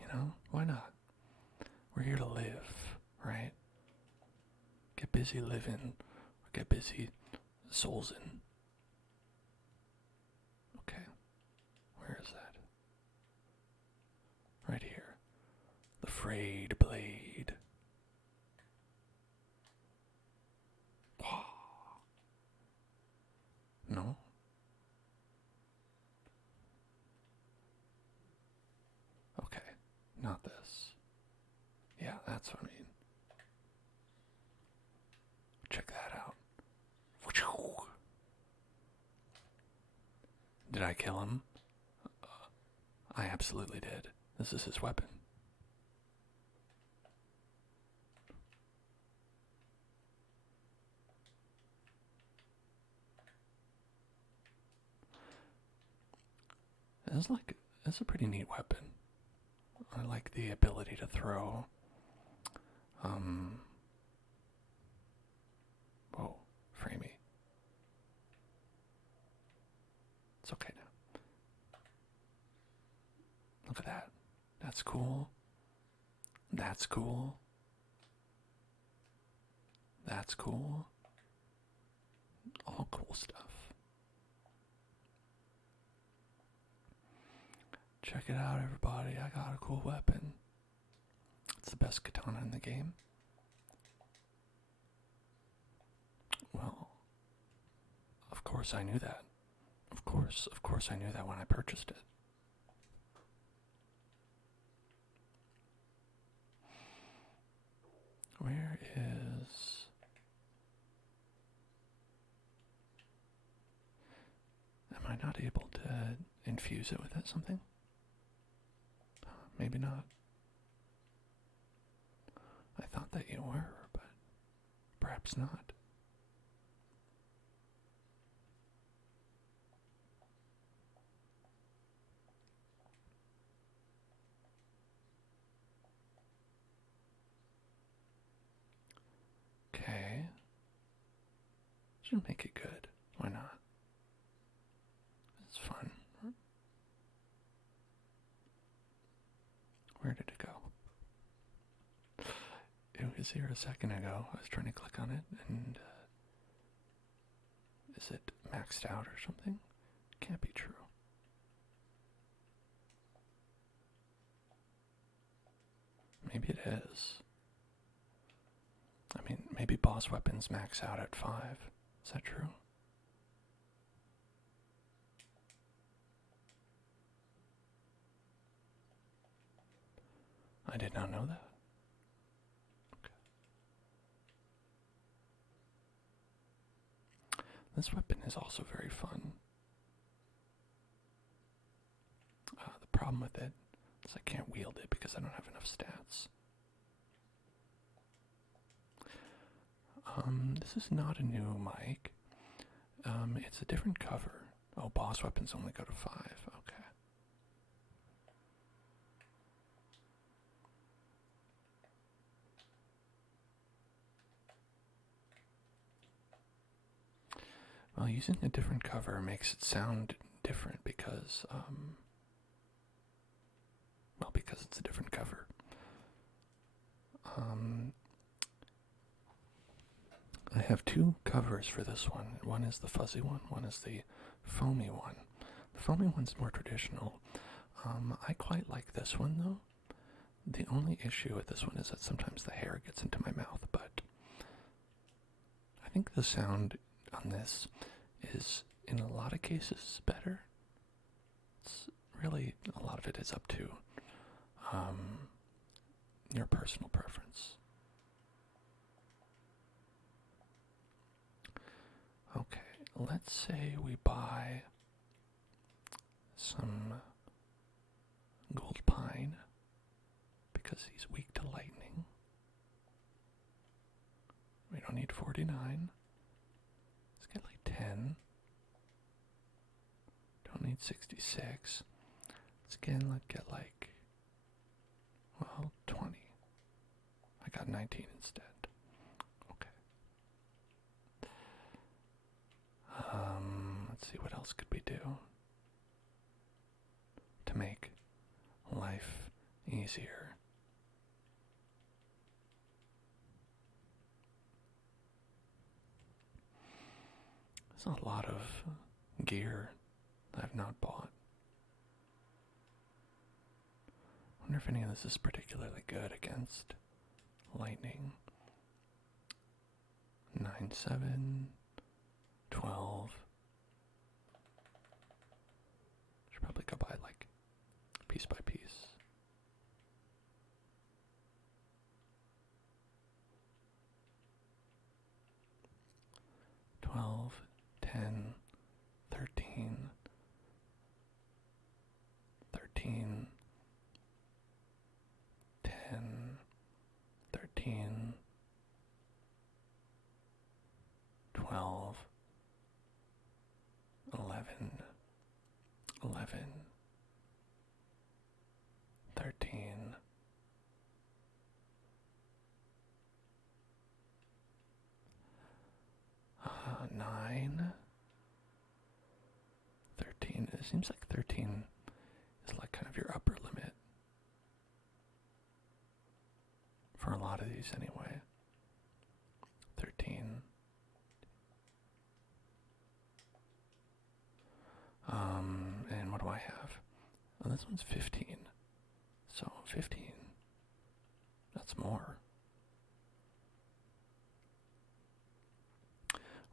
You know, why not? We're here to live, right? Get busy living, or get busy soulsing. Okay, where is that? Right here. The Frayed Blade. No? Okay, not this. Yeah, that's what I mean. Check that out. Did I kill him? I absolutely did. This is his weapon. It's a pretty neat weapon. I like the ability to throw. Whoa, framey. It's okay now. Look at that. That's cool. That's cool. That's cool. All cool stuff. Check it out, everybody. I got a cool weapon. It's the best katana in the game. Well, of course I knew that. Of course I knew that when I purchased it. Where is... Am I not able to infuse it with something? Maybe not. I thought that you were, but perhaps not. Okay. Should make it good. Why not? It's fun. Where did it go? It was here a second ago. I was trying to click on it, and is it maxed out or something? Can't be true. Maybe it is. I mean, maybe boss weapons max out at 5. Is that true? I did not know that. Okay. This weapon is also very fun. The problem with it is I can't wield it because I don't have enough stats. This is not a new mic. It's a different cover. Oh, boss weapons only go to 5. Okay. Well, using a different cover makes it sound different because, because it's a different cover. I have 2 covers for this one. One is the fuzzy one is the foamy one. The foamy one's more traditional. I quite like this one, though. The only issue with this one is that sometimes the hair gets into my mouth, but I think the sound on this is, in a lot of cases, better. It's really, a lot of it is up to your personal preference. Okay, let's say we buy some gold pine because he's weak to lightning. We don't need 49. Let's get like 10. Don't need 66. Let's get like, 20. I got 19 instead. Okay. Let's see, what else could we do to make life easier? There's a lot of gear that I've not bought. I wonder if any of this is particularly good against lightning. 9, 7, 12. Should probably go by like piece by piece. $12, 10, 13, 13, 10, 13, 12, 11, 11, 13, 9, 13. It seems like 13 is like kind of your upper limit for a lot of these anyway. 13. And what do I have? Oh, this one's 15. So 15. That's more.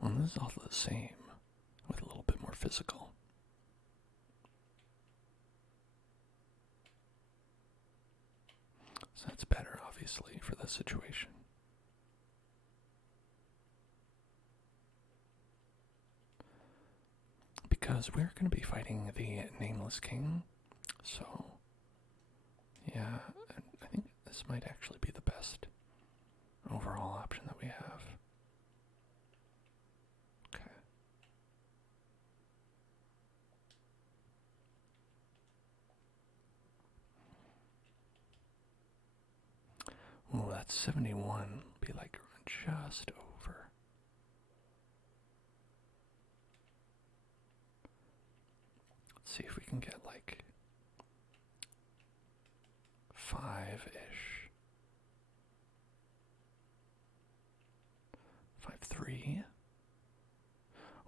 Well, this is all the same, with a little bit more physical. So that's better, obviously, for this situation. Because we're going to be fighting the Nameless King, so yeah, I think this might actually be the best overall option that we have. Okay. Oh, that's 71. Be like just over. Let's see if we can get like 5-ish. 5.3.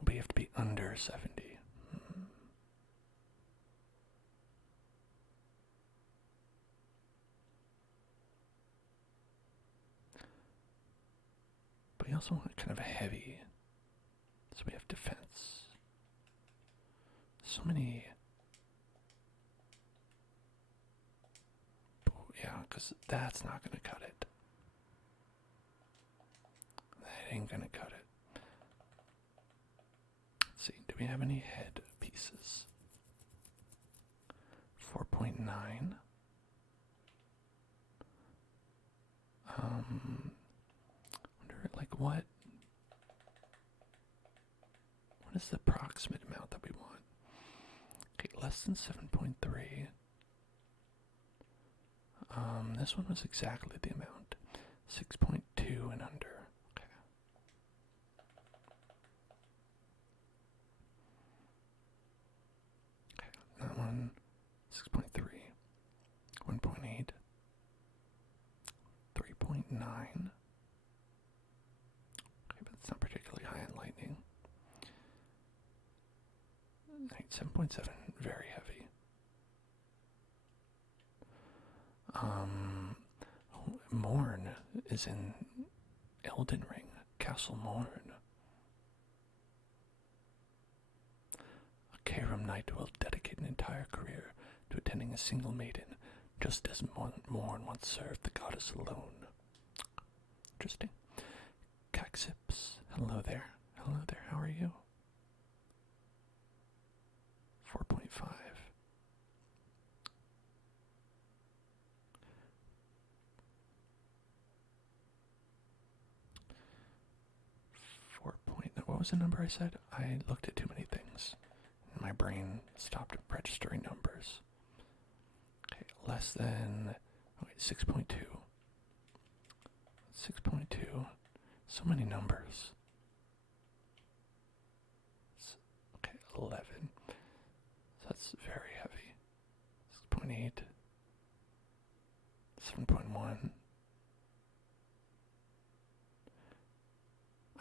We have to be under 70. also want kind of a heavy. So we have defense. So many. Yeah, because that's not going to cut it. That ain't going to cut it. Let's see, do we have any head pieces? 4.9. Wonder, like, what is the approximate amount that we want? Okay, less than 7.3. This one was exactly the amount. 6.2 and under. Okay. Okay, that one, 6.3. 1.8. 3.9. Okay, but it's not particularly high in lightning. 7.7, very heavy. Morn is in Elden Ring. Castle Morn. A Karam knight will dedicate an entire career to attending a single maiden, just as Morn once served the goddess alone. Interesting. Caxips, hello there. Hello there, how are you? 4.5. 4. What was the number I said? I looked at too many things. My brain stopped registering numbers. Okay, less than 6.2. 6.2. So many numbers. Okay, 11. So that's very heavy. 6.8. 7.1.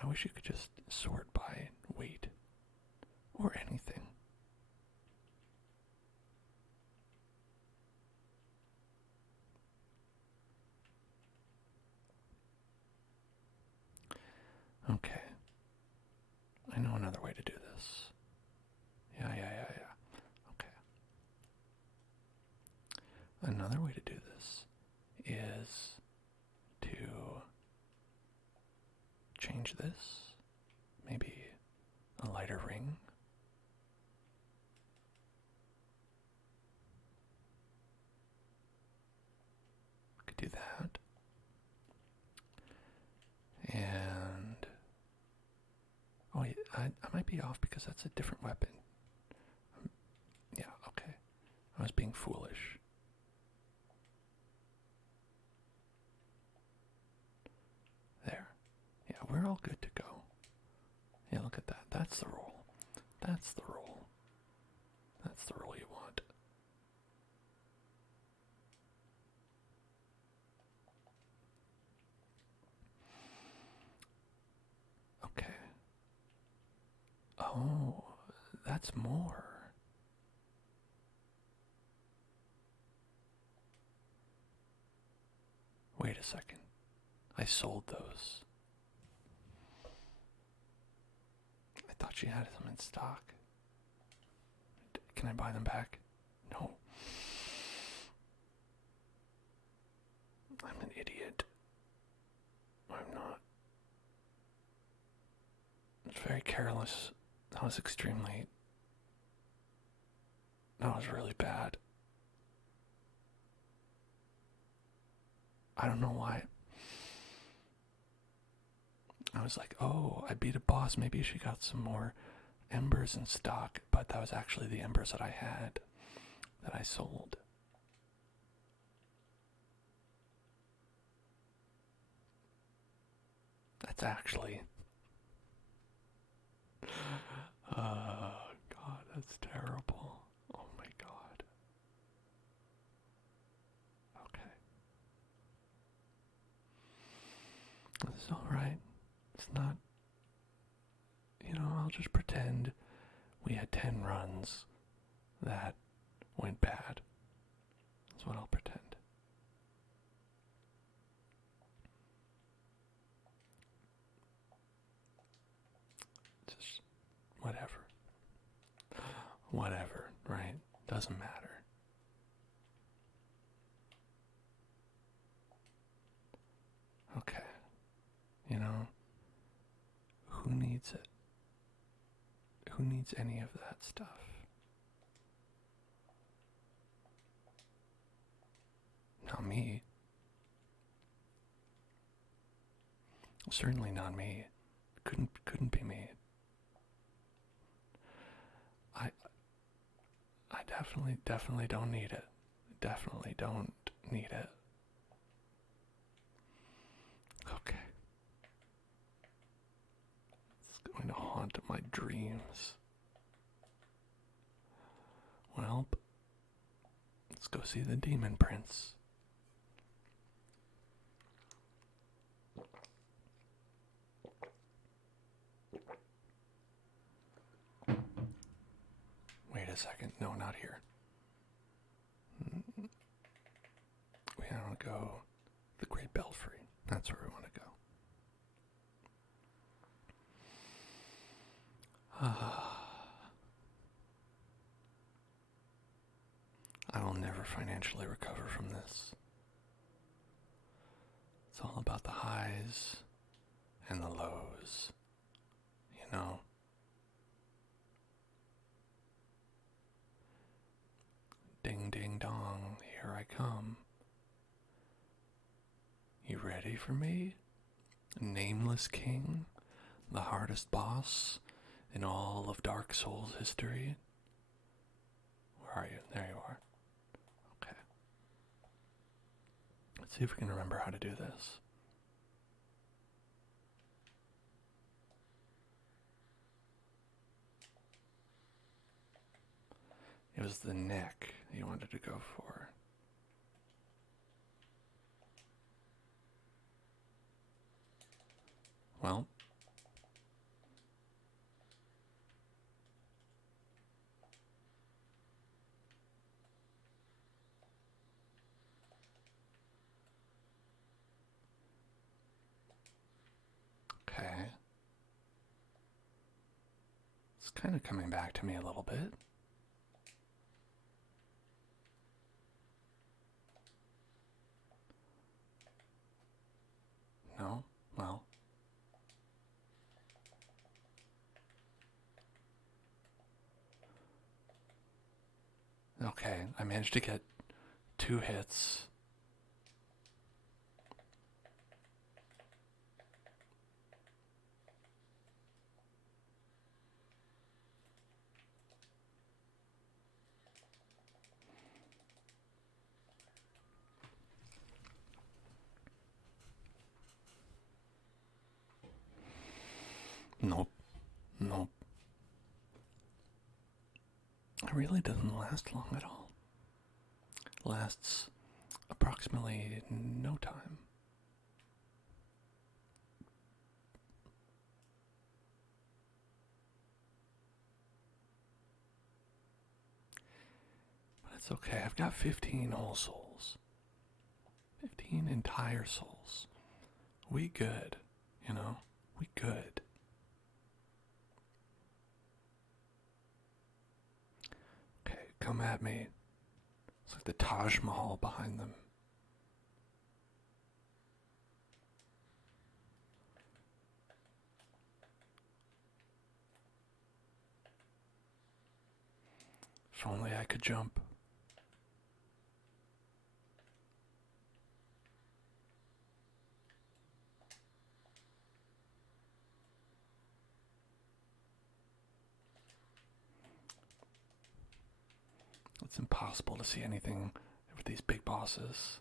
I wish you could just sort by weight or anything. Okay. I know another way to do this. Yeah. Okay. Another way to do this is to change this. Maybe a lighter ring. Could do that. And oh wait, I might be off because that's a different weapon. Yeah, okay. I was being foolish. There. Yeah, we're all good to go. Yeah, look at that. That's the roll. That's the roll. That's the roll you want. Okay. Oh, that's more. Wait a second. I sold those. I thought she had them in stock. Can I buy them back? No. I'm an idiot. I'm not. It's very careless. That was extremely. That was really bad. I don't know why. I was like, oh, I beat a boss. Maybe she got some more embers in stock. But that was actually the embers that I had that I sold. That's actually. God, that's terrible. Oh my God. Okay. It's alright. It's not. I'll just pretend we had 10 runs that went bad. That's what I'll pretend. whatever, right? Doesn't matter. Okay. You know, who needs it? Who needs any of that stuff? Not me. Certainly not me. Couldn't be me. I definitely don't need it. Definitely don't need it. Okay. It's going to haunt my dreams. Well, let's go see the Demon Prince. Wait a second. No, not here. We want to go the Great Belfry. That's where we want to go. I will never financially recover from this. It's all about the highs and the lows, you know. Ding ding dong, here I come. You ready for me? Nameless King, the hardest boss in all of Dark Souls history. Where are you? There you are. Okay. Let's see if we can remember how to do this. It was the neck you wanted to go for. Well, okay. It's kind of coming back to me a little bit. No? Well. Okay, I managed to get 2 hits. Nope. Nope. It really doesn't last long at all. It lasts approximately no time. But it's okay. I've got 15 whole souls. 15 entire souls. We good, you know? We good. Okay, come at me. It's like the Taj Mahal behind them. If only I could jump. It's impossible to see anything with these big bosses.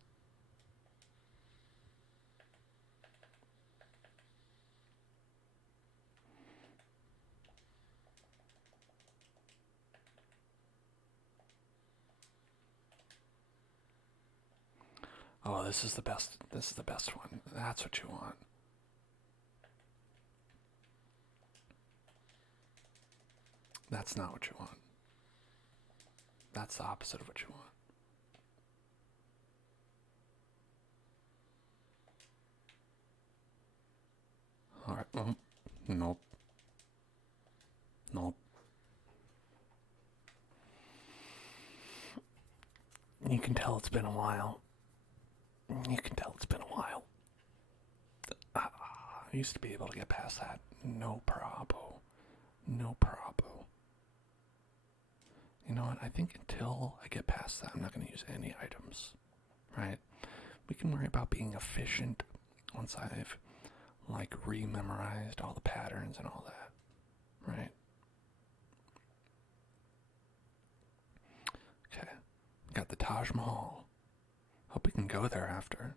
Oh, this is the best. This is the best one. That's what you want. That's not what you want. That's the opposite of what you want. Alright, well, nope. Nope. You can tell it's been a while. You can tell it's been a while. I used to be able to get past that. No probo. No probo. You know what? I think until I get past that, I'm not going to use any items. Right? We can worry about being efficient once I've, like, rememorized all the patterns and all that. Right? Okay. Got the Taj Mahal. Hope we can go there after.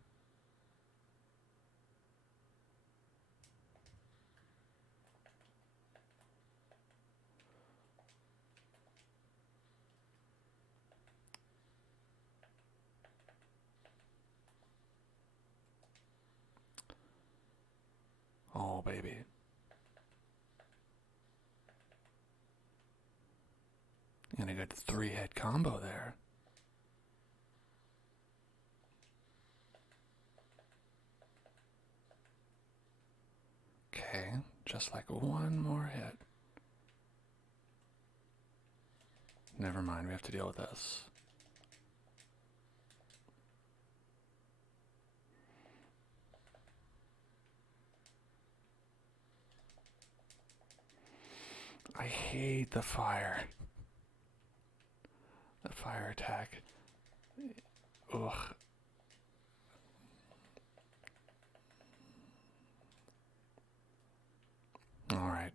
Oh, baby. And a good 3-hit combo there. Okay, just like one more hit. Never mind, we have to deal with this. I hate the fire. The fire attack. Ugh. Alright.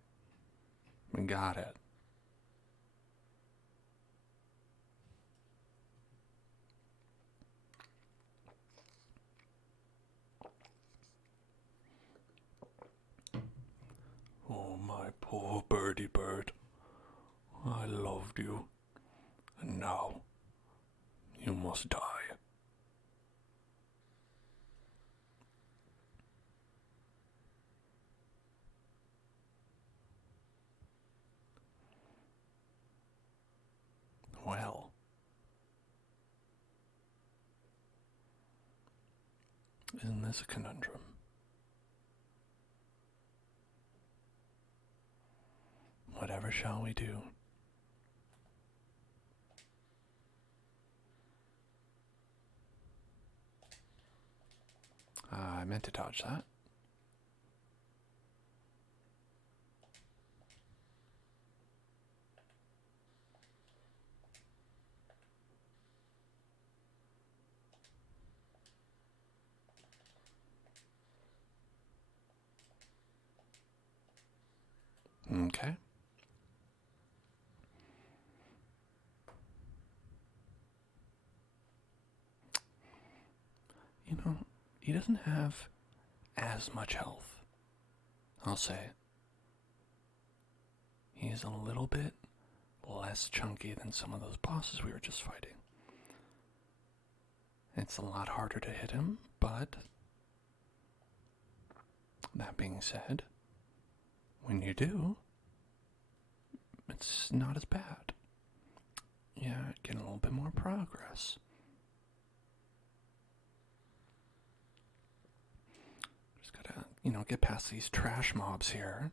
We got it. Oh, my poor birdie bird. I loved you. And now, you must die. Well, isn't this a conundrum? Whatever shall we do? I meant to dodge that. Okay. You know, he doesn't have as much health, I'll say. He's a little bit less chunky than some of those bosses we were just fighting. It's a lot harder to hit him, but that being said, when you do, it's not as bad. Yeah, get a little bit more progress. Just gotta, get past these trash mobs here.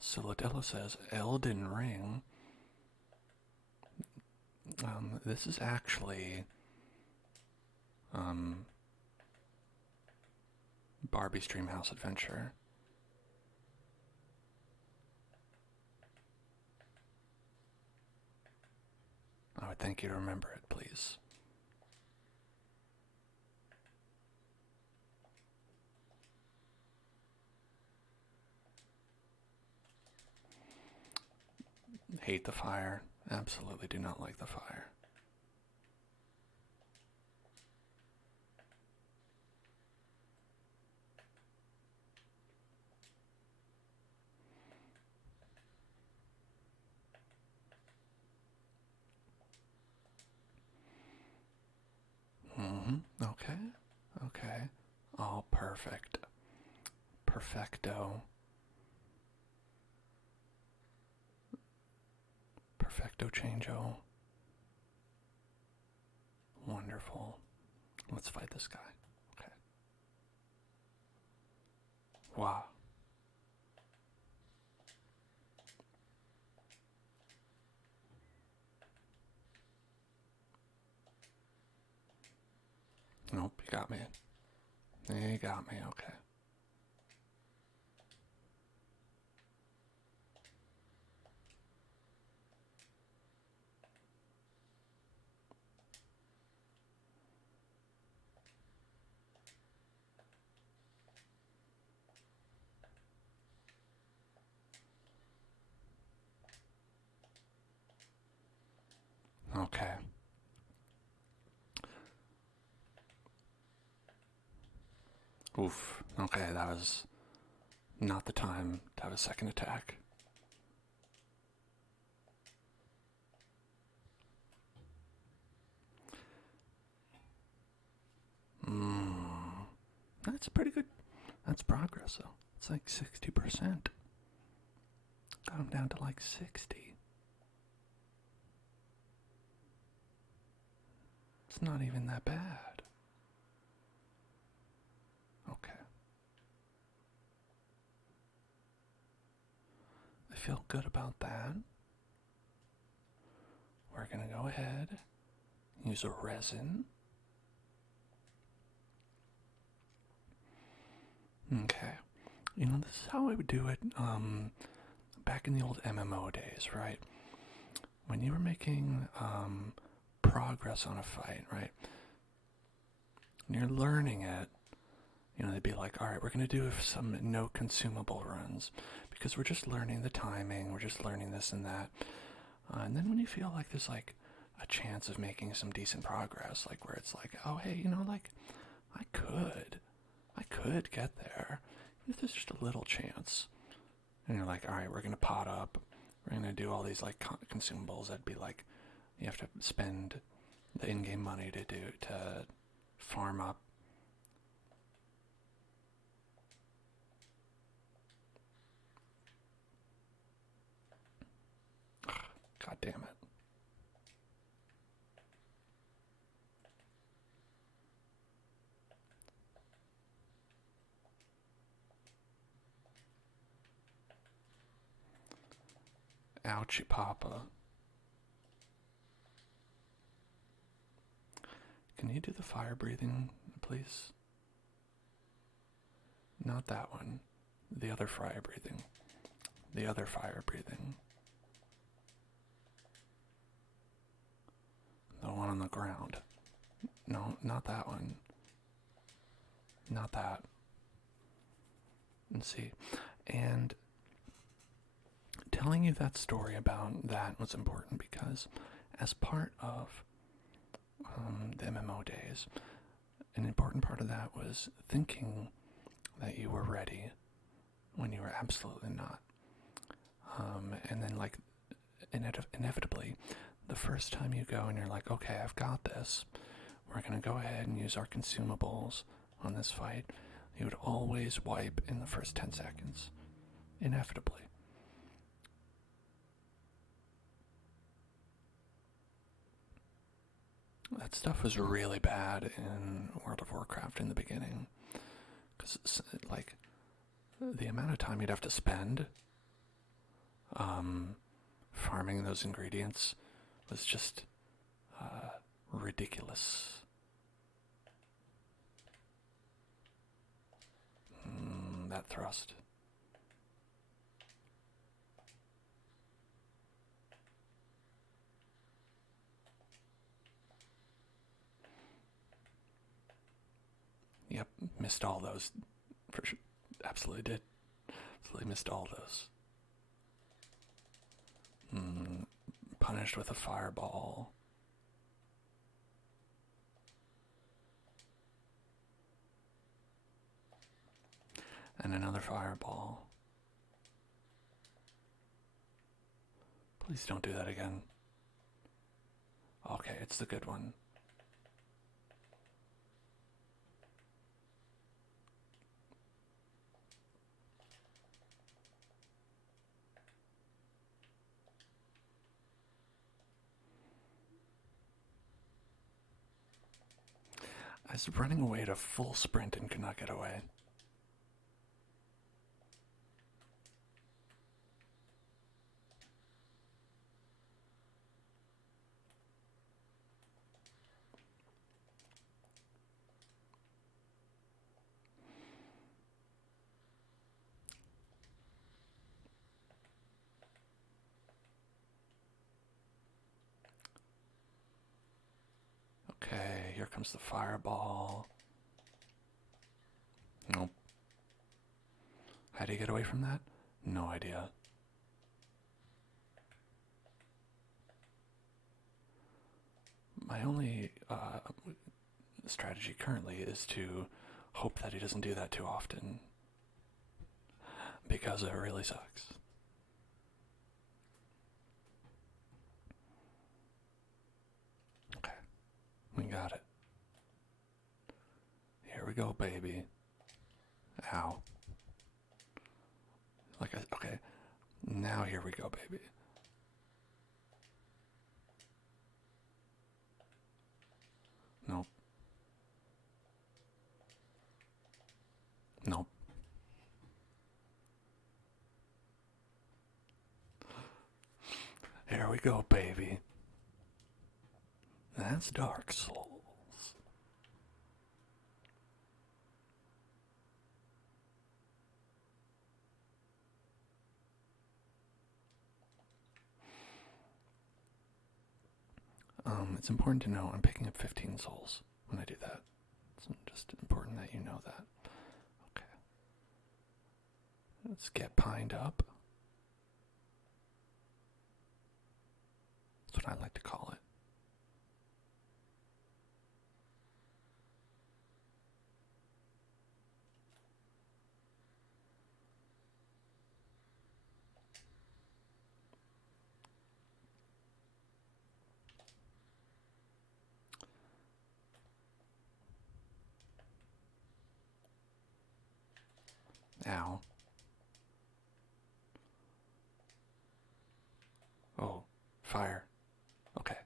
Silodella says, Elden Ring. This is actually Barbie's Dreamhouse Adventure. I would thank you to remember it, please. Hate the fire. Absolutely do not like the fire. Okay. Okay. All perfect. Perfecto. Perfecto changeo. Wonderful. Let's fight this guy. Okay. Wow. Nope, you got me. You got me, okay. Okay. Oof. Okay, that was not the time to have a second attack. That's pretty good. That's progress, though. It's like 60%. Got him down to like 60. It's not even that bad. Okay. I feel good about that. We're going to go ahead, use a resin. Okay. You know, this is how I would do it back in the old MMO days, right? When you were making progress on a fight, right? And you're learning it, you know, they'd be like, all right, we're going to do some no consumable runs because we're just learning the timing, we're just learning this and that. And then when you feel like there's like a chance of making some decent progress, like where it's like, oh, hey, you know, like I could get there if there's just a little chance. And you're like, all right, we're going to pot up. We're going to do all these like consumables. That'd be like, you have to spend the in-game money to farm up. God damn it. Ouchie papa. Can you do the fire breathing, please? Not that one. The other fire breathing. The other fire breathing. The one on the ground. No, not that one. Not that. And see. And telling you that story about that was important because as part of the MMO days, an important part of that was thinking that you were ready when you were absolutely not. And then, like, inevitably, the first time you go and you're like, okay, I've got this, we're going to go ahead and use our consumables on this fight, you would always wipe in the first 10 seconds. Inevitably. That stuff was really bad in World of Warcraft in the beginning. Because, like, the amount of time you'd have to spend farming those ingredients was just ridiculous. That thrust. Yep, missed all those. For sure. Absolutely did. Absolutely missed all those. Punished with a fireball. And another fireball. Please don't do that again. Okay, it's the good one. I was running away at a full sprint and could not get away. here comes the fireball. Nope. How do you get away from that? No idea. My only strategy currently is to hope that he doesn't do that too often, because it really sucks. Okay, we got it. Here we go, baby. Ow. Okay, now here we go, baby. Nope. Nope. Here we go, baby. That's Dark Souls. It's important to know I'm picking up 15 souls when I do that. It's just important that you know that. Okay. Let's get pined up. That's what I like to call it. Ow. Oh, fire. Okay.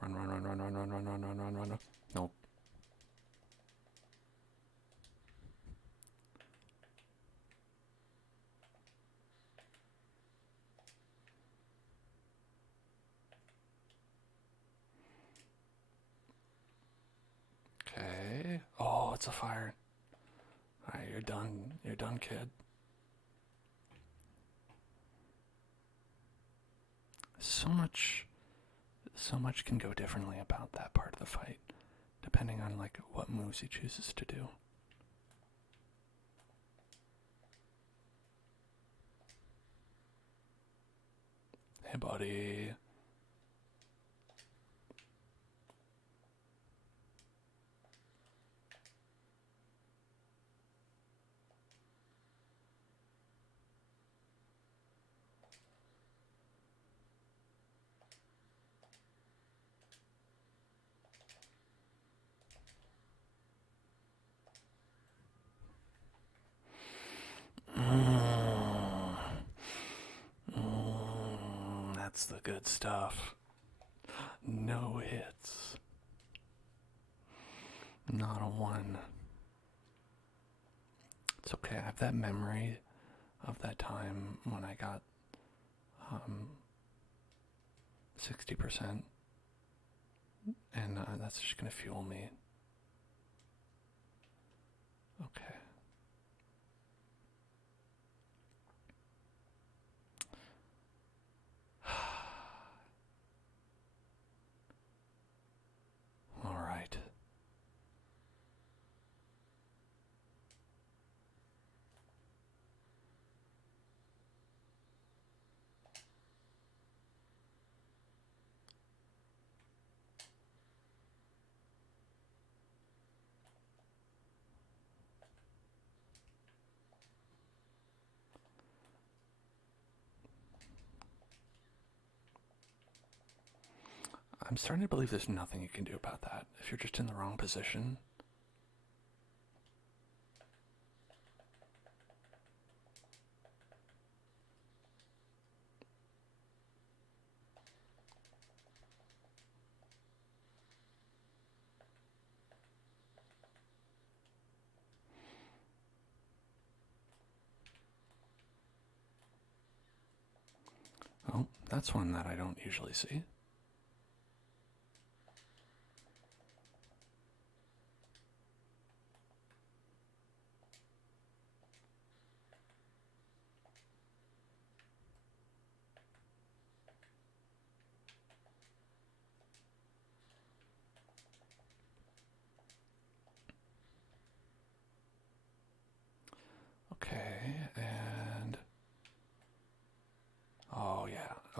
Run. Nope. Okay. Oh, it's a fire. Alright, you're done. You're done, kid. So much can go differently about that part of the fight, depending on like what moves he chooses to do. Hey, buddy. That's the good stuff. No hits. Not a one. It's okay, I have that memory of that time when I got 60%, and that's just gonna fuel me. Okay. All right. I'm starting to believe there's nothing you can do about that if you're just in the wrong position. Oh, that's one that I don't usually see.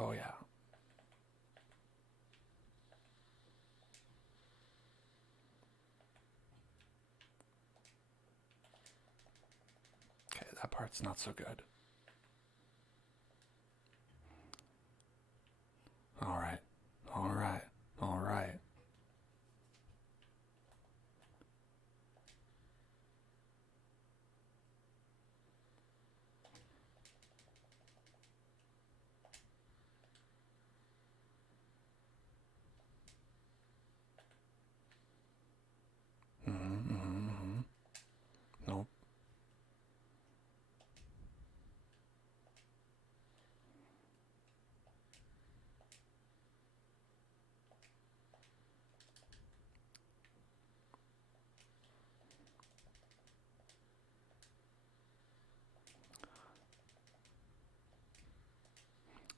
Oh, yeah. Okay, that part's not so good. All right. All right. All right. Nope.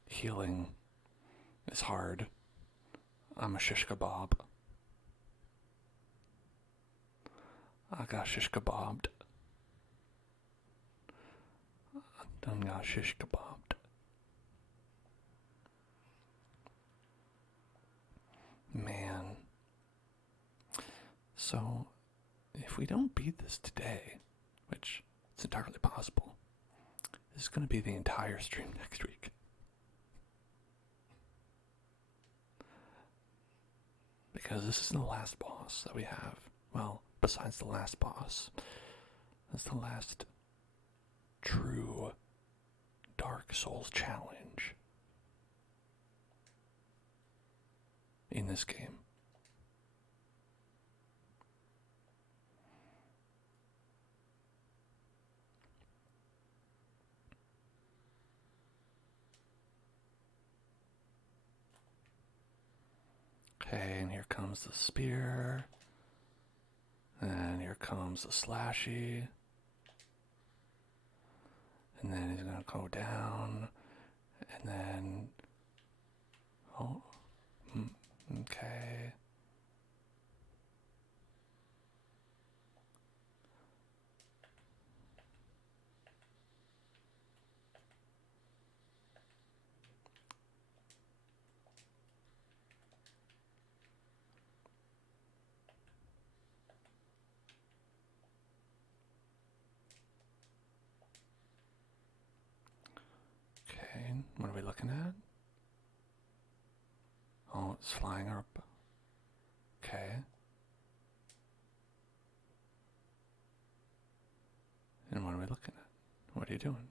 Healing is hard. I'm a shish kebab. I got shish kebabbed. Done got shish kebabbed. Man. So, if we don't beat this today, which is entirely possible, this is going to be the entire stream next week. Because this is the last boss that we have. Well, besides the last boss, it's the last true Dark Souls challenge in this game. Okay, and here comes the spear. And here comes the slashy. And then he's gonna go down. And then... Oh. Okay. Okay, what are we looking at? Oh, it's flying up. Okay. And what are we looking at? What are you doing?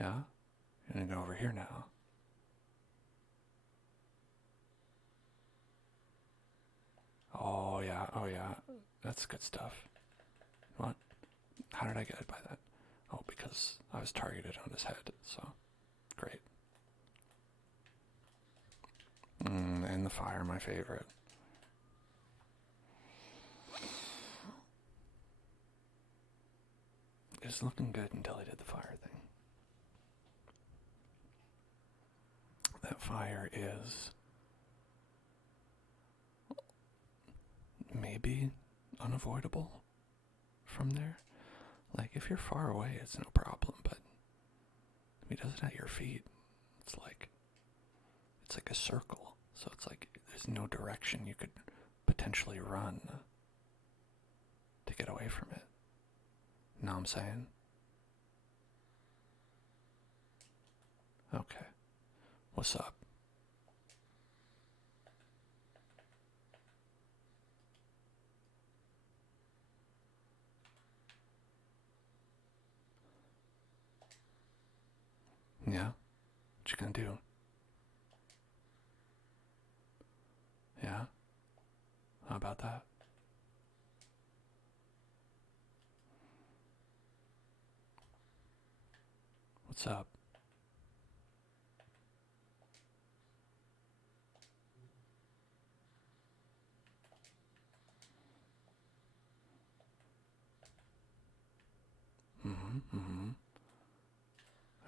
Yeah? You're gonna go over here now. Oh yeah. That's good stuff. What? How did I get it by that? Oh, because I was targeted on his head, so great. And the fire, my favorite. It was looking good until I did the fire thing. That fire is maybe unavoidable from there. Like, if you're far away, it's no problem, but if he does it at your feet, it's like a circle. So it's like there's no direction you could potentially run to get away from it. Know what I'm saying? Okay. What's up? Yeah? What you gonna do? Yeah? How about that? What's up?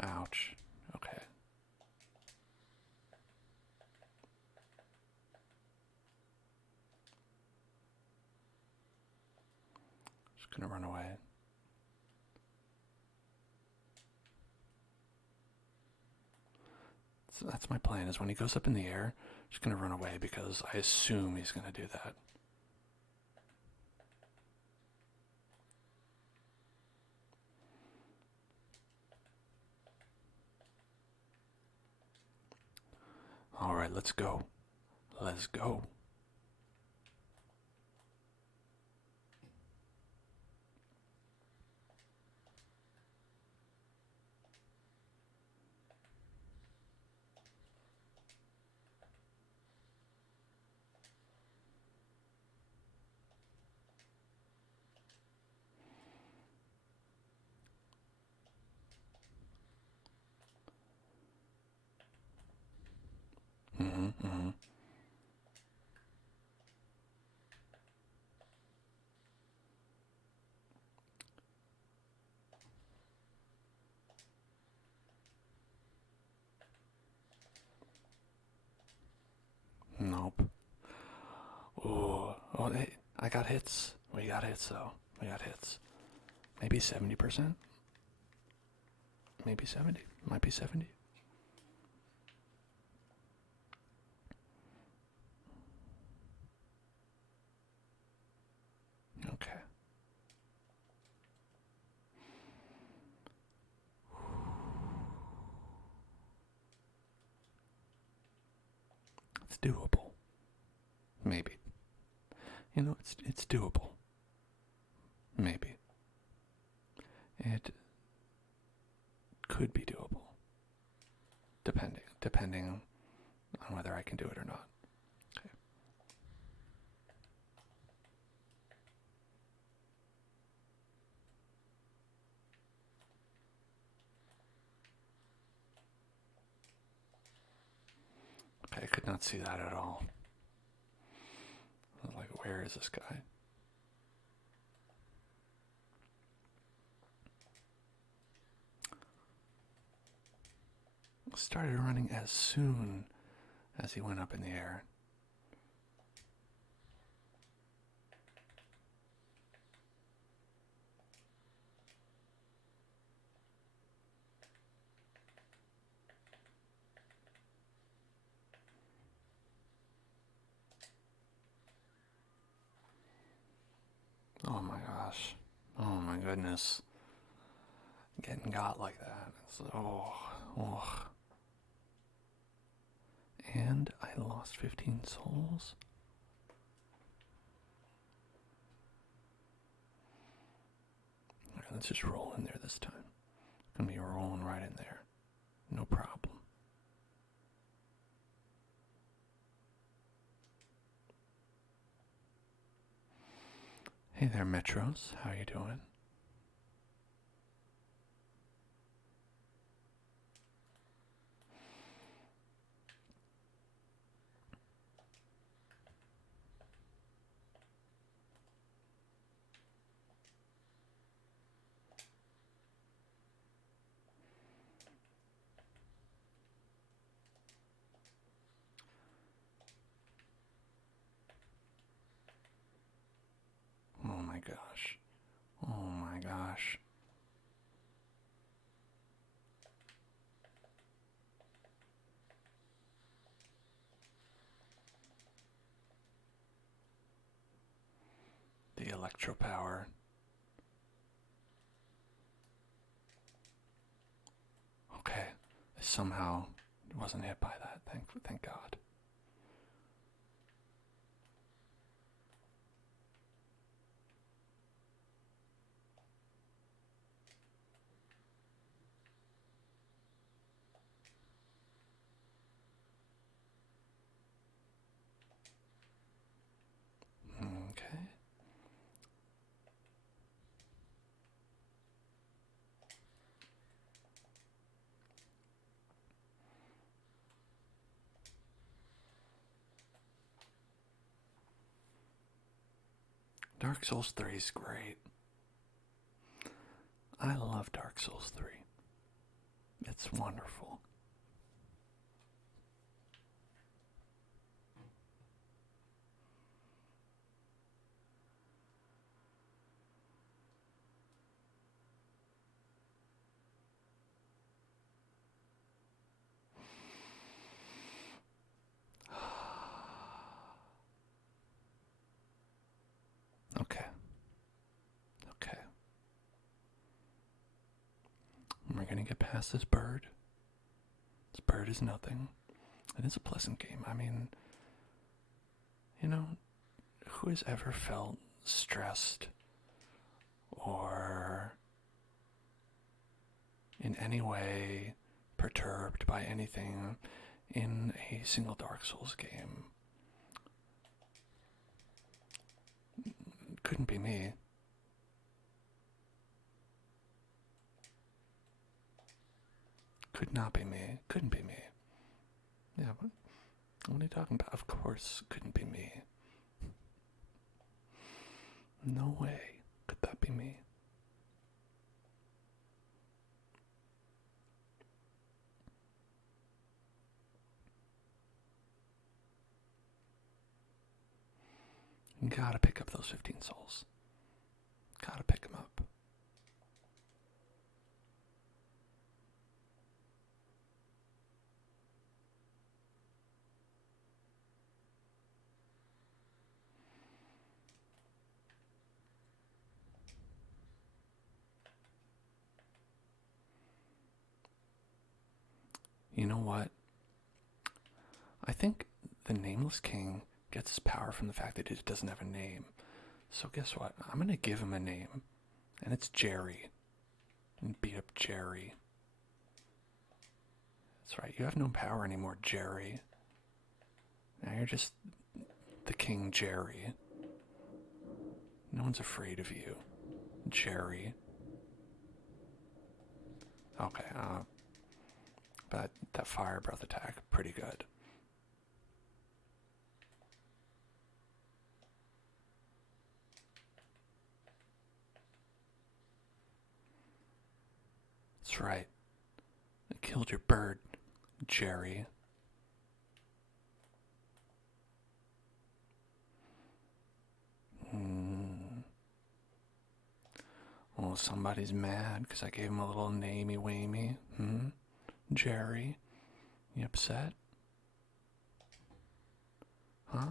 Ouch. Okay. Just gonna run away. That's my plan, is when he goes up in the air, I'm just going to run away because I assume he's going to do that. Alright, let's go. Let's go. Mm-hmm. Nope. Ooh. Oh, hey, I got hits. We got hits, though. We got hits. Maybe 70%? Maybe 70? Might be 70. Okay. It's doable. Maybe. You know, it's doable. Maybe. It could be doable. Depending on whether I can do it or not. Okay. Okay, I could not see that at all. I was like, where is this guy? Started running as soon as he went up in the air. Oh my gosh. Oh my goodness. Getting got like that. Oh. And I lost 15 souls. Alright, let's just roll in there this time. Gonna be rolling right in there. No problem. Hey there, Metros. How you doing? Oh my gosh. Oh my gosh. The electro power. Okay. I somehow wasn't hit by that. Thank God. Okay. Dark Souls 3 is great. I love Dark Souls 3. It's wonderful. going to get past this bird. This bird is nothing. It is a pleasant game. I mean, you know, who has ever felt stressed or in any way perturbed by anything in a single Dark Souls game? Couldn't be me. Could not be me. Couldn't be me. Yeah, what are you talking about? Of course, couldn't be me. No way could that be me. You gotta pick up those 15 souls. Gotta pick them up. You know what? I think the Nameless King gets his power from the fact that he doesn't have a name. So guess what? I'm going to give him a name. And it's Jerry. And beat up Jerry. That's right. You have no power anymore, Jerry. Now you're just the King Jerry. No one's afraid of you, Jerry. Okay, but that fire breath attack, pretty good. That's right. I killed your bird, Jerry. Oh, somebody's mad because I gave him a little namey-wamey. Jerry, you upset? Huh?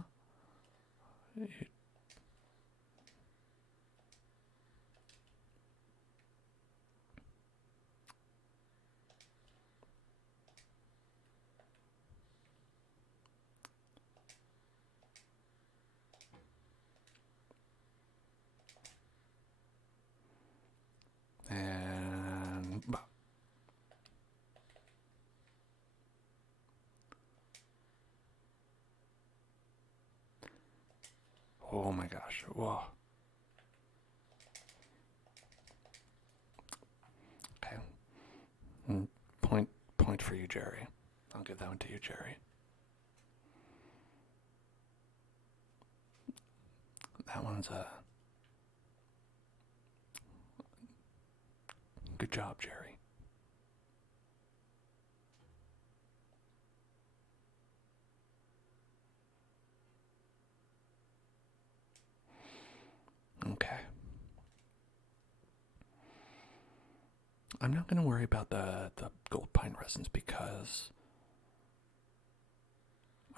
And oh my gosh. Whoa. Okay. Point for you, Jerry. I'll give that one to you, Jerry. That one's a good job, Jerry. Okay. I'm not going to worry about the gold pine resins because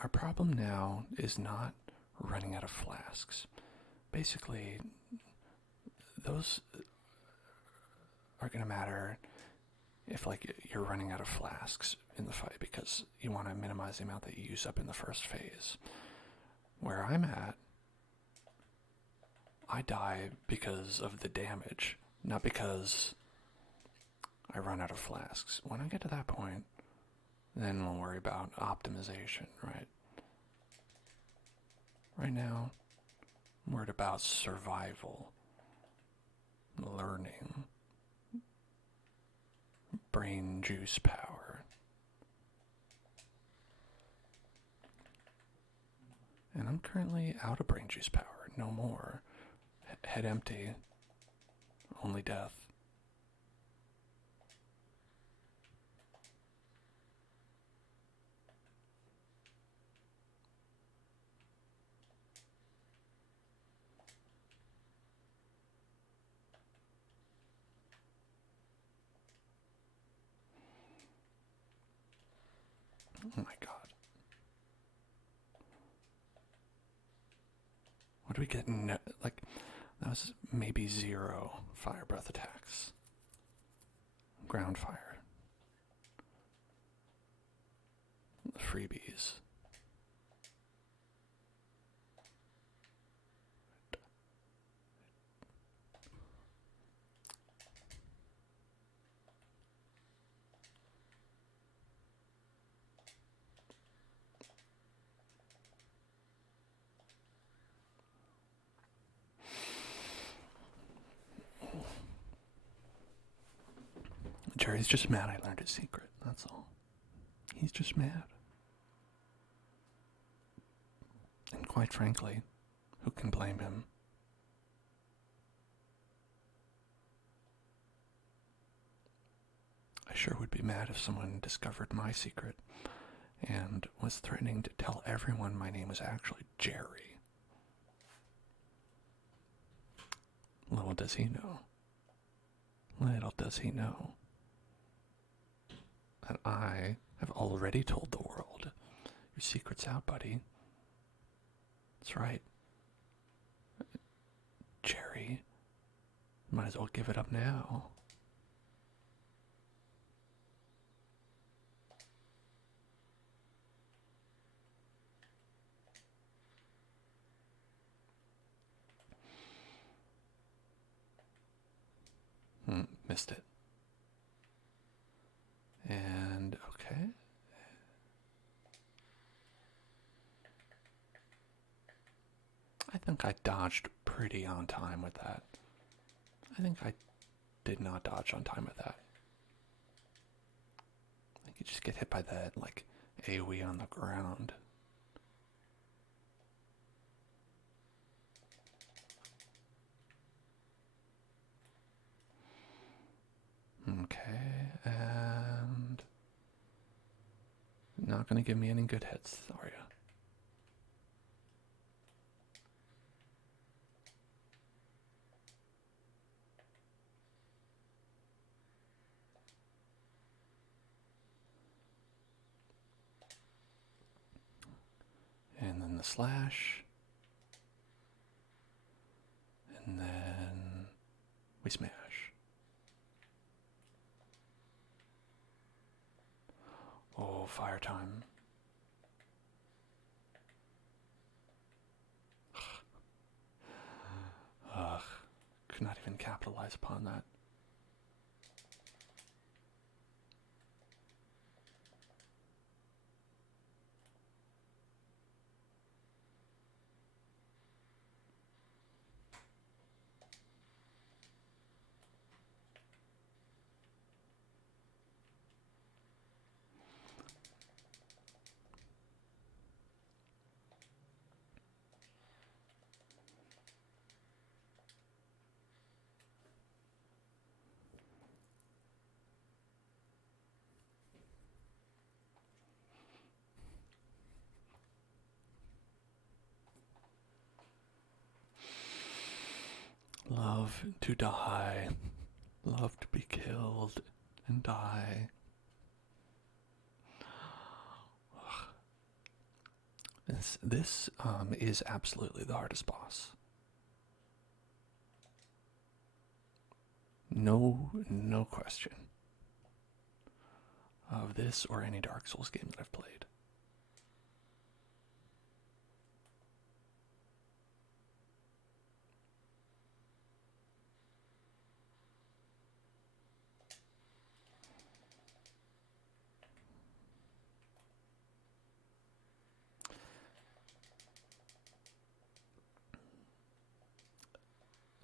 our problem now is not running out of flasks. Basically, those are going to matter if you're running out of flasks in the fight because you want to minimize the amount that you use up in the first phase. Where I'm at, I die because of the damage, not because I run out of flasks. When I get to that point, then we'll worry about optimization, right? Right now, I'm worried about survival, learning, brain juice power. And I'm currently out of brain juice power. No more. Head empty. Only death. Oh my god. What do we get in, like, that was maybe 0 fire breath attacks. Ground fire. freebies. Jerry's just mad I learned his secret, that's all. He's just mad. And quite frankly, who can blame him? I sure would be mad if someone discovered my secret and was threatening to tell everyone my name was actually Jerry. Little does he know. Little does he know that I have already told the world. Your secret's out, buddy. That's right. Jerry, might as well give it up now. Missed it. And okay. I think I dodged pretty on time with that. I think I did not dodge on time with that. I think you just get hit by that, like, AoE on the ground. Okay, and not gonna give me any good hits, are you? And then the slash. And then we smash. Oh, fire time. Ugh. Could not even capitalize upon that. Love to die. Love to be killed and die. This is absolutely the hardest boss. No question. Of this or any Dark Souls game that I've played.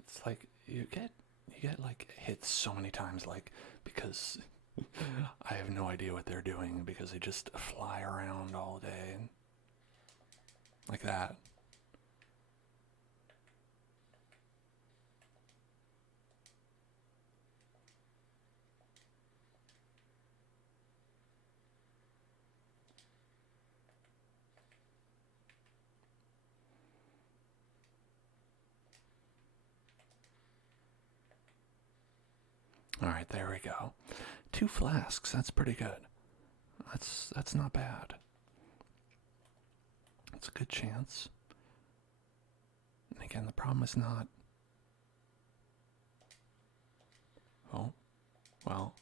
It's like you get like hit so many times, like, because I have no idea what they're doing, because they just fly around all day like that. All right, there we go. 2 flasks. That's pretty good. That's not bad. That's a good chance. And again, the problem is not. Oh, well.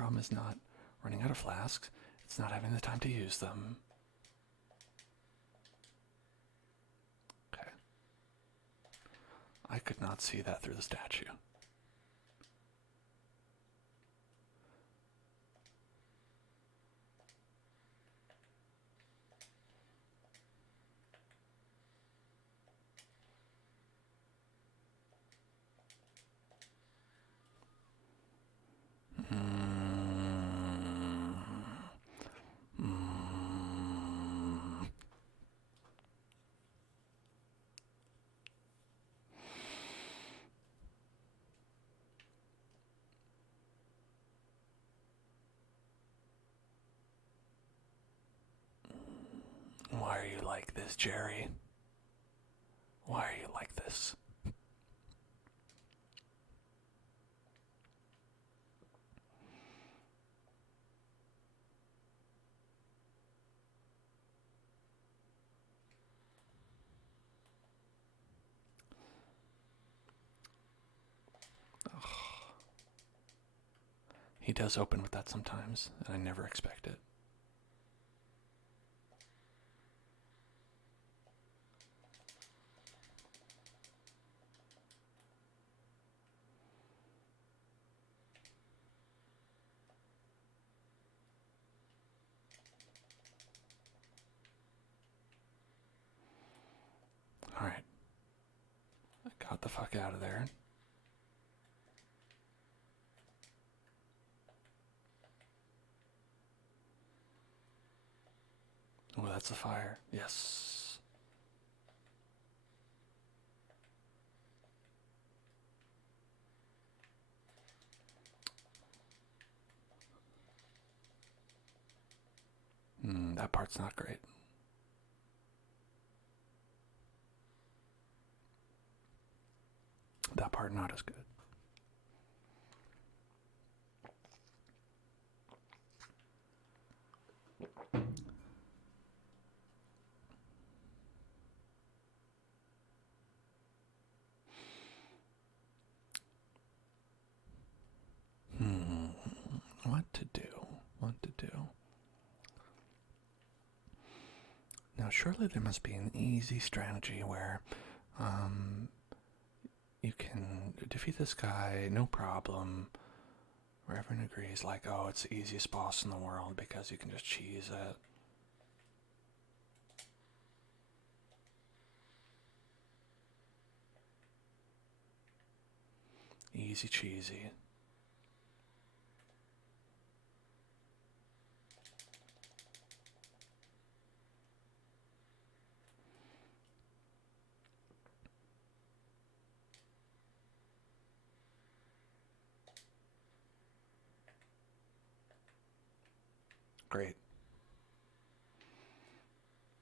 problem is not running out of flasks. It's not having the time to use them. Okay. I could not see that through the statue. Why are you like this, Jerry? Why are you like this? Ugh. He does open with that sometimes, and I never expect it. Alright. I got the fuck out of there. Oh, that's a fire. Yes. That part's not great. That part not as good. What to do? What to do? Now, surely there must be an easy strategy where you can defeat this guy, no problem, where everyone agrees, like, oh, it's the easiest boss in the world because you can just cheese it. Easy cheesy. Great.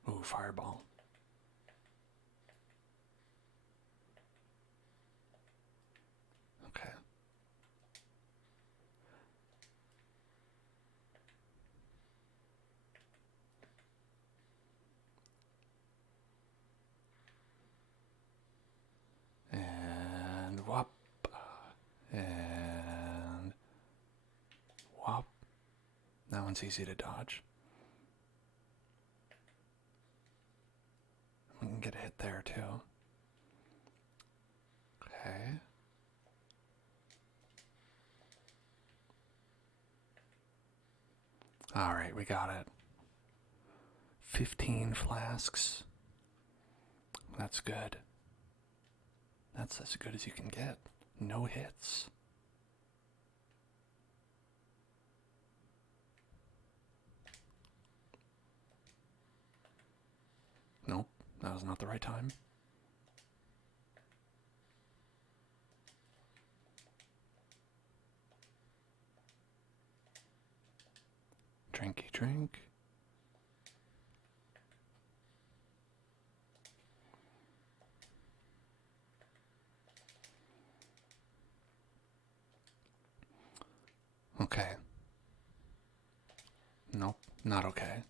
Ooh, fireball. Okay. And whop. And whop. That one's easy to dodge. We can get a hit there too. Okay. Alright, we got it. 15 flasks. That's good. That's as good as you can get. No hits. Nope, that was not the right time. Drinky drink. Okay. Nope, not okay.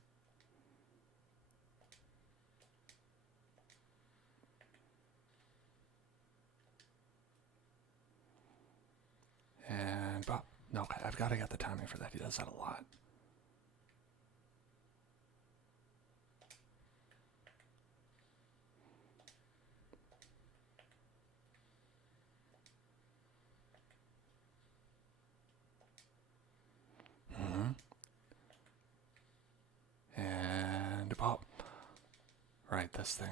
And bop. No, okay, I've got to get the timing for that. He does that a lot. And pop. Right, this thing.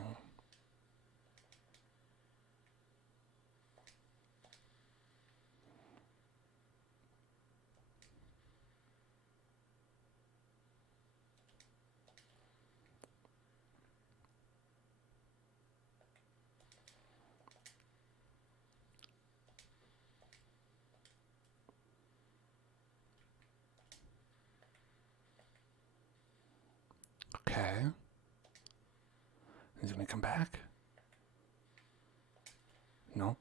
Okay. He's gonna come back? No.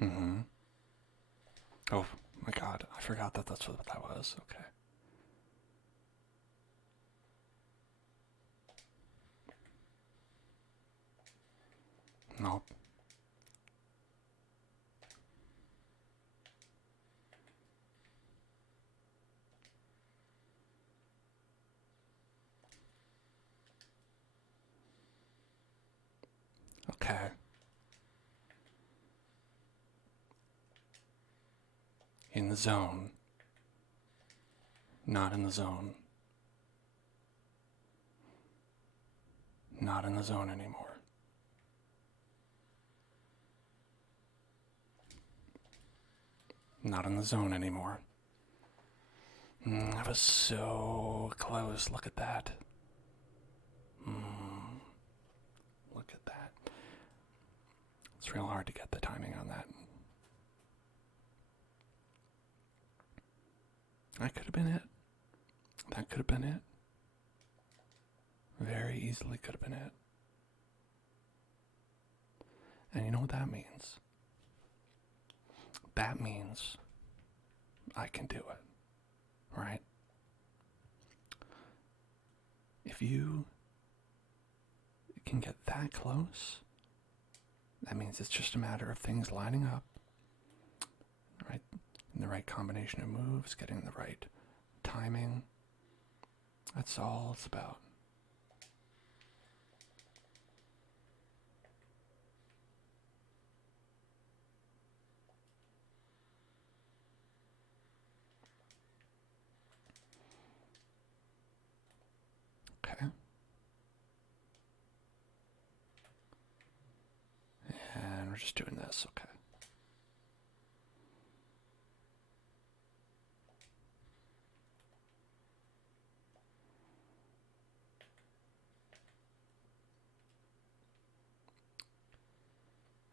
Mm-hmm. Oh my god, I forgot that that's what that was. Okay. Nope. Okay. In the zone. Not in the zone. Not in the zone anymore. Not in the zone anymore. That was so close. Look at that. Look at that. It's real hard to get the timing on that. That could have been it. That could have been it. Very easily could have been it. And you know what that means? That means I can do it. Right? If you can get that close, that means it's just a matter of things lining up, right? In the right combination of moves, getting the right timing. That's all it's about. Okay. And we're just doing this, okay.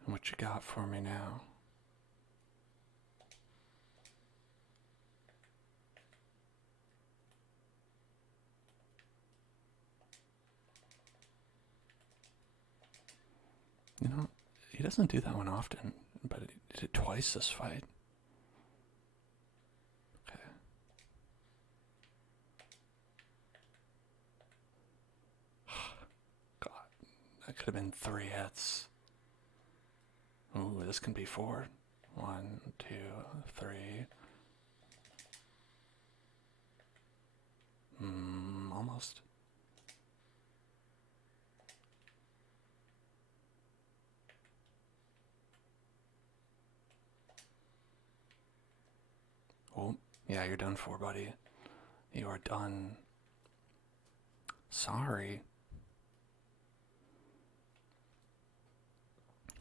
And what you got for me now? You know, he doesn't do that one often, but he did it twice this fight. Okay. God, that could have been 3 hits. Ooh, this can be 4. 1, 2, 3. Almost. Oh, yeah, you're done for, buddy. You are done. Sorry.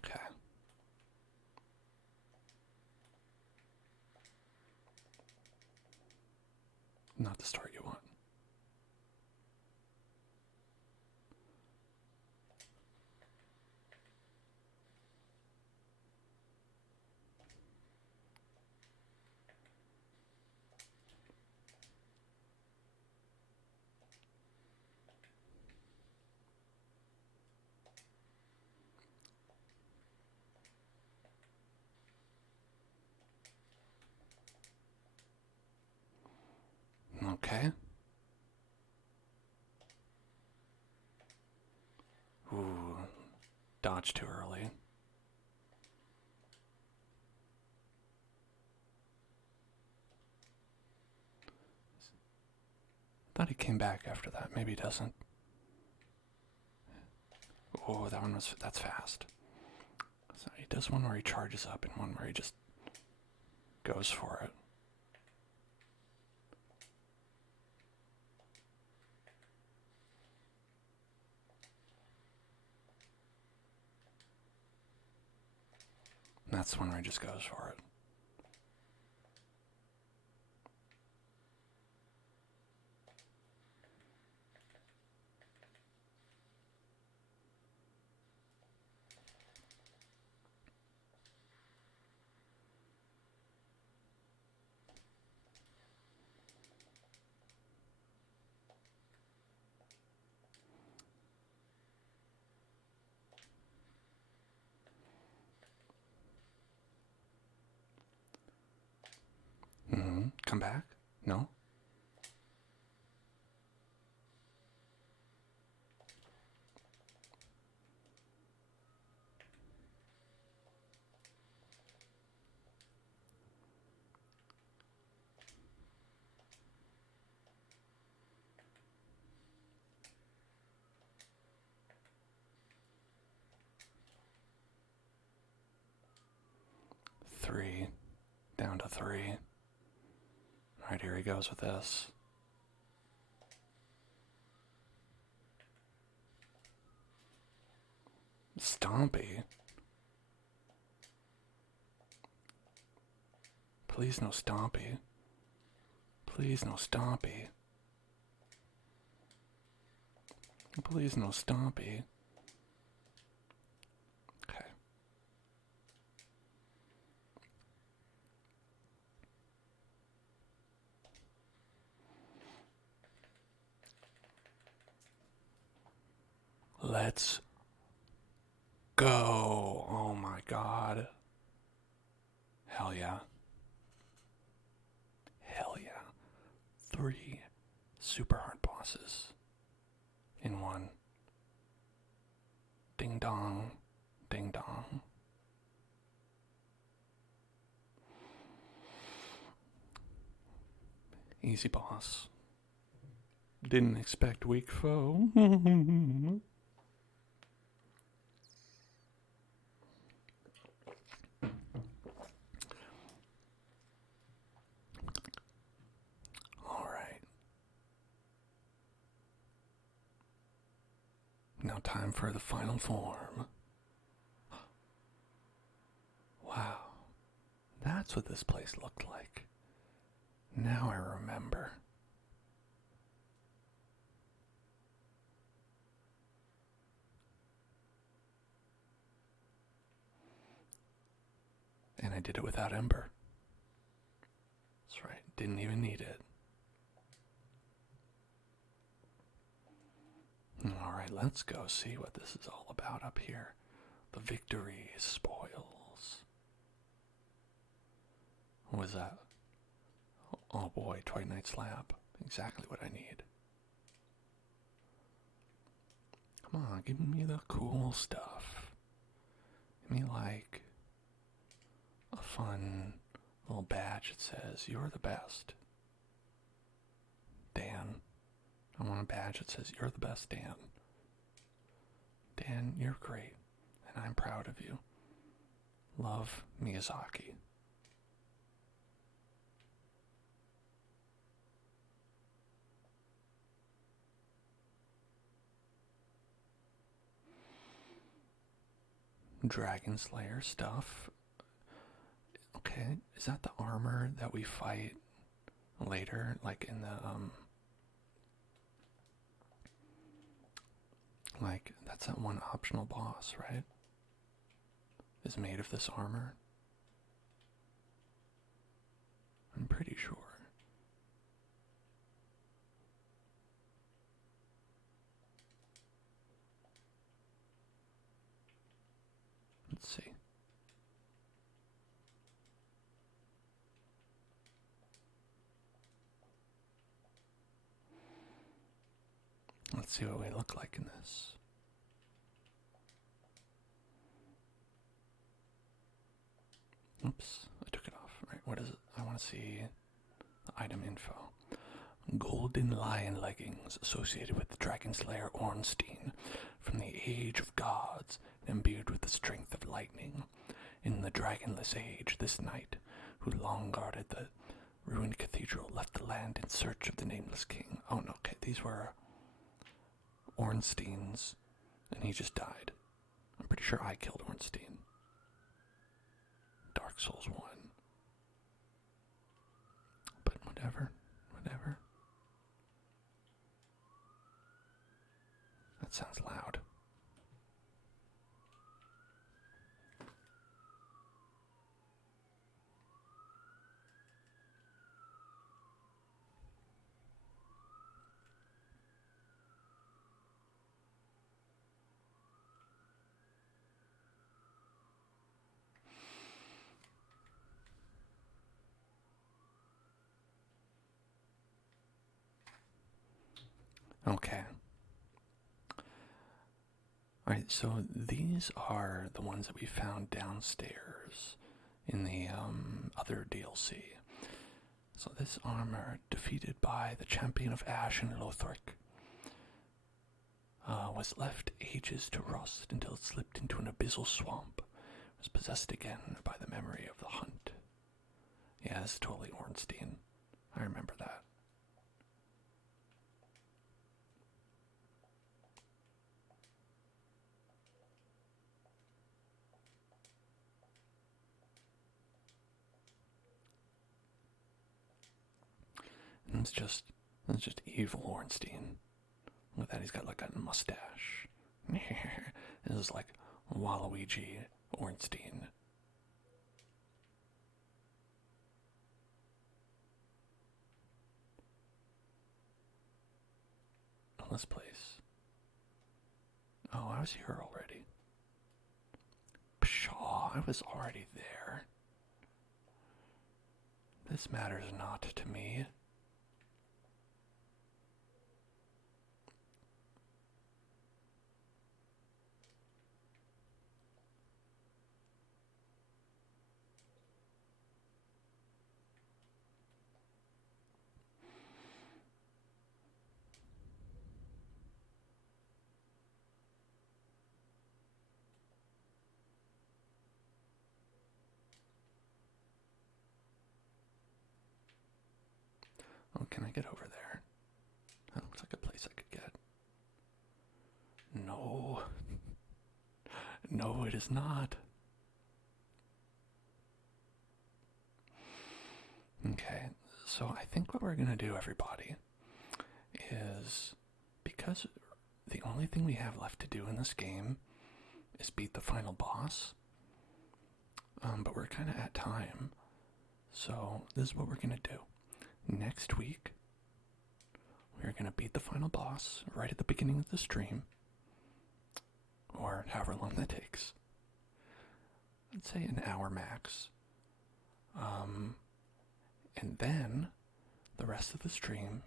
Okay. Not the start you want. dodge too early. Thought he came back after that. Maybe he doesn't. Oh, that's fast. So he does one where he charges up and one where he just goes for it. And that's the one where he just goes for it. Come back? No? Three. Down to 3. Alright, here he goes with this. Stompy. Please no Stompy. Please no Stompy. Please no Stompy. Okay. Let's go. Oh my god. Hell yeah. Hell yeah. 3 super hard bosses in one. Ding dong. Ding dong. Easy boss. Didn't expect weak foe. Alright. Now time for the final form. Wow. That's what this place looked like. Now I remember. And I did it without Ember. That's right, didn't even need it. Alright, let's go see what this is all about up here. The victory spoils. What was that? Oh boy, Twilight Night Slab. Exactly what I need. Come on, give me the cool stuff. Give me like a fun little badge that says, "You're the best, Dan." I want a badge that says, "You're the best, Dan. Dan, you're great, and I'm proud of you. Love, Miyazaki." Dragon Slayer stuff. Okay, is that the armor that we fight later, like in the like that's that one optional boss, right? Is made of this armor? I'm pretty sure. Let's see. Let's see what we look like in this. Oops, I took it off. Right, what is it? I want to see the item info. Golden lion leggings associated with the dragon slayer Ornstein from the age of gods, imbued with the strength of lightning. In the dragonless age, this knight, who long guarded the ruined cathedral, left the land in search of the nameless king. Oh no, okay, these were Ornstein's, and he just died. I'm pretty sure I killed Ornstein. Dark Souls 1. But whatever. That sounds loud. Okay. Alright, so these are the ones that we found downstairs in the other DLC. So this armor, defeated by the champion of Ash and Lothric, was left ages to rust until it slipped into an abyssal swamp. It was possessed again by the memory of the hunt. Yeah, this is totally Ornstein. I remember that. And it's just evil Ornstein. Look at that, he's got like a mustache. This is like Waluigi Ornstein. Oh, this place. Oh, I was here already. Pshaw, I was already there. This matters not to me. Oh, can I get over there? That looks like a place I could get. No. No, it is not. Okay, so I think what we're going to do, everybody, is because the only thing we have left to do in this game is beat the final boss, but we're kind of at time, so this is what we're going to do. Next week, we're going to beat the final boss right at the beginning of the stream, or however long that takes. Let's say an hour max. And then, the rest of the stream,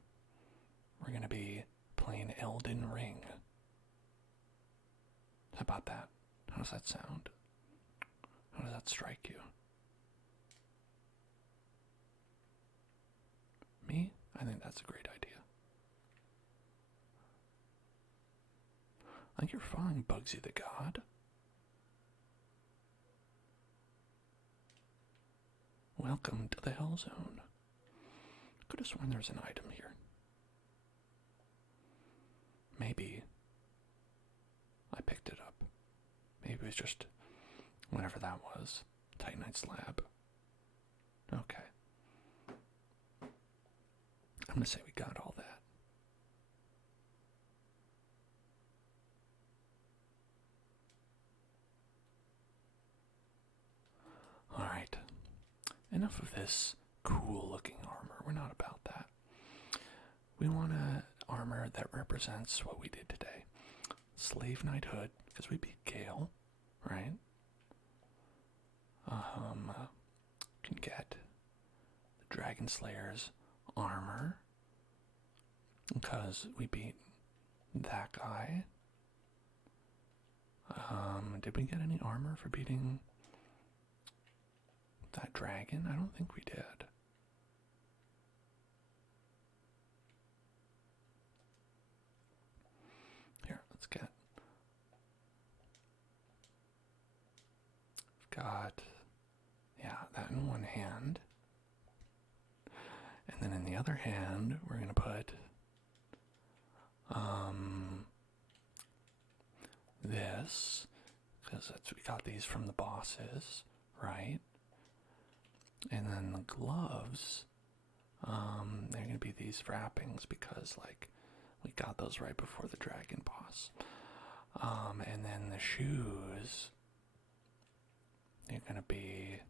we're going to be playing Elden Ring. How about that? How does that sound? How does that strike you? Me? I think that's a great idea. I think you're fine, Bugsy the God. Welcome to the Hell Zone. Could have sworn there's an item here. Maybe I picked it up. Maybe it was just whatever that was. Titanite slab. Okay. I'm going to say we got all that. Alright. Enough of this cool-looking armor. We're not about that. We want an armor that represents what we did today. Slave Knighthood, because we beat Gale, right? Can get the Dragon Slayer's armor, because we beat that guy. Did we get any armor for beating dragon? I don't think we did. Here, let's get... We've got... Yeah, that in one hand. And then in the other hand, we're going to put... this, because we got these from the bosses, right? And then the gloves, they're going to be these wrappings because, like, we got those right before the dragon boss. And then the shoes, they're going to be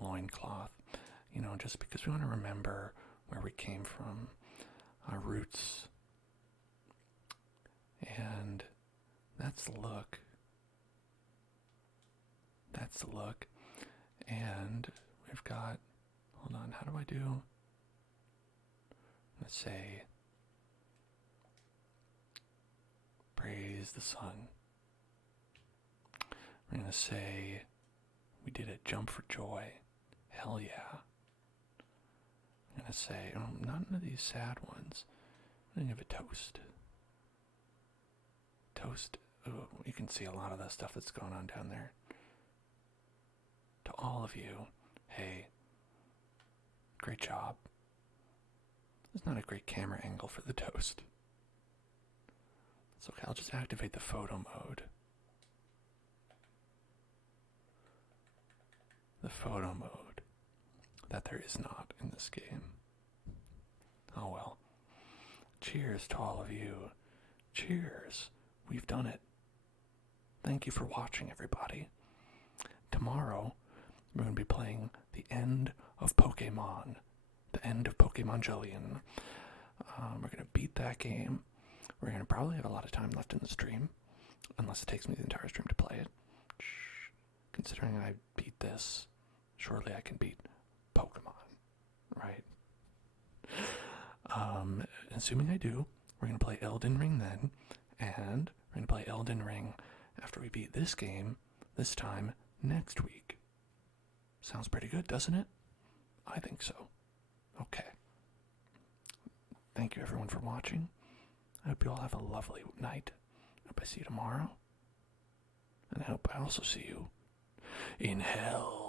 loincloth, you know, just because we want to remember where we came from, our roots. And that's the look. That's the look. And we've got, hold on, how do I do? Let's say, praise the sun. We're going to say, we did a jump for joy. Hell yeah. I'm going to say, none of these sad ones. I'm going to give a toast. Toast. Ooh, you can see a lot of the stuff that's going on down there. To all of you, hey, great job. It's not a great camera angle for the toast. It's okay, I'll just activate the photo mode. The photo mode that there is not in this game. Oh well. Cheers to all of you. Cheers. We've done it. Thank you for watching, everybody. Tomorrow, we're going to be playing the end of Pokemon. The end of Pokemon Jillian. We're going to beat that game. We're going to probably have a lot of time left in the stream. Unless it takes me the entire stream to play it. Considering I beat this, surely I can beat Pokemon. Right? Assuming I do, we're going to play Elden Ring then. And we're going to play Elden Ring after we beat this game, this time next week. Sounds pretty good, doesn't it? I think so. Okay. Thank you everyone for watching. I hope you all have a lovely night. I hope I see you tomorrow. And I hope I also see you in hell.